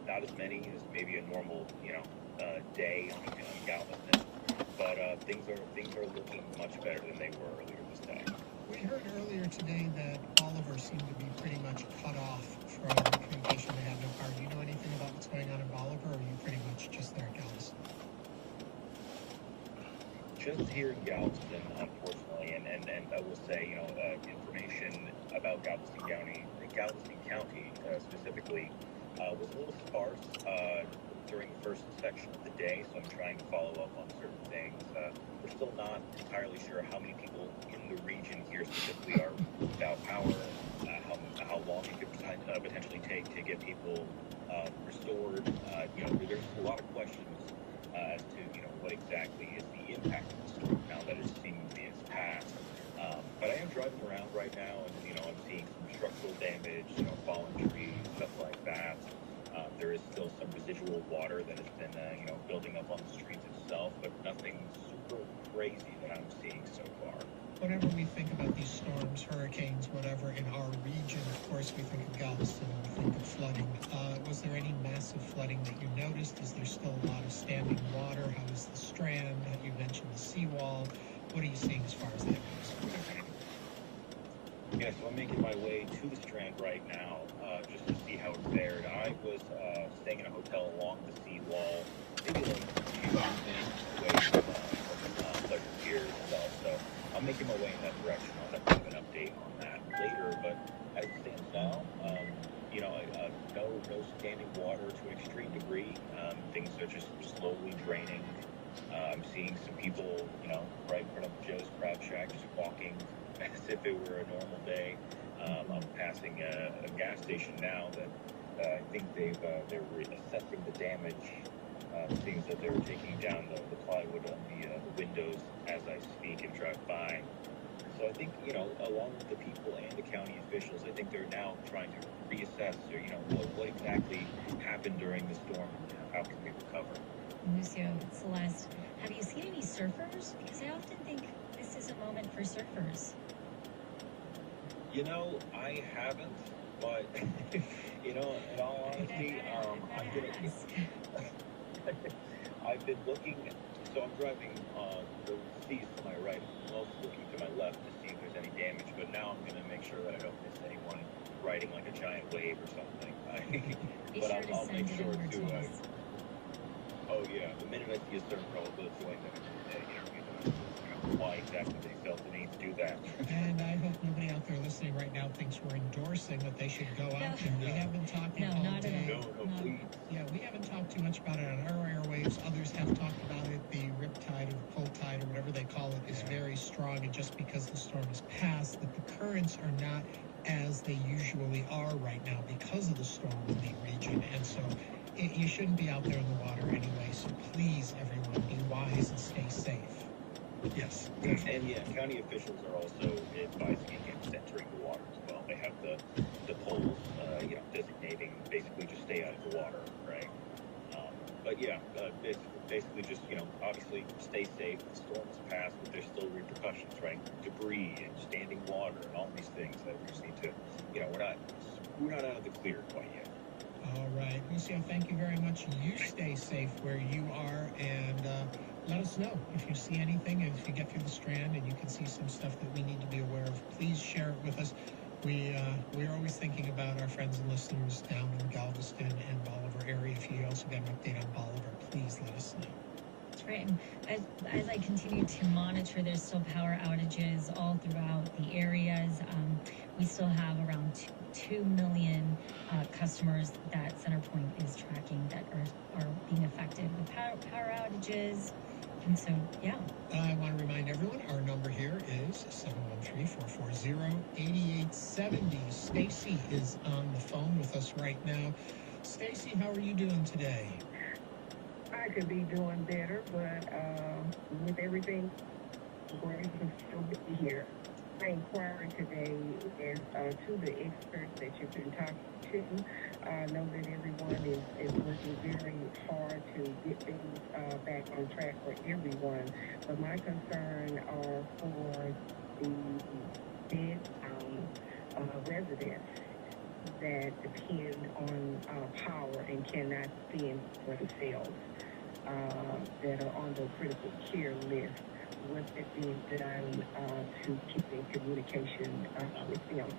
Not as many as maybe a normal, day on Galveston. But things are looking much better than they were earlier this day. We heard earlier today that Bolivar seemed to be pretty much cut off from communication. They have no power. Do you know anything about what's going on in Bolivar, or are you pretty much just there at Galveston? Just here in Galveston, unfortunately, and I will say, information about Galveston County specifically was a little sparse during the first section of the day, so I'm trying to follow up on certain things. We're still not entirely sure how many people in the region here specifically are without power, how long it could potentially take to get people restored. There's a lot of questions as to what exactly is the impact of the storm now that it's seemingly it's passed. But I am driving around right now, and I'm seeing some structural damage, fallen trees, stuff like that. There is still some residual water that has been building up on the streets itself, but nothing super crazy that I'm seeing so far. Whenever we think about these storms, hurricanes, whatever, in our region, of course, we think of Galveston and we think of flooding. Was there any massive flooding that you noticed? Is there still a lot of standing water? How is the Strand? You mentioned the seawall. What are you seeing as far as that goes? Yeah, so I'm making my way to the Strand right now, just to see how it's fared. I was staying in a hotel along the seawall, maybe like a few minutes away from Pleasure Pier itself. So I'm making my way in that direction. I'll have to have an update on that later. But as it stands now, no standing water to an extreme degree. Things are just slowly draining. I'm seeing some people, right in front of Joe's Crab Shack, just walking as if it were a normal day. I'm passing a gas station now that I think they're reassessing the damage. Seems that they're taking down the plywood on the windows as I speak and drive by. So I think, along with the people and the county officials, I think they're now trying to reassess, what exactly happened during the storm and how can we recover. Lucio, Celeste, have you seen any surfers? Because I often think this is a moment for surfers. I haven't, but, in all honesty, I've been looking, so I'm driving the seas to my right, I'm also looking to my left to see if there's any damage, but now I'm going to make sure that I don't miss anyone riding like a giant wave or something. Be But sure to I'll send make it sure over to. to us. Oh yeah, the minute I see a certain probability, I'm going to interview them. Why exactly they felt the need to do that. And I hope nobody out there listening right now thinks we're endorsing that they should go out there. We have been talking all not day. at all. No, please. Yeah, we haven't talked too much about it on our airwaves. Others have talked about it. The rip tide or the pull tide or whatever they call it is very strong. And just because the storm is past, that the currents are not as they usually are right now because of the storm in the region. And so you shouldn't be out there in the water anyway. So please, everyone, be wise and stay safe. Yes. And yeah, county officials are also advising against entering the water as well. They have the poles, designating basically just stay out of the water, right? But yeah, basically just, obviously stay safe. The storm is past, but there's still repercussions, right? Debris and standing water and all these things that we just need to, we're not out of the clear quite yet. All right. Lucio, thank you very much. You stay safe where you are, and let us know if you see anything. If you get through the Strand and you can see some stuff that we need to be aware of, please share it with us. We're always thinking about our friends and listeners down in the Galveston and Bolivar area. If you also get an update on Bolivar, please let us know. That's right. And as I continue to monitor, there's still power outages all throughout the areas. We still have around 2 million customers that CenterPoint is tracking that are being affected with power outages. And so, yeah. I want to remind everyone, our number here is 713-440-8870. Stacy is on the phone with us right now. Stacy, how are you doing today? I could be doing better, but with everything, great to still be here. My inquiry today is to the experts that you've been talking to. I know that everyone is working very hard to get things back on track for everyone, but my concern are for the dead residents that depend on power and cannot fend for themselves, that are on the critical care list. What's it being done to keep in communication with them?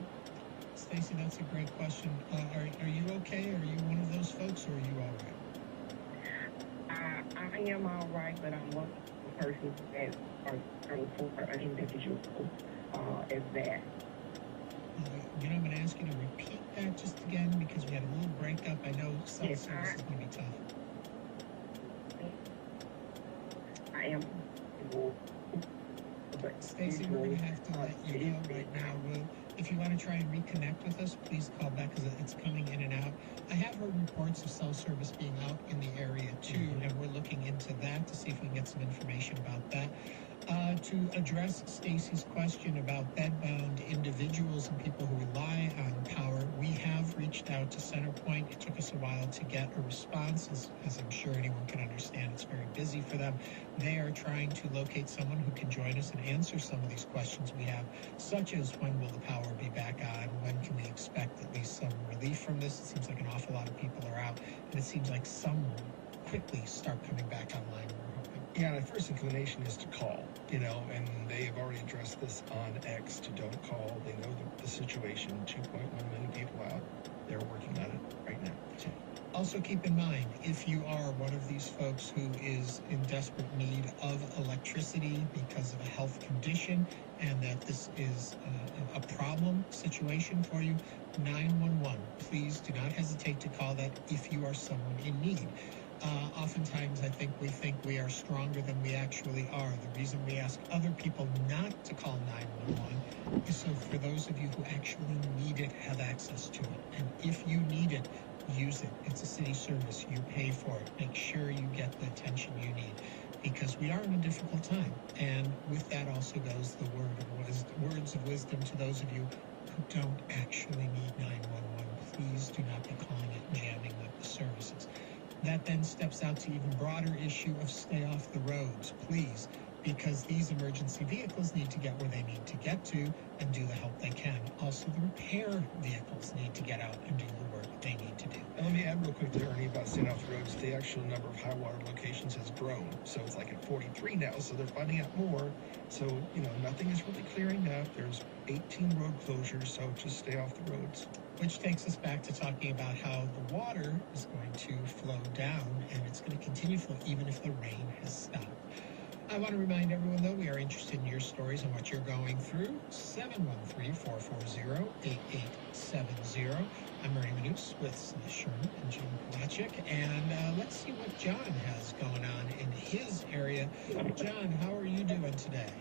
Stacy, that's a great question. Are you okay? Are you one of those folks, or are you all right? I am all right, but I'm one of the persons that are going for an individual as that. I'm going to ask you to repeat that just again because we had a little breakup. I know cell service is going to be tough. I am. But Stacey, we're going to have to let you go right now. If you want to try and reconnect with us, please call back because it's coming in and out. I have heard reports of cell service being out in the area too, and we're looking into that to see if we can get some information about that. To address Stacy's question about bedbound individuals and people who rely on power, we have reached out to CenterPoint. It took us a while to get a response, as I'm sure anyone can understand. It's very busy for them. They are trying to locate someone who can join us and answer some of these questions we have, such as when will the power be back on? When can we expect at least some relief from this? It seems like an awful lot of people are out, and it seems like some will quickly start coming back online. We're hoping. Yeah, my first inclination is to call, and they have already addressed this on X to don't call. They know the situation, 2.1 million people out. They're working on it right now. So. Also keep in mind, if you are one of these folks who is in desperate need of electricity because of a health condition and that this is a problem situation for you, 911. Please do not hesitate to call that if you are someone in need. Oftentimes, I think we are stronger than we actually are. The reason we ask other people not to call 911 is so for those of you who actually need it, have access to it. And if you need it, use it. It's a city service. You pay for it. Make sure you get the attention you need because we are in a difficult time. And with that also goes the words of wisdom to those of you who don't actually need 911. Please do not be calling it and jamming up the services. That then steps out to even broader issue of stay off the roads, please, because these emergency vehicles need to get where they need to get to and do the help they can. Also, the repair vehicles need to get out and do the work they need to do. And let me add real quick to Ernie about staying off the roads. The actual number of high water locations has grown. So it's like at 43 now, so they're finding out more. So, nothing is really clearing up. There's 18 road closures, so just stay off the roads. Which takes us back to talking about how the water is going to flow down, and it's going to continue to flow even if the rain has stopped. I want to remind everyone, though, we are interested in your stories and what you're going through. 713-440-8870. I'm Ernie Manous with Celeste Sherman and Jim Kovacik, and let's see what John has going on in his area. John, how are you doing today?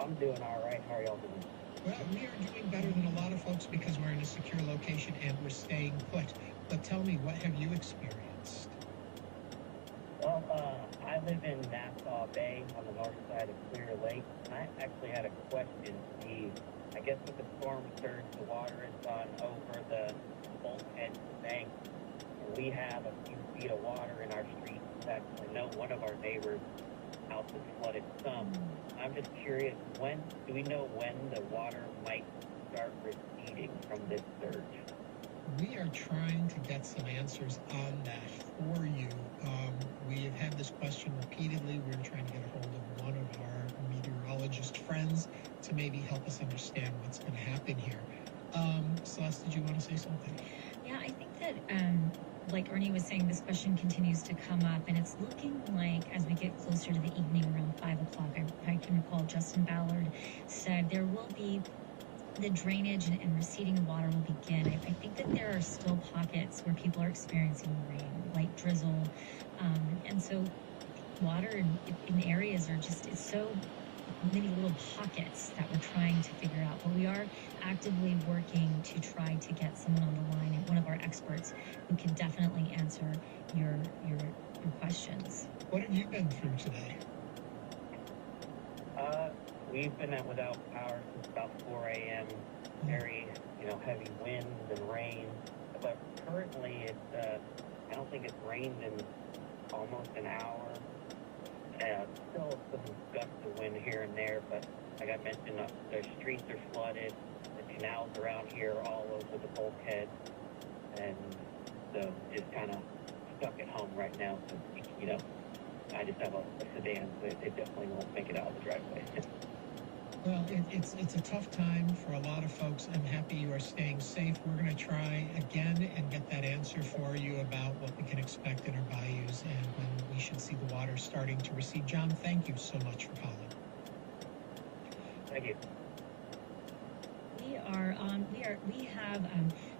I'm doing all right. How are y'all doing? Well, we are doing better than a lot of folks because we're in a secure location and we're staying put. But tell me, what have you experienced? Well, I live in Nassau Bay on the north side of Clear Lake, and I actually had a question. I guess with the storm surge, the water has gone over the bulkhead bank, and we have a few feet of water in our street. In fact, I know one of our neighbors' house is flooded some. I'm just curious, do we know when the water might start receding from this surge? We are trying to get some answers on that for you. We have had this question repeatedly. We're trying to get a hold of one of our meteorologist friends to maybe help us understand what's going to happen here. Celeste, did you want to say something? Yeah, I think that, like Ernie was saying, this question continues to come up, and it's looking like as we get closer to the evening around 5 o'clock, I can recall Justin Ballard said there will be the drainage and receding water will begin. I think that there are still pockets where people are experiencing rain, light drizzle, and so water in areas are just, it's so many little pockets that we're trying to figure out. But we are actively working to try to get someone on the line, and one of our experts who can definitely answer your questions. What have you been through today? We've been without power since about 4 a.m. Very, heavy winds and rain. But currently, I don't think it's rained in almost an hour. Still some gusts of wind here and there, but like I mentioned, the streets are flooded. The canals around here are all over the bulkhead, and so just kind of stuck at home right now. So, I just have a sedan, so it definitely won't make it out of the driveway. Well, it's a tough time for a lot of folks. I'm happy you are staying safe. We're going to try again and get that answer for you about what we can expect in our bayous and when we should see the water starting to recede. John, thank you so much for calling. Thank you. We have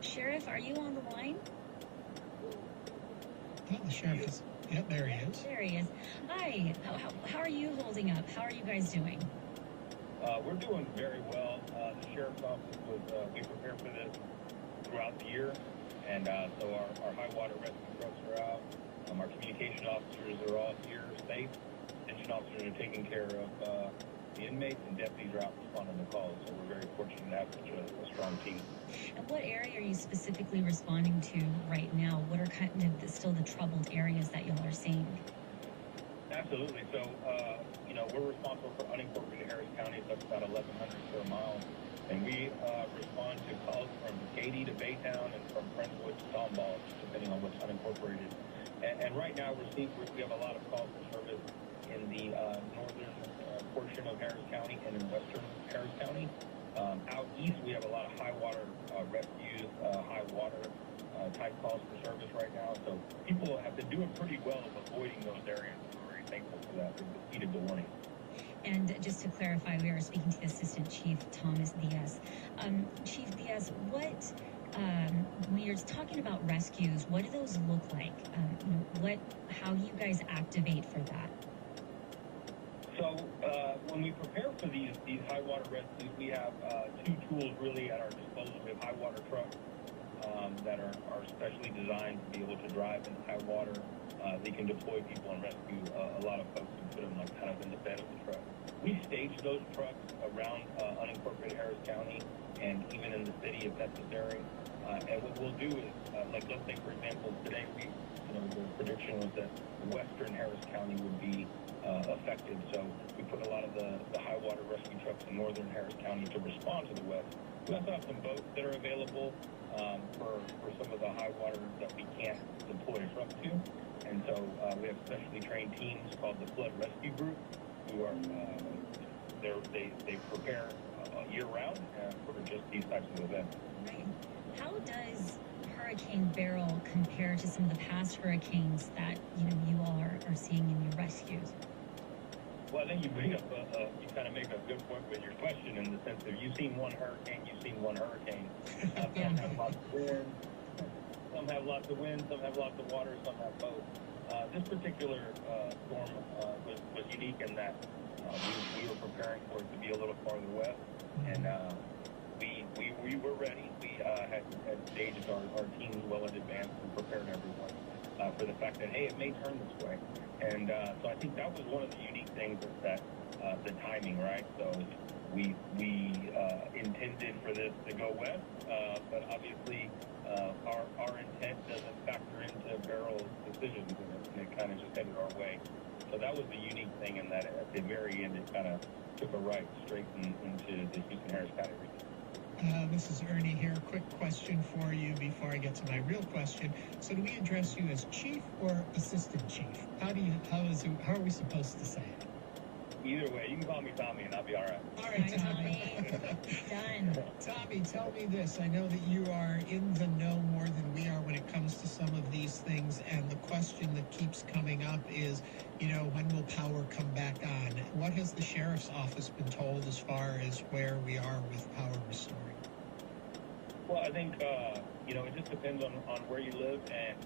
Sheriff, are you on the line? Oh, the sheriff is, yep, there he is. There he is. Hi, how are you holding up? How are you guys doing? We're doing very well. The sheriff's office we prepared for this throughout the year, and so our high water rescue trucks are out. Our communication officers are all here safe. Engine officers are taking care of the inmates, and deputies are out responding to calls. So we're very fortunate to have such a strong team. And what area are you specifically responding to right now? What are kind of still the troubled areas that y'all are seeing? Absolutely. So, we're responsible for unincorporated Harris County. So that's about 1,100 square miles. And we respond to calls from Katy to Baytown and from Brentwood to Tomball, depending on what's unincorporated. And right now we have a lot of calls for service in the northern portion of Harris County and in western Harris County. Out east, we have a lot of high water rescues, high water type calls for service right now. So people have been doing pretty well of avoiding those areas. We're very thankful for that. We've heeded the warning. And just to clarify, we are speaking to the Assistant Chief Thomas Diaz. Chief Diaz, when you're talking about rescues, what do those look like? How do you guys activate for that? So when we prepare for these high water rescues, we have two tools really at our disposal. We have high water trucks that are specially designed to be able to drive in high water. They can deploy people and rescue a lot of folks and put them kind of in the bed of the truck. We stage those trucks around unincorporated Harris County and even in the city if necessary. And what we'll do is, let's say for example, today the prediction was that western Harris County would be affected. So we put a lot of the high water rescue trucks in northern Harris County to respond to the west. We also have some boats that are available for some of the high water that we can't deploy a truck to. And so we have specially trained teams called the Flood Rescue Group who are they prepare year round for just these types of events. Right. How does Hurricane Beryl compare to some of the past hurricanes that you all are seeing in your rescues? Well, I think you bring up you kind of make a good point with your question in the sense of you've seen one hurricane, you've seen one hurricane. Some have lots of wind, some have lots of wind, some have lots of water, some have both. This particular storm was unique in that we were preparing for it to be a little farther west, and we were ready. We had staged our teams well in advance and prepared everyone for the fact that, hey, it may turn this way. And so I think that was one of the unique things is that the timing, right? So we intended for this to go west, but obviously our intent doesn't factor into Beryl's decisions, and it kind of just headed our way. So that was the unique thing in that at the very end, it kind of took a right straight into the Houston-Harris County region. This is Ernie here. Quick question for you before I get to my real question. So do we address you as chief or assistant chief? How are we supposed to say it? Either way, you can call me Tommy and I'll be all right. All right, Tommy. Done. Tommy, tell me this. I know that you are in the know more than we are when it comes to some of these things, and the question that keeps coming up is, when will power come back on? What has the sheriff's office been told as far as where we are with power restoring? Well, I think, it just depends on where you live, and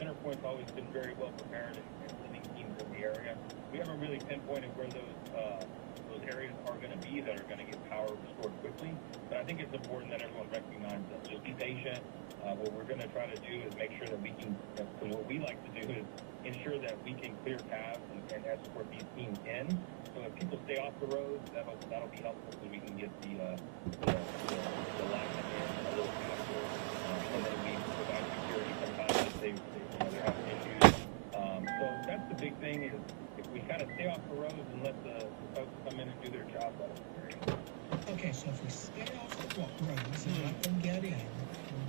CenterPoint's always been very well prepared and sending teams in the area. We haven't really pinpointed where those areas are going to be that are going to get power restored quickly, but I think it's important that everyone recognizes that. Just be patient. What we're going to try to do is make sure that we can, because what we like to do is ensure that we can clear paths and escort these teams in. So if people stay off the roads, that'll be helpful so we can get the linemen in a little faster, and then we provide security sometimes if they're having issues. So that's the big thing is if we kind of stay off the roads and let the folks come in and do their job, that'll be great. Okay, so if we stay off the roads and let them get in,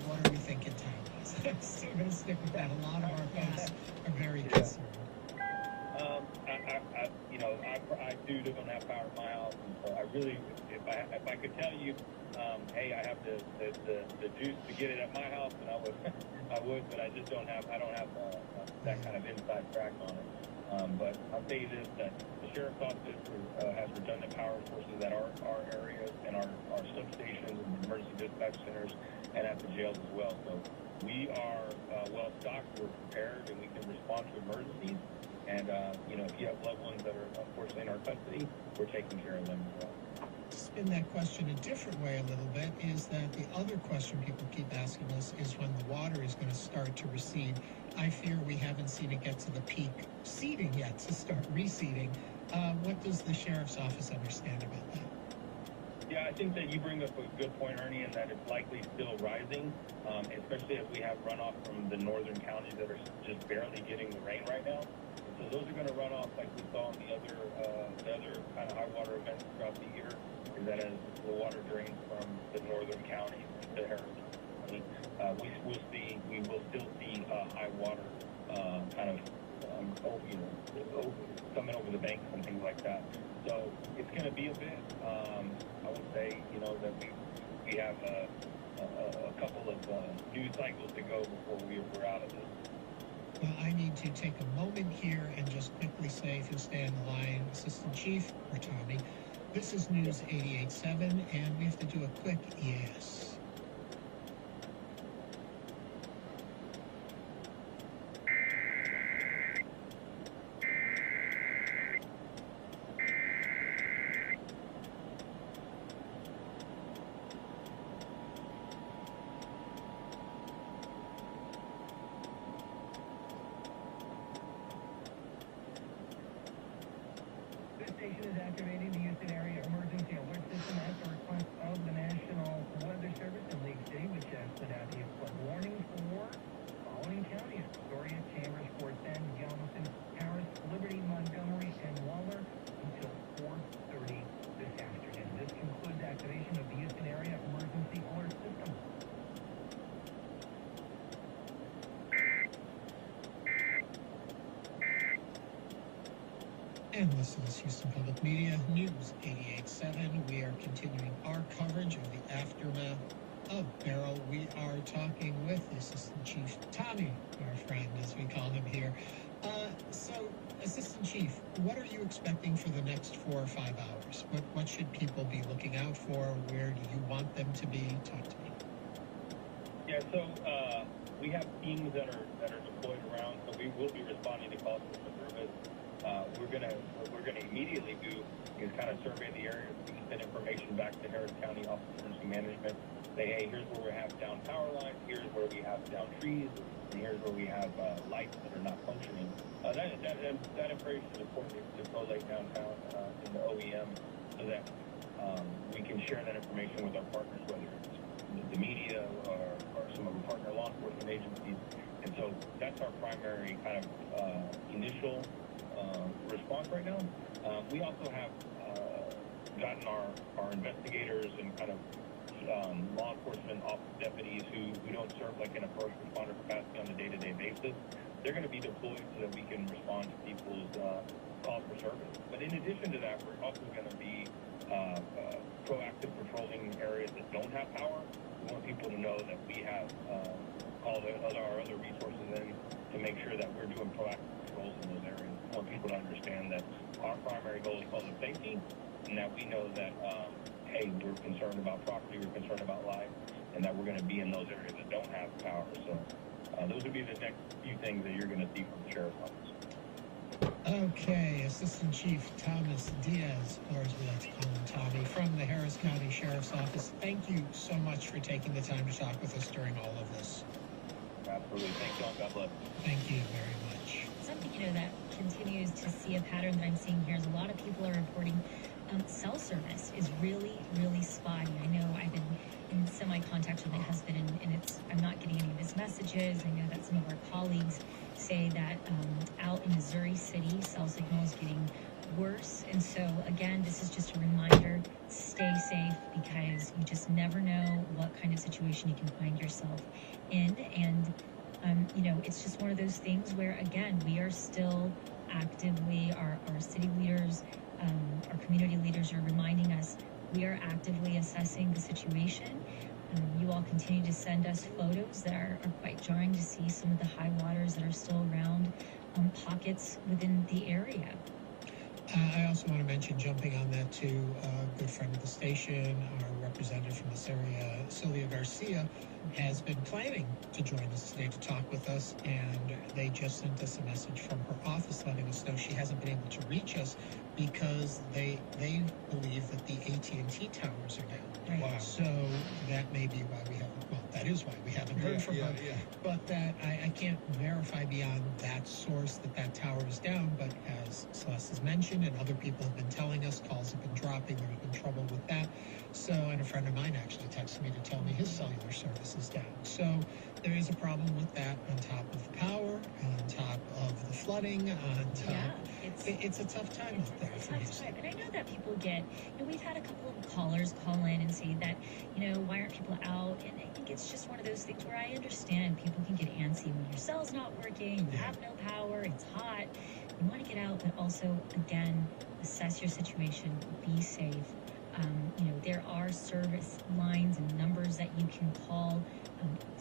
what are we thinking time-wise? Still going to stick with that. A lot of our folks are very concerned. I don't have power in my house, and so I really, if I could tell you, hey, I have the juice to get it at my house, then I would, but I just don't have that kind of inside track on it. But I'll tell you this, that the sheriff's office has redundant power sources at our areas and our substations and emergency dispatch centers and at the jails as well. So we are well stocked, we're prepared, and we can respond to emergencies. And, if you have loved ones that are unfortunately in our custody, we're taking care of them as well. To spin that question a different way a little bit is that the other question people keep asking us is when the water is going to start to recede. I fear we haven't seen it get to the peak seeding yet to start reseeding. What does the sheriff's office understand about that? Yeah, I think that you bring up a good point, Ernie, in that it's likely still rising, especially as we have runoff from the northern counties that are just barely getting the rain right now. So those are going to run off like we saw in the other kind of high water events throughout the year, is that as the water drains from the northern counties into Harris County, we will still see high water kind of coming over the banks and things like that. So it's going to be a bit. I would say that we have a couple of news cycles to go before we're out of this. Well, I need to take a moment here and just quickly say, if you'll stay on the line, Assistant Chief or Tommy, this is News 88.7, and we have to do a quick EAS. Is activating the Houston Area Emergency Alert System at the request of the National Weather Service in Lake City, which has put out a flood warning for following counties: Astoria, Chambers, Fort Bend, Galveston, Harris, Liberty, Montgomery, and Waller until 4:30 this afternoon. This concludes activation of the Houston Area Emergency Alert System. And this is Houston Public Media News 88.7. We are continuing our coverage of the aftermath of Beryl. We are talking with Assistant Chief Tommy, our friend, as we call him here. So, Assistant Chief, what are you expecting for the next 4 or 5 hours? What should people be looking out for? Where do you want them to be? Talk to me. Yeah, so we have teams that are deployed around, so we will be responding to calls for service. What we're gonna immediately do is kind of survey the area, send information back to Harris County Office of Emergency Management. Say, hey, here's where we have down power lines, here's where we have down trees, and here's where we have lights that are not functioning. That information is important to collate downtown in the OEM so that we can share that information with our partners, whether it's the media or some of the partner law enforcement agencies. And so that's our primary kind of initial response right now. We also have gotten our investigators and kind of law enforcement office deputies who don't serve like in a first responder capacity on a day-to-day basis. They're going to be deployed so that we can respond to people's calls for service. But in addition to that, we're also going to be proactive patrolling areas that don't have power. We want people to know that we have all our other resources in to make sure that we're doing proactive patrols in those areas. We want people to understand that our primary goal is public safety, and that we know that, hey, we're concerned about property, we're concerned about life, and that we're going to be in those areas that don't have power. So those would be the next few things that you're going to see from the Sheriff's Office. Okay, Assistant Chief Thomas Diaz, or as we like to call him, Tommy, from the Harris County Sheriff's Office. Thank you so much for taking the time to talk with us during all of this. Absolutely. Thanks, John. God bless. Thank you very much. Something, that continues to see a pattern that I'm seeing here is a lot of people are reporting cell service is really, really spotty. I know I've been in semi-contact with my husband, and I'm not getting any of his messages. I know that some of our colleagues say that out in Missouri City, cell signal is getting worse. And so, again, this is just a reminder, stay safe, because you just never know what kind of situation you can find yourself in. And, it's just one of those things where, again, we are still actively, our city leaders, our community leaders are reminding us we are actively assessing the situation. You all continue to send us photos that are quite jarring to see some of the high waters that are still around pockets within the area. I also want to mention, jumping on that too, a good friend of the station, our representative from this area, Sylvia Garcia, has been planning to join us today to talk with us, and they just sent us a message from her office letting us know she hasn't been able to reach us because they believe that the AT&T towers are down. Right. Wow. So that may be why we haven't, well, that is why we haven't heard from her. Yeah. But that I can't verify beyond that source that tower is down, but as Celeste has mentioned and other people have been telling us, calls have been dropping, there's been trouble with that. So, and a friend of mine actually texted me to tell me his cellular service is down. So there is a problem with that on top of the power, on top of the flooding, on top. Yeah, it's a tough time out there for Houston. And I know that people get, we've had a couple of callers call in and say that, why aren't people out? And I think it's just one of those things where I understand people can get antsy when your cell's not working, you have no power, it's hot, you want to get out, but also, again, assess your situation, be safe. There are service lines and numbers that you can call.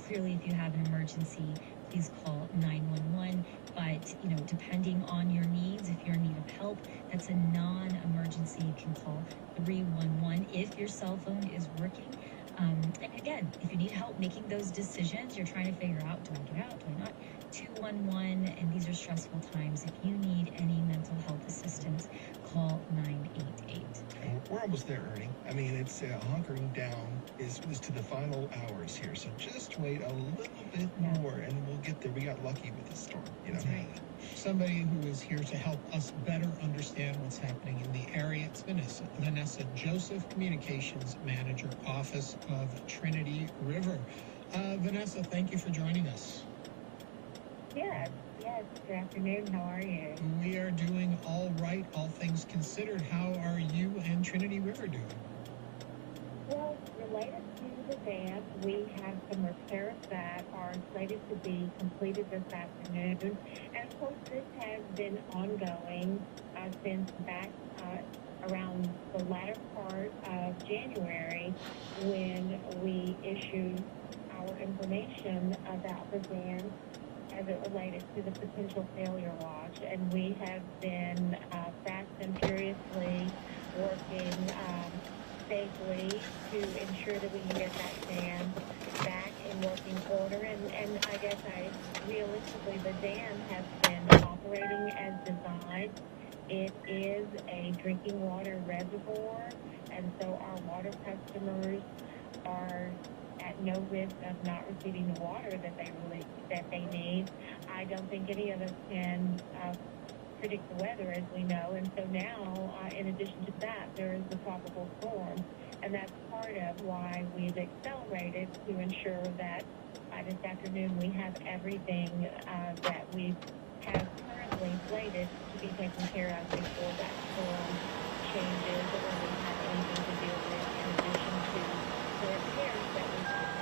Clearly, if you have an emergency, please call 911. But, depending on your needs, if you're in need of help, that's a non-emergency. You can call 311 if your cell phone is working. And again, if you need help making those decisions, you're trying to figure out, do I get out, do I not? 211, and these are stressful times. If you need any mental health assistance, call 988. We're almost there, Ernie. I mean, it's hunkering down is to the final hours here. So just wait a little bit more, and we'll get there. We got lucky with the storm, That's right. Somebody who is here to help us better understand what's happening in the area. It's Vanessa. Vanessa Joseph, Communications Manager, Office of Trinity River. Vanessa, thank you for joining us. Yes, good afternoon. How are you? We are doing all right, all things considered. How are you and Trinity River doing? Well, related to the dam, we have some repairs that are slated to be completed this afternoon. And of course, this has been ongoing since back around the latter part of January when we issued our information about the dam as it related to the potential failure watch. And we have been fast and furiously working safely to ensure that we can get that dam back in working order. And I guess realistically, the dam has been operating as designed. It is a drinking water reservoir, and so our water customers are at no risk of not receiving the water that they need. I don't think any of us can predict the weather, as we know, and so now, in addition to that, there is the tropical storm, and that's part of why we've accelerated to ensure that by this afternoon we have everything that we have currently slated to be taken care of before that storm changes or we have anything to deal with in addition to the repairs that we have.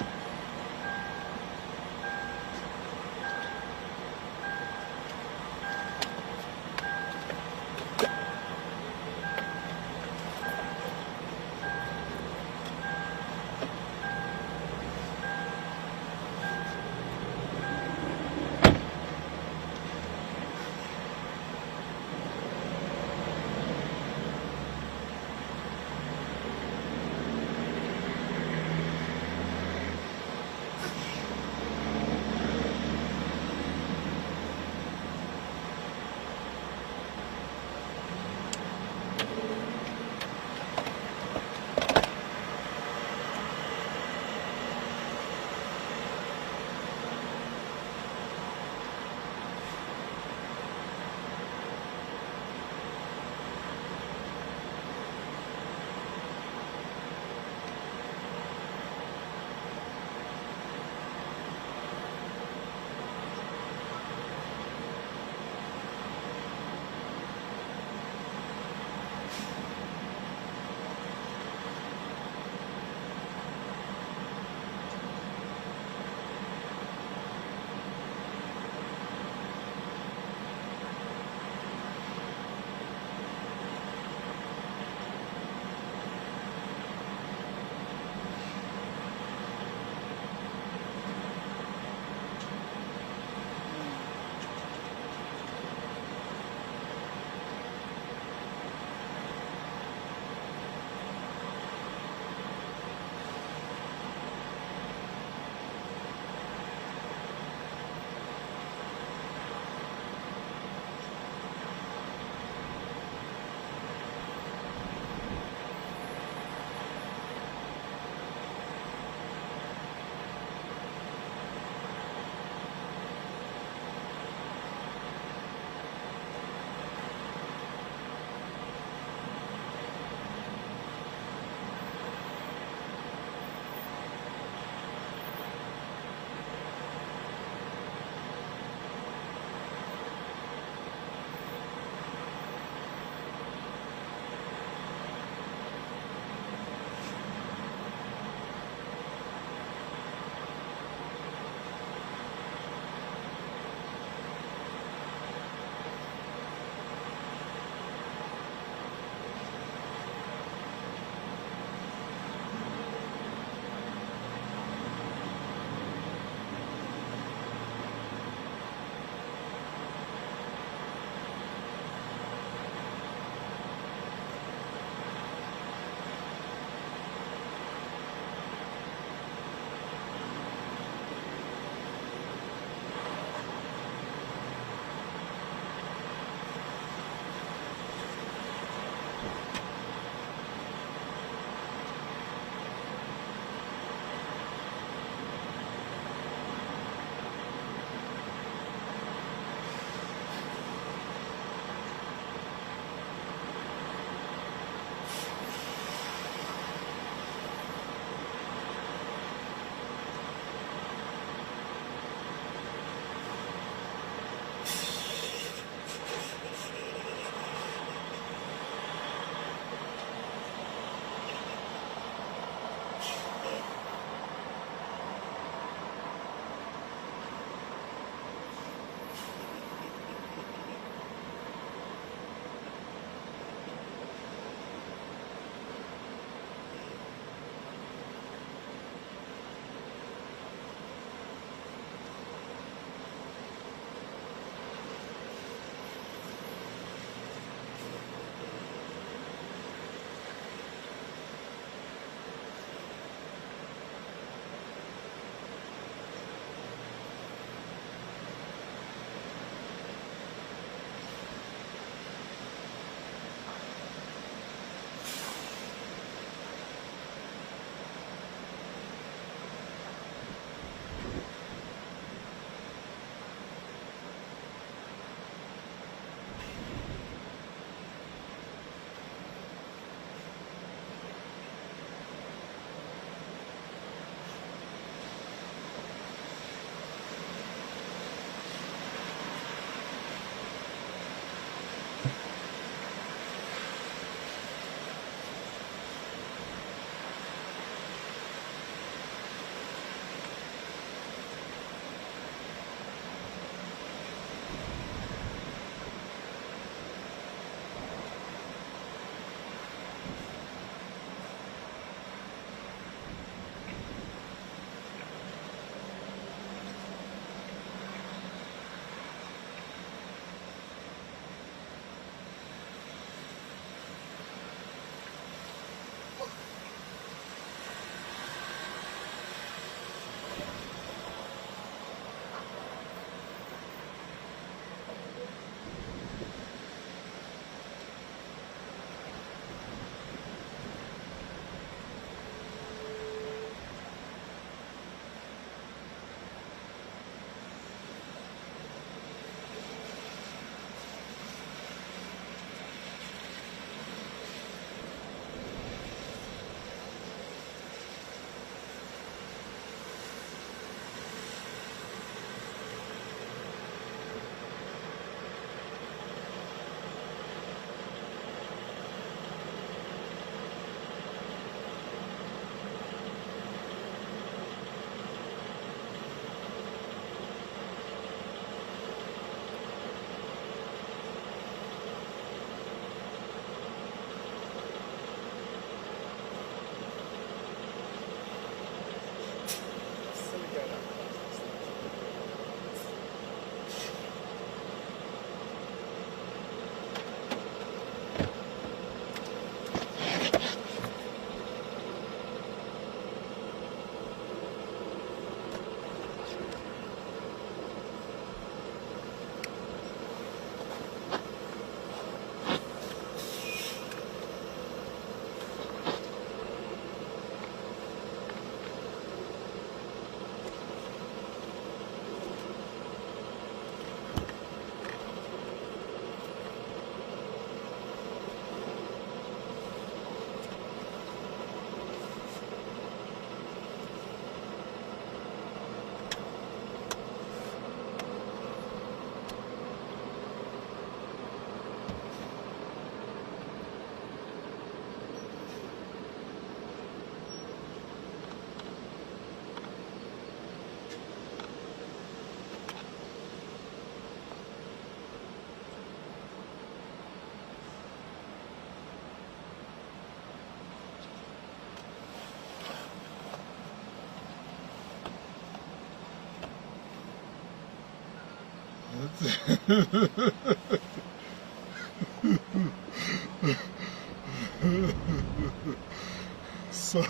So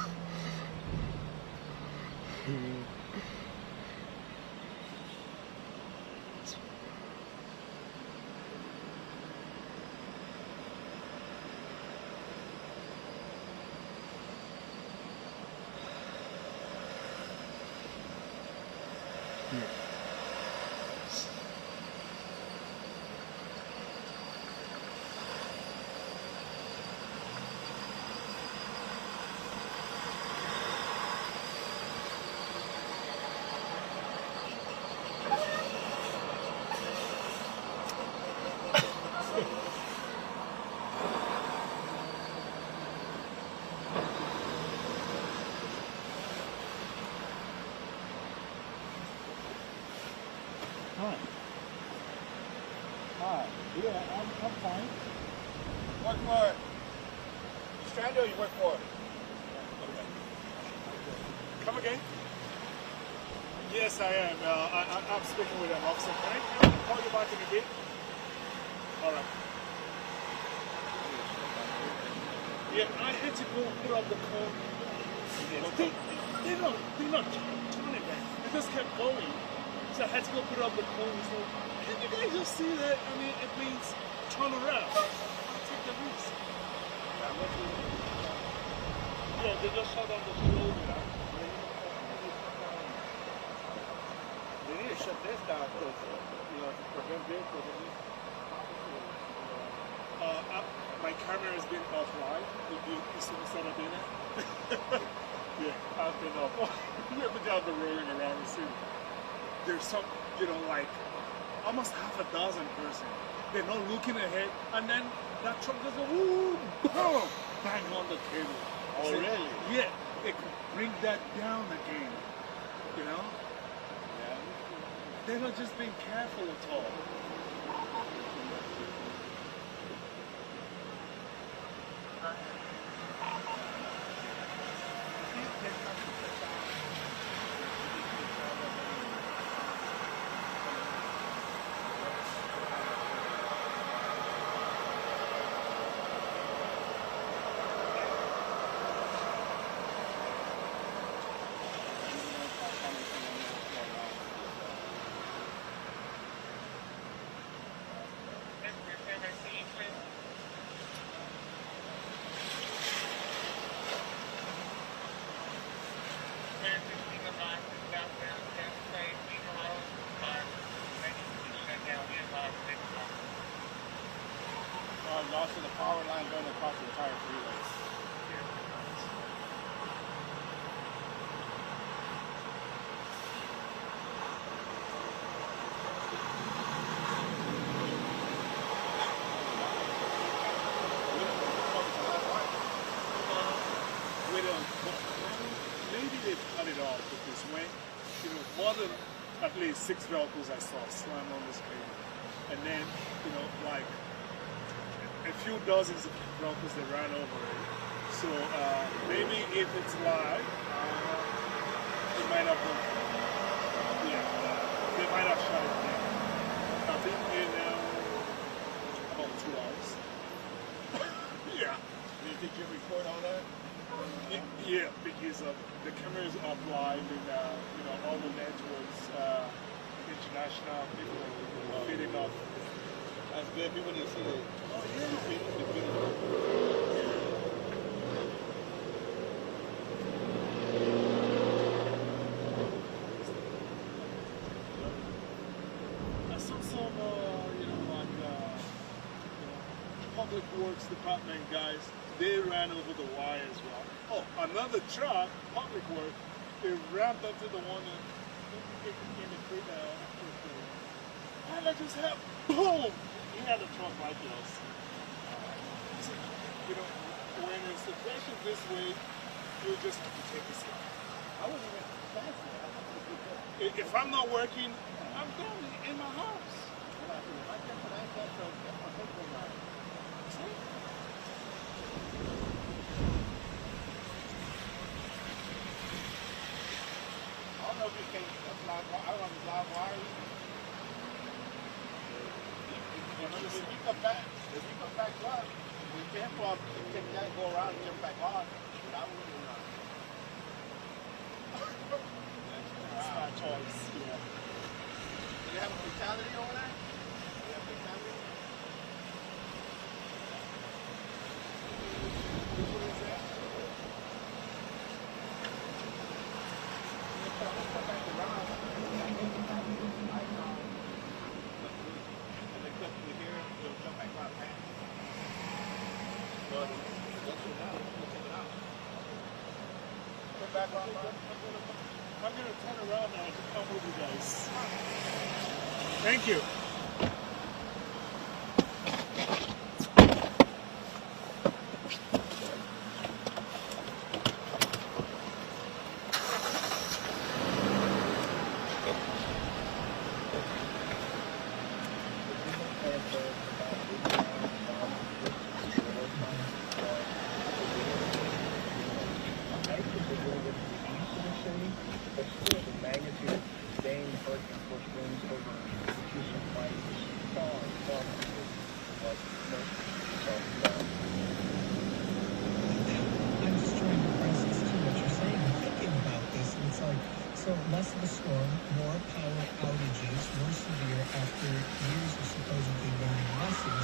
Hi. Hi. Yeah, I'm fine. Work for it. You stranded or you work for it? Okay. Come again? Yes, I am. I'm speaking with an officer. Can I call you back in a bit? All right. Yeah, I had to go put up the cone. They're not turning back. They just kept going. So I had to go put up the cone. So can you guys just see that? I mean, it means turn around. I'll take the risk. Yeah, they just shut down the road. They need to shut this down because, to prevent vehicles. My camera has been offline. If you see the setup in it. Yeah, I've been off. You ever got the rolling around the city? There's some, like almost half a dozen person. They're not looking ahead, and then that truck goes, woo, boom, bang on the cable. Oh, so, really? Yeah, it could bring that down again. Yeah. They're not just being careful at all. Lost the power line going across the entire freeway. Maybe they cut it off because when, more than at least 6 vehicles I saw slam on this cable. And then, like a few dozens of vehicles that ran over it. So maybe if it's live, it might have been, they might have shut it down. I think in about 2 hours. Yeah. Did you report all that? Yeah, because the cameras are live and all the networks, international people feeding off. That's good. People need to see it. Oh yeah. I saw some, public works department guys. They ran over the wire as well. Oh, another truck, public work, they rammed up to the one in the creek. And I just had, boom! He had a truck like this. When in a situation this way, you just have to take a slide. I wouldn't even fast that. If I'm not working, I'm done in my house. I don't know if you can live wire. if he come back up, we can't go up, take that, go around and get back on. That wouldn't It's my choice. Yeah. Do you have a fatality over there? Do you have a fatality? Which one is that? Let's come back around. And they come through here, they'll come back around back. But let's go now. Let's go check it out. Come back on. I'm gonna turn around now to come with you guys. Thank you. So less of a storm, more power outages, more severe after years of supposedly learning lessons.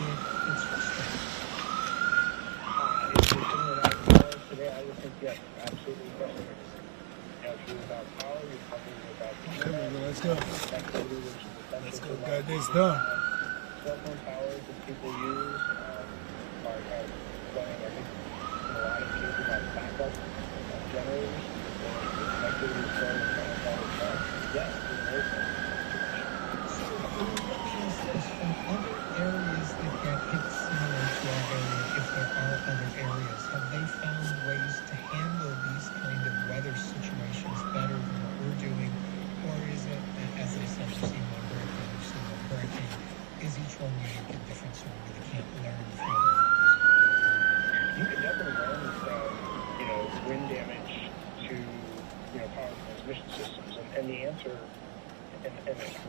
It's frustrating. If you're sitting without power today, I would think, yes, absolutely frustrating. You know, if you're without power, you're probably without Let's go. connectivity, which is essential. Let's go. Got this done. Cell phone towers that people use are running, I think, in a lot of cases on backup generators. Connectivity is so yes, So let me ask this, from other areas that get hit similar to our area, if there are other areas, have they found ways to handle these kind of weather situations better than what we're doing? Or is it, as I said, we've seen one hurricane, we've seen one hurricane, is each one unique and different, so we really can't learn from other areas? You can definitely learn from, wind damage to, power transmission systems. And the answer, and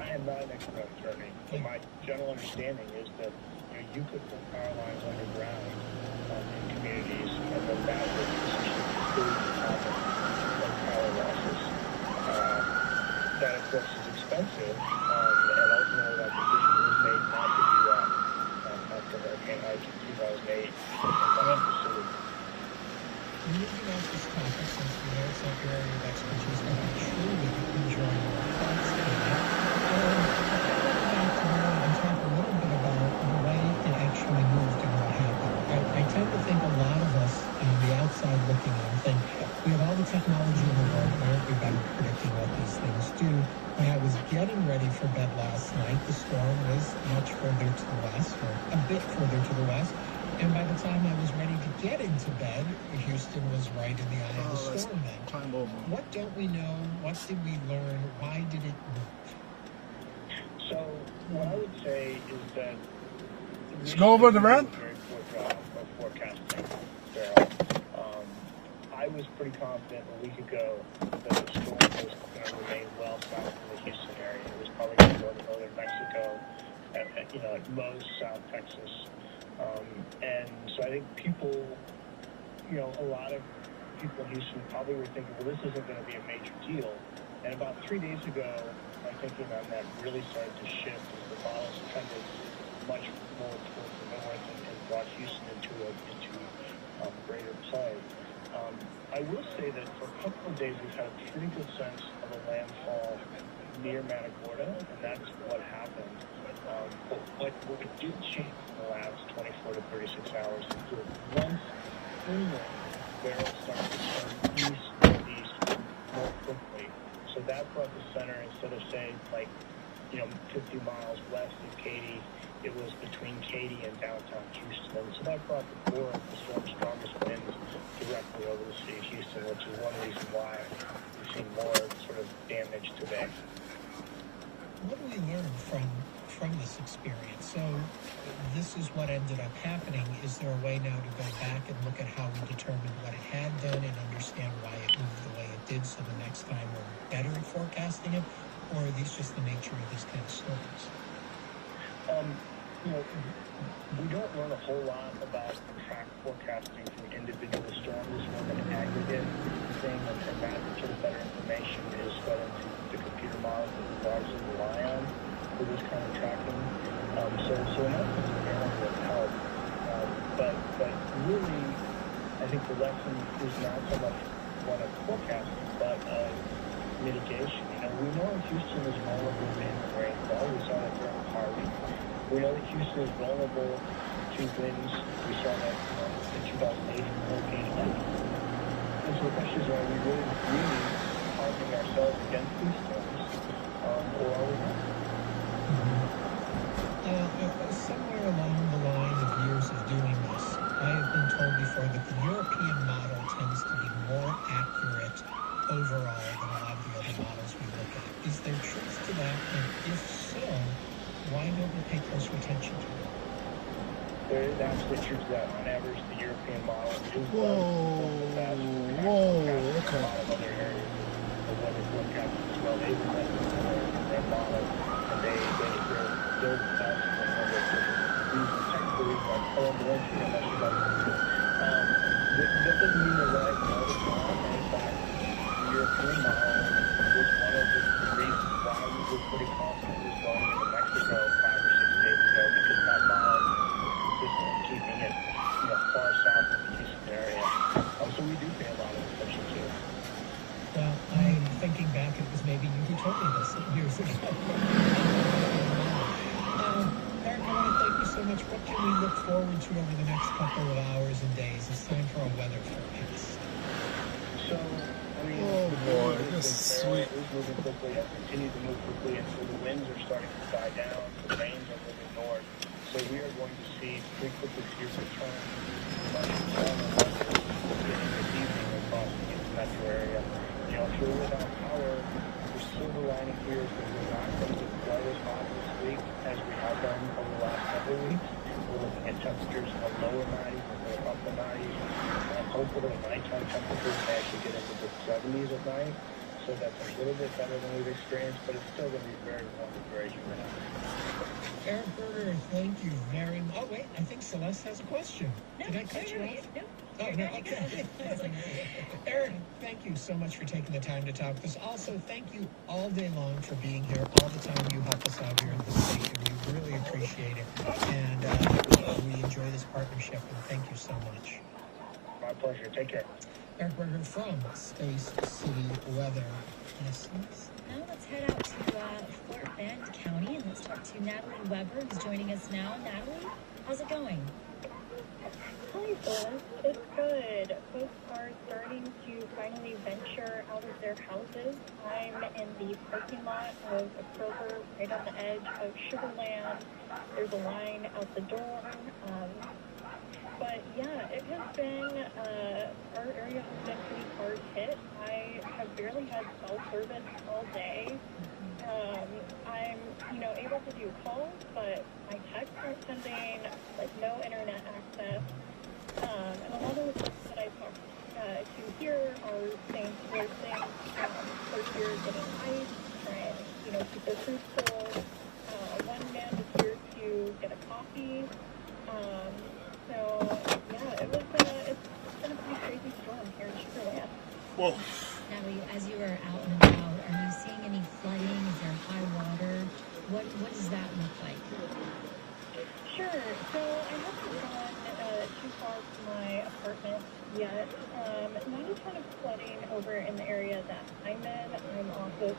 I am not an expert on turning, but my general understanding is that you could put power lines underground in communities, and then that would essentially improve the problem of power losses. That, of course, is expensive, and ultimately that decision was made not to do that after Hurricane Ike in 2008 in that facility. Moving off this topic, since we know it's not your area of expertise, but I'm sure we can enjoy your thoughts on it. I want to talk a little bit about the way it actually moved and what happened. I tend to think a lot of us on the outside looking in think we have all the technology in the world, why aren't we better at predicting what these things do? When I was getting ready for bed last night, the storm was much further to the west, or a bit further to the west. And by the time I was ready to get into bed, Houston was right in the eye of the storm then. What don't we know? What did we learn? Why did it move? So what I would say is that Let's go over the run. Very poor job of forecasting, Beryl. I was pretty confident a week ago that the storm was going to remain well south of the Houston area. It was probably going to go to northern Mexico, at most South Texas. And so I think people, a lot of people in Houston probably were thinking, well, this isn't going to be a major deal. And about 3 days ago, my thinking on that really started to shift as the models trended much more towards the north and brought Houston into greater play. I will say that for a couple of days, we've had a pretty good sense of a landfall near Matagorda, and that's what happened. But what did change in the last 24 to 36 hours is that once inland, Beryl started to turn east-northeast more quickly. So that brought the center, instead of saying 50 miles west of Katy, it was between Katy and downtown Houston. So that brought the core of the storm's strongest winds directly over the city of Houston, which is one reason why we've seen more sort of damage today. What do we learn from this experience? So this is what ended up happening. Is there a way now to go back and look at how we determined what it had done and understand why it moved the way it did, so the next time we're better at forecasting it? Or are these just the nature of these kind of storms? you know, we don't learn a whole lot about track forecasting from individual storms. It's more of an aggregate thing, and that sort of better information is fed into the computer models that we largely rely on for this kind of tracking. So in that sense, Beryl will help. But really, I think the lesson is not so much one of forecasting, but of mitigation. You know, we know Houston is vulnerable to rainfall. We saw that during Harvey. We know that Houston is vulnerable to winds. We saw that in 2008 Hurricane Beryl. And so the question is, are we really hardening ourselves against these storms, or are we not? Somewhere along the line of years of doing this, I have been told before that the European model tends to be more accurate overall than a lot of the other models we look at. Is there truth to that? And if so, why don't we pay closer attention to it? There is absolutely truth to that. On average, the European model is the best. Okay. A lot of other areas of weather forecasting as well. They've invested in their model, and they're the best in weather forecasting. Technically, like unless you guys do. That doesn't mean they're right all the time. And in fact, the European model was one of the reasons why we were pretty confident it was going into Mexico 5 or 6 days ago, because that model was consistent in keeping it, far south of the Houston area. So we do pay a lot of attention to it. Well, I'm thinking back, it was maybe you who told me this years ago. Eric, I want to thank you so much. What can we look forward to over the next couple of hours and days? It's time for our weather forecast. So, I mean, oh boy, this is sweet. Is moving quickly. Has continued to move quickly, and so the winds are starting to die down. The rains are moving north. So we are going to see pretty quickly see a return to much warmer weather beginning this evening across the Houston metro area. You know, if you're without power, the silver lining here is that we're not going to get quite as hot this week as we have done over the last couple of weeks. We're looking at temperatures in the lower 90s and the upper 90s. I'm hopeful that nighttime temperatures may actually get into the 70s at night. So that's a little bit better than we've experienced, but it's still going to be very warm and very humid. Eric Berger, thank you very much. Oh, wait, I think Celeste has a question. Did I cut you off? No. Oh, no, okay. Eric, thank you so much for taking the time to talk with us. Also, thank you all day long for being here. All the time you help us out here in the station. We really appreciate it. And we enjoy this partnership, and thank you so much. My pleasure. Take care. Eric Berger from Space City Weather. Yes, yes. Now let's head out to Fort Bend County, and let's talk to Natalie Weber, who's joining us now. Natalie, how's it going? Hi, Celeste. It's good. Folks are starting to finally venture out of their houses. I'm in the parking lot of a Kroger right on the edge of Sugarland. There's a line out the door. But yeah, it has been, our area has been pretty hard hit. I have barely had cell service all day. I'm, able to do calls, but my texts aren't sending, no internet access. And a lot of the folks that I talked to here are saying similar things. We're here getting ice, trying, keep their food cold. One man was here to get a coffee. So, yeah, it's been a pretty crazy storm here in Sugarland. Whoa. Natalie, as you are out and about, are you seeing any flooding? Is there high water? What does that look like? Sure. So I haven't gone too far from my apartment yet. Not a ton of flooding over in the area that I'm in. I'm off of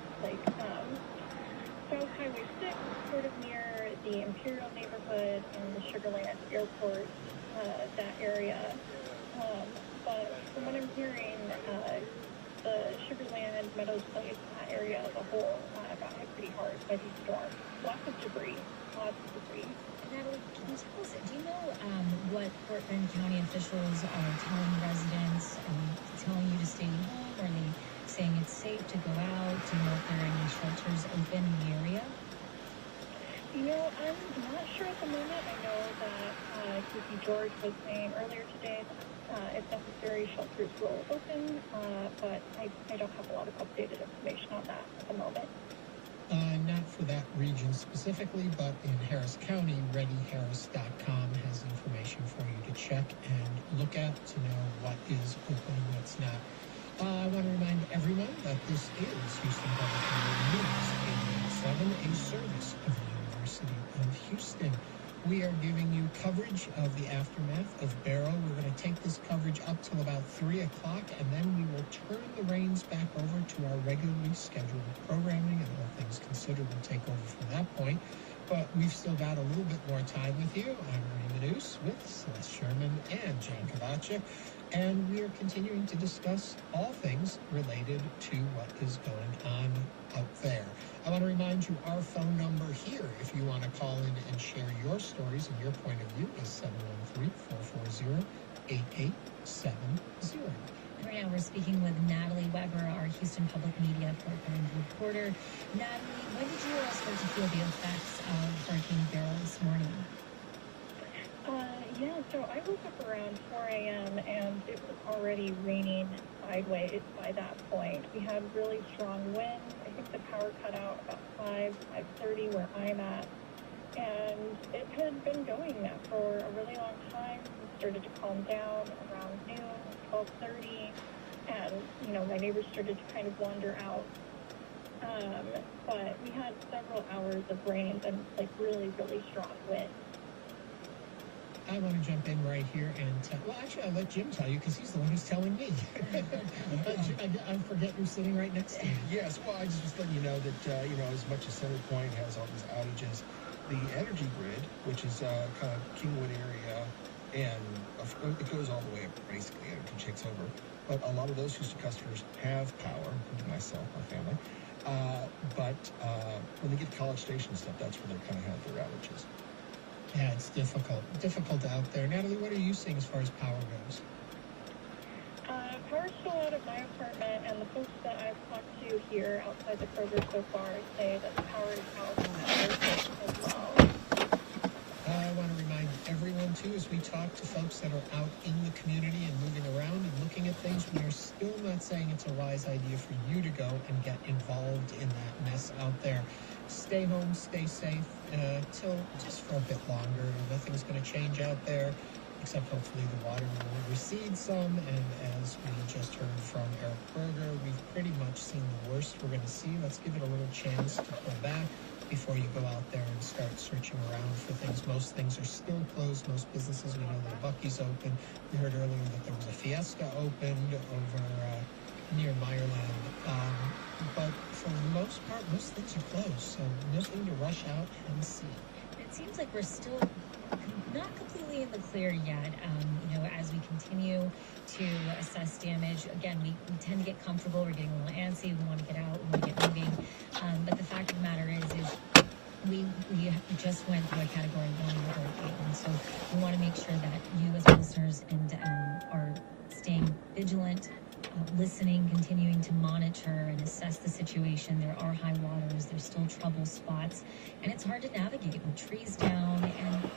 South Highway 6, sort of near the Imperial neighborhood and the Sugarland Airport, that area. But from what I'm hearing, the Sugarland, Meadows Place, that area as a whole got hit pretty hard by these storms. Lots of debris. Natalie, can you tell us, do you know what Fort Bend County officials are telling residents, telling you to stay home? Are they saying it's safe to go out? Do you know if there are any shelters open in the area? I'm not sure at the moment. I know that Casey George was saying earlier today that if necessary, shelters will open, but I don't have a lot of updated information on that at the moment. Not for that regions specifically, but in Harris County, readyharris.com has information for you to check and look at to know what is open and what's not. I want to remind everyone that this is Houston Public Radio News 887, a service of the University of Houston. We are giving you coverage of the aftermath of Beryl. We're going to take this coverage up till about 3 o'clock, and then we will turn the reins back over to our regularly scheduled programming, and all things considered will take over from that point. But we've still got a little bit more time with you. I'm Ernie Manous with Celeste Sherman and Jane Kavacha, and we are continuing to discuss all things related to what is going on out there. I want to remind you our phone number here, if you want to call in and share your stories and your point of view, is 713-440-8870. Right now we're speaking with Natalie Weber, our Houston Public Media program reporter. Natalie, when did you start to feel the effects of Hurricane Beryl this morning? Yeah, so I woke up around 4 a.m. and it was already raining sideways by that point. We had really strong winds. I think the power cut out about 5:30 where I'm at. And it had been going for a really long time. It started to calm down around noon, 12:30. And, you know, my neighbors started to kind of wander out. But we had several hours of rain and like really, really strong winds. I want to jump in right here and tell, well, actually, I'll let Jim tell you because he's the one who's telling me. Jim, I forget you're sitting right next to me. Yes, well, I just letting you know that, as much as Center Point has all these outages, the energy grid, which is kind of Kingwood area, and it goes all the way up, basically, energy takes over. But a lot of those Houston customers have power, including myself, my family. But when they get to College Station and stuff, that's where they kind of have their outages. Yeah, it's difficult out there. Natalie, what are you seeing as far as power goes? Power's still out of my apartment, and the folks that I've talked to here outside the Kroger so far say that the power is out as well. I want to remind everyone, too, as we talk to folks that are out in the community and moving around and looking at things, we are still not saying it's a wise idea for you to go and get involved in that mess out there. Stay home, stay safe, till just for a bit longer. Nothing's going to change out there, except hopefully the water will recede some. And as we just heard from Eric Berger, we've pretty much seen the worst we're going to see. Let's give it a little chance to pull back before you go out there and start searching around for things. Most things are still closed. Most businesses, we know that Buc-ee's open. We heard earlier that there was a Fiesta opened over near Meyerland. But for the most part, most things are closed, so nothing to rush out and see. It seems like we're still not completely in the clear yet. As we continue to assess damage, again, we tend to get comfortable. We're getting a little antsy. We want to get out. We want to get moving. But the fact of the matter is we just went through a Category 1 hurricane, and so we want to make sure that you as listeners are staying vigilant, listening, continuing to monitor and assess the situation. There are high waters, there's still trouble spots, and it's hard to navigate with trees down and,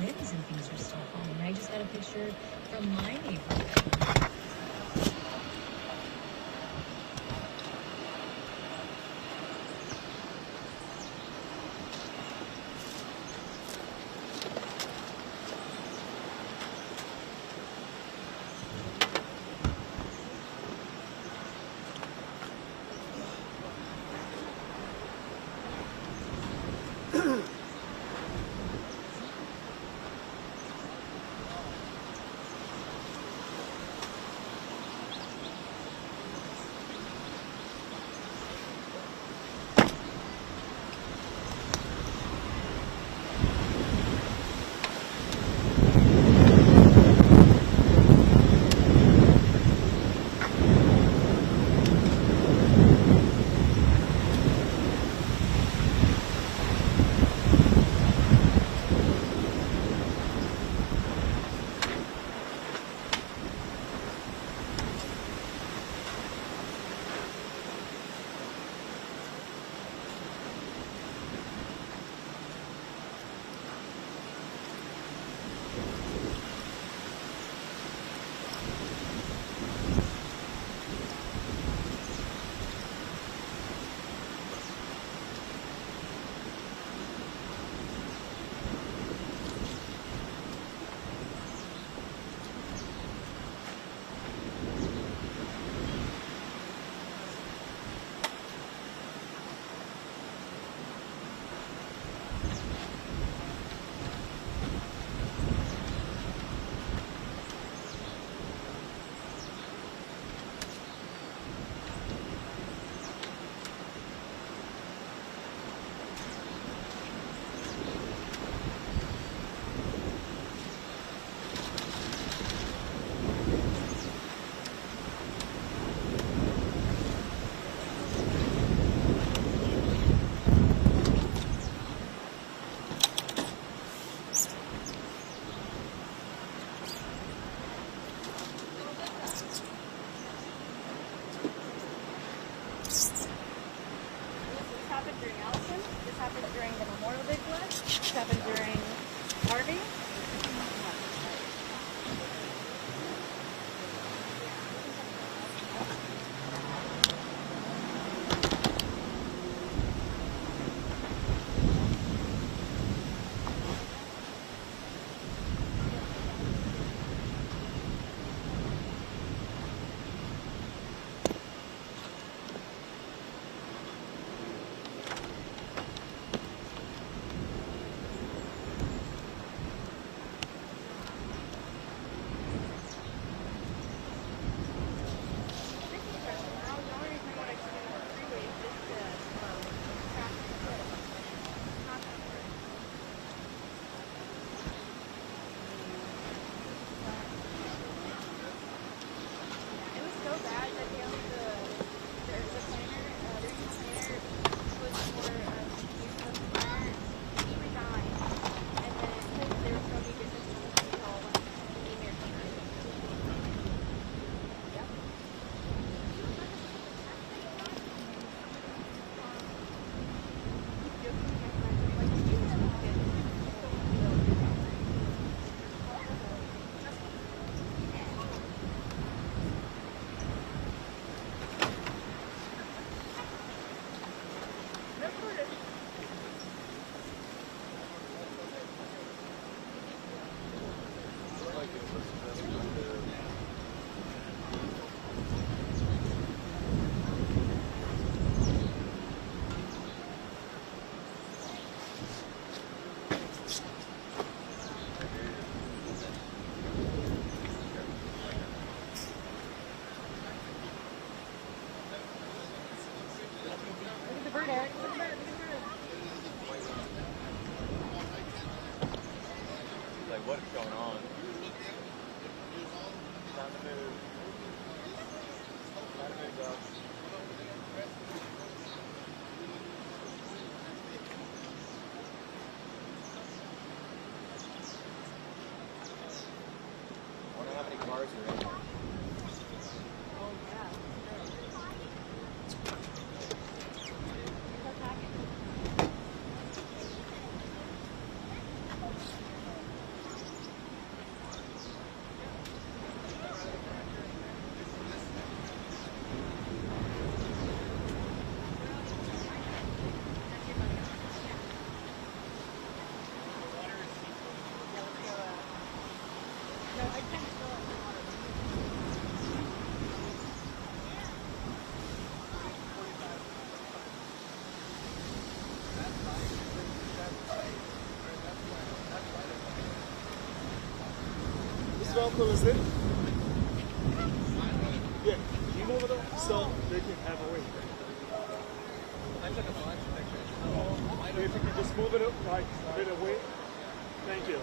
winds and things are still falling. I just got a picture from my neighborhood. happened during Allison. This happened during the Memorial Day flood. This happened during Harvey. Like, what's going on? Time to move. Time to move, dog. I wonder how many cars are in there. This vehicle is it? Yeah, you move it up so they can have a way. I took a bunch of pictures. If you can just move it up like a bit away. Thank you.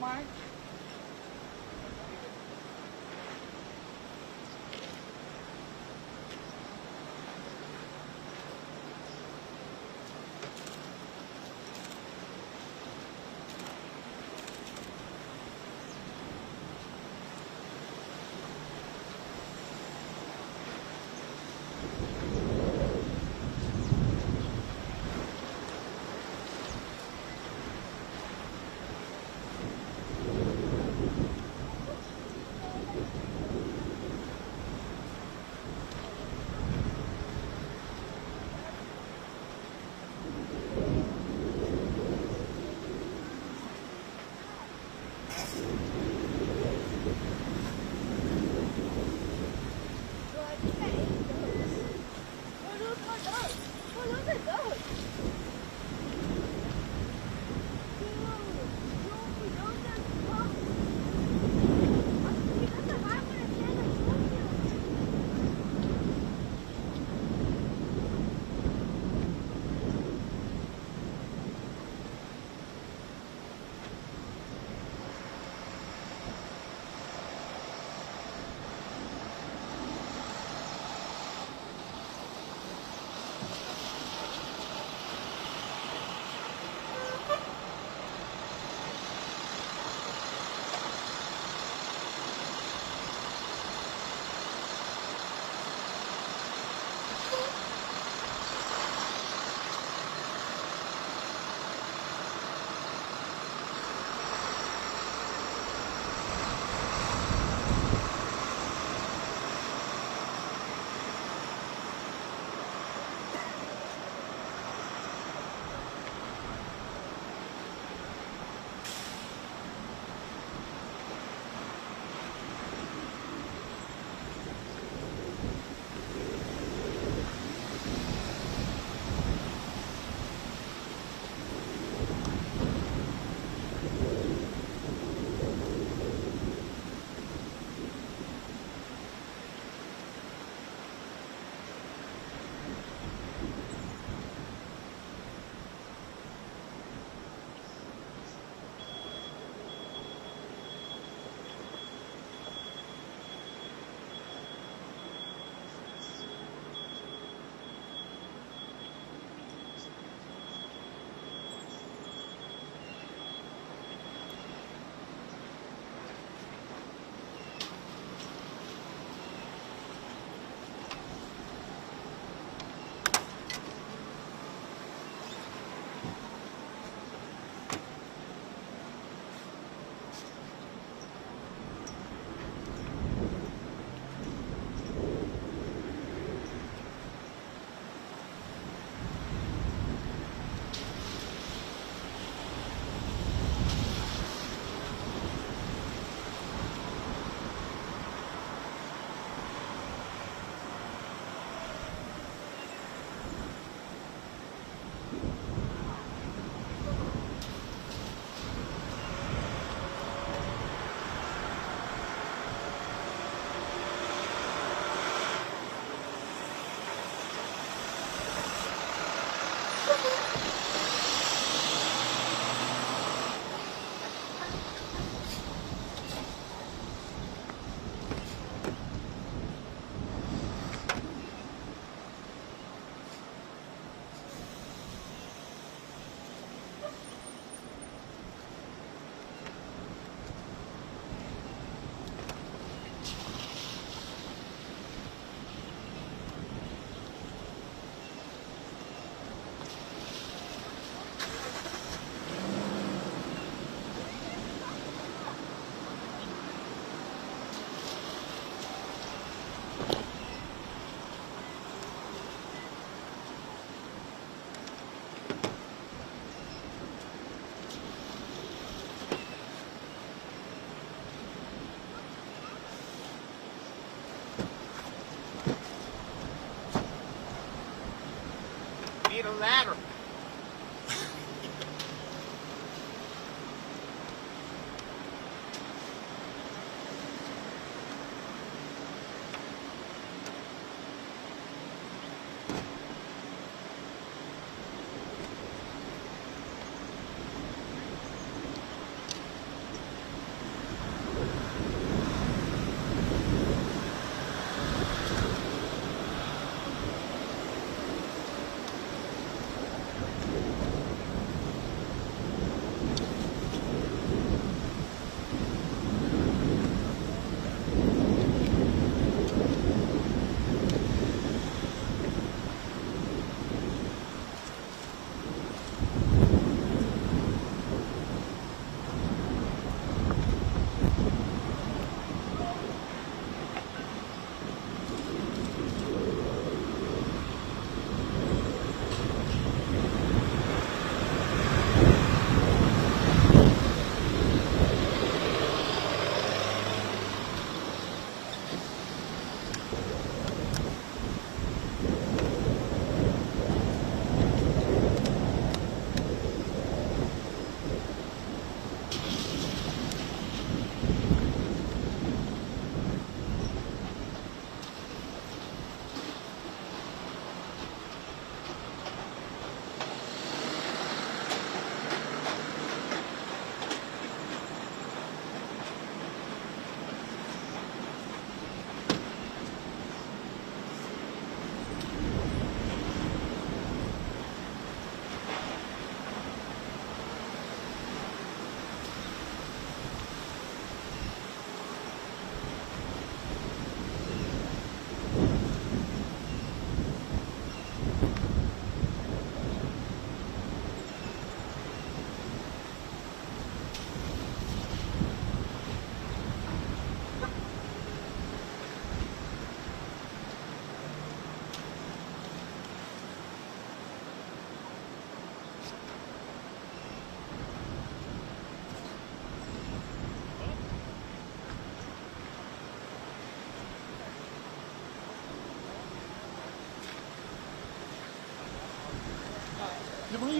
Mark.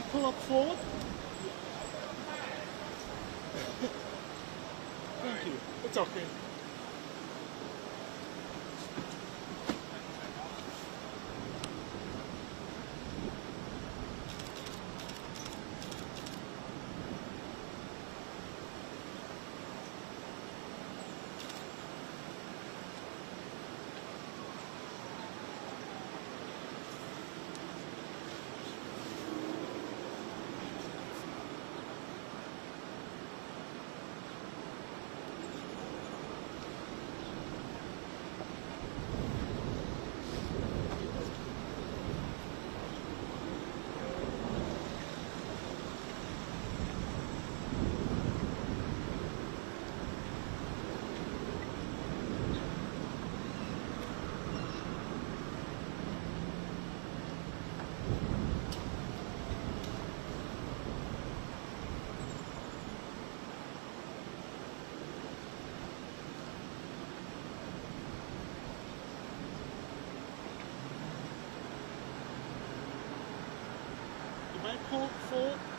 me pull up forward? Thank you. It's okay. Pull forward.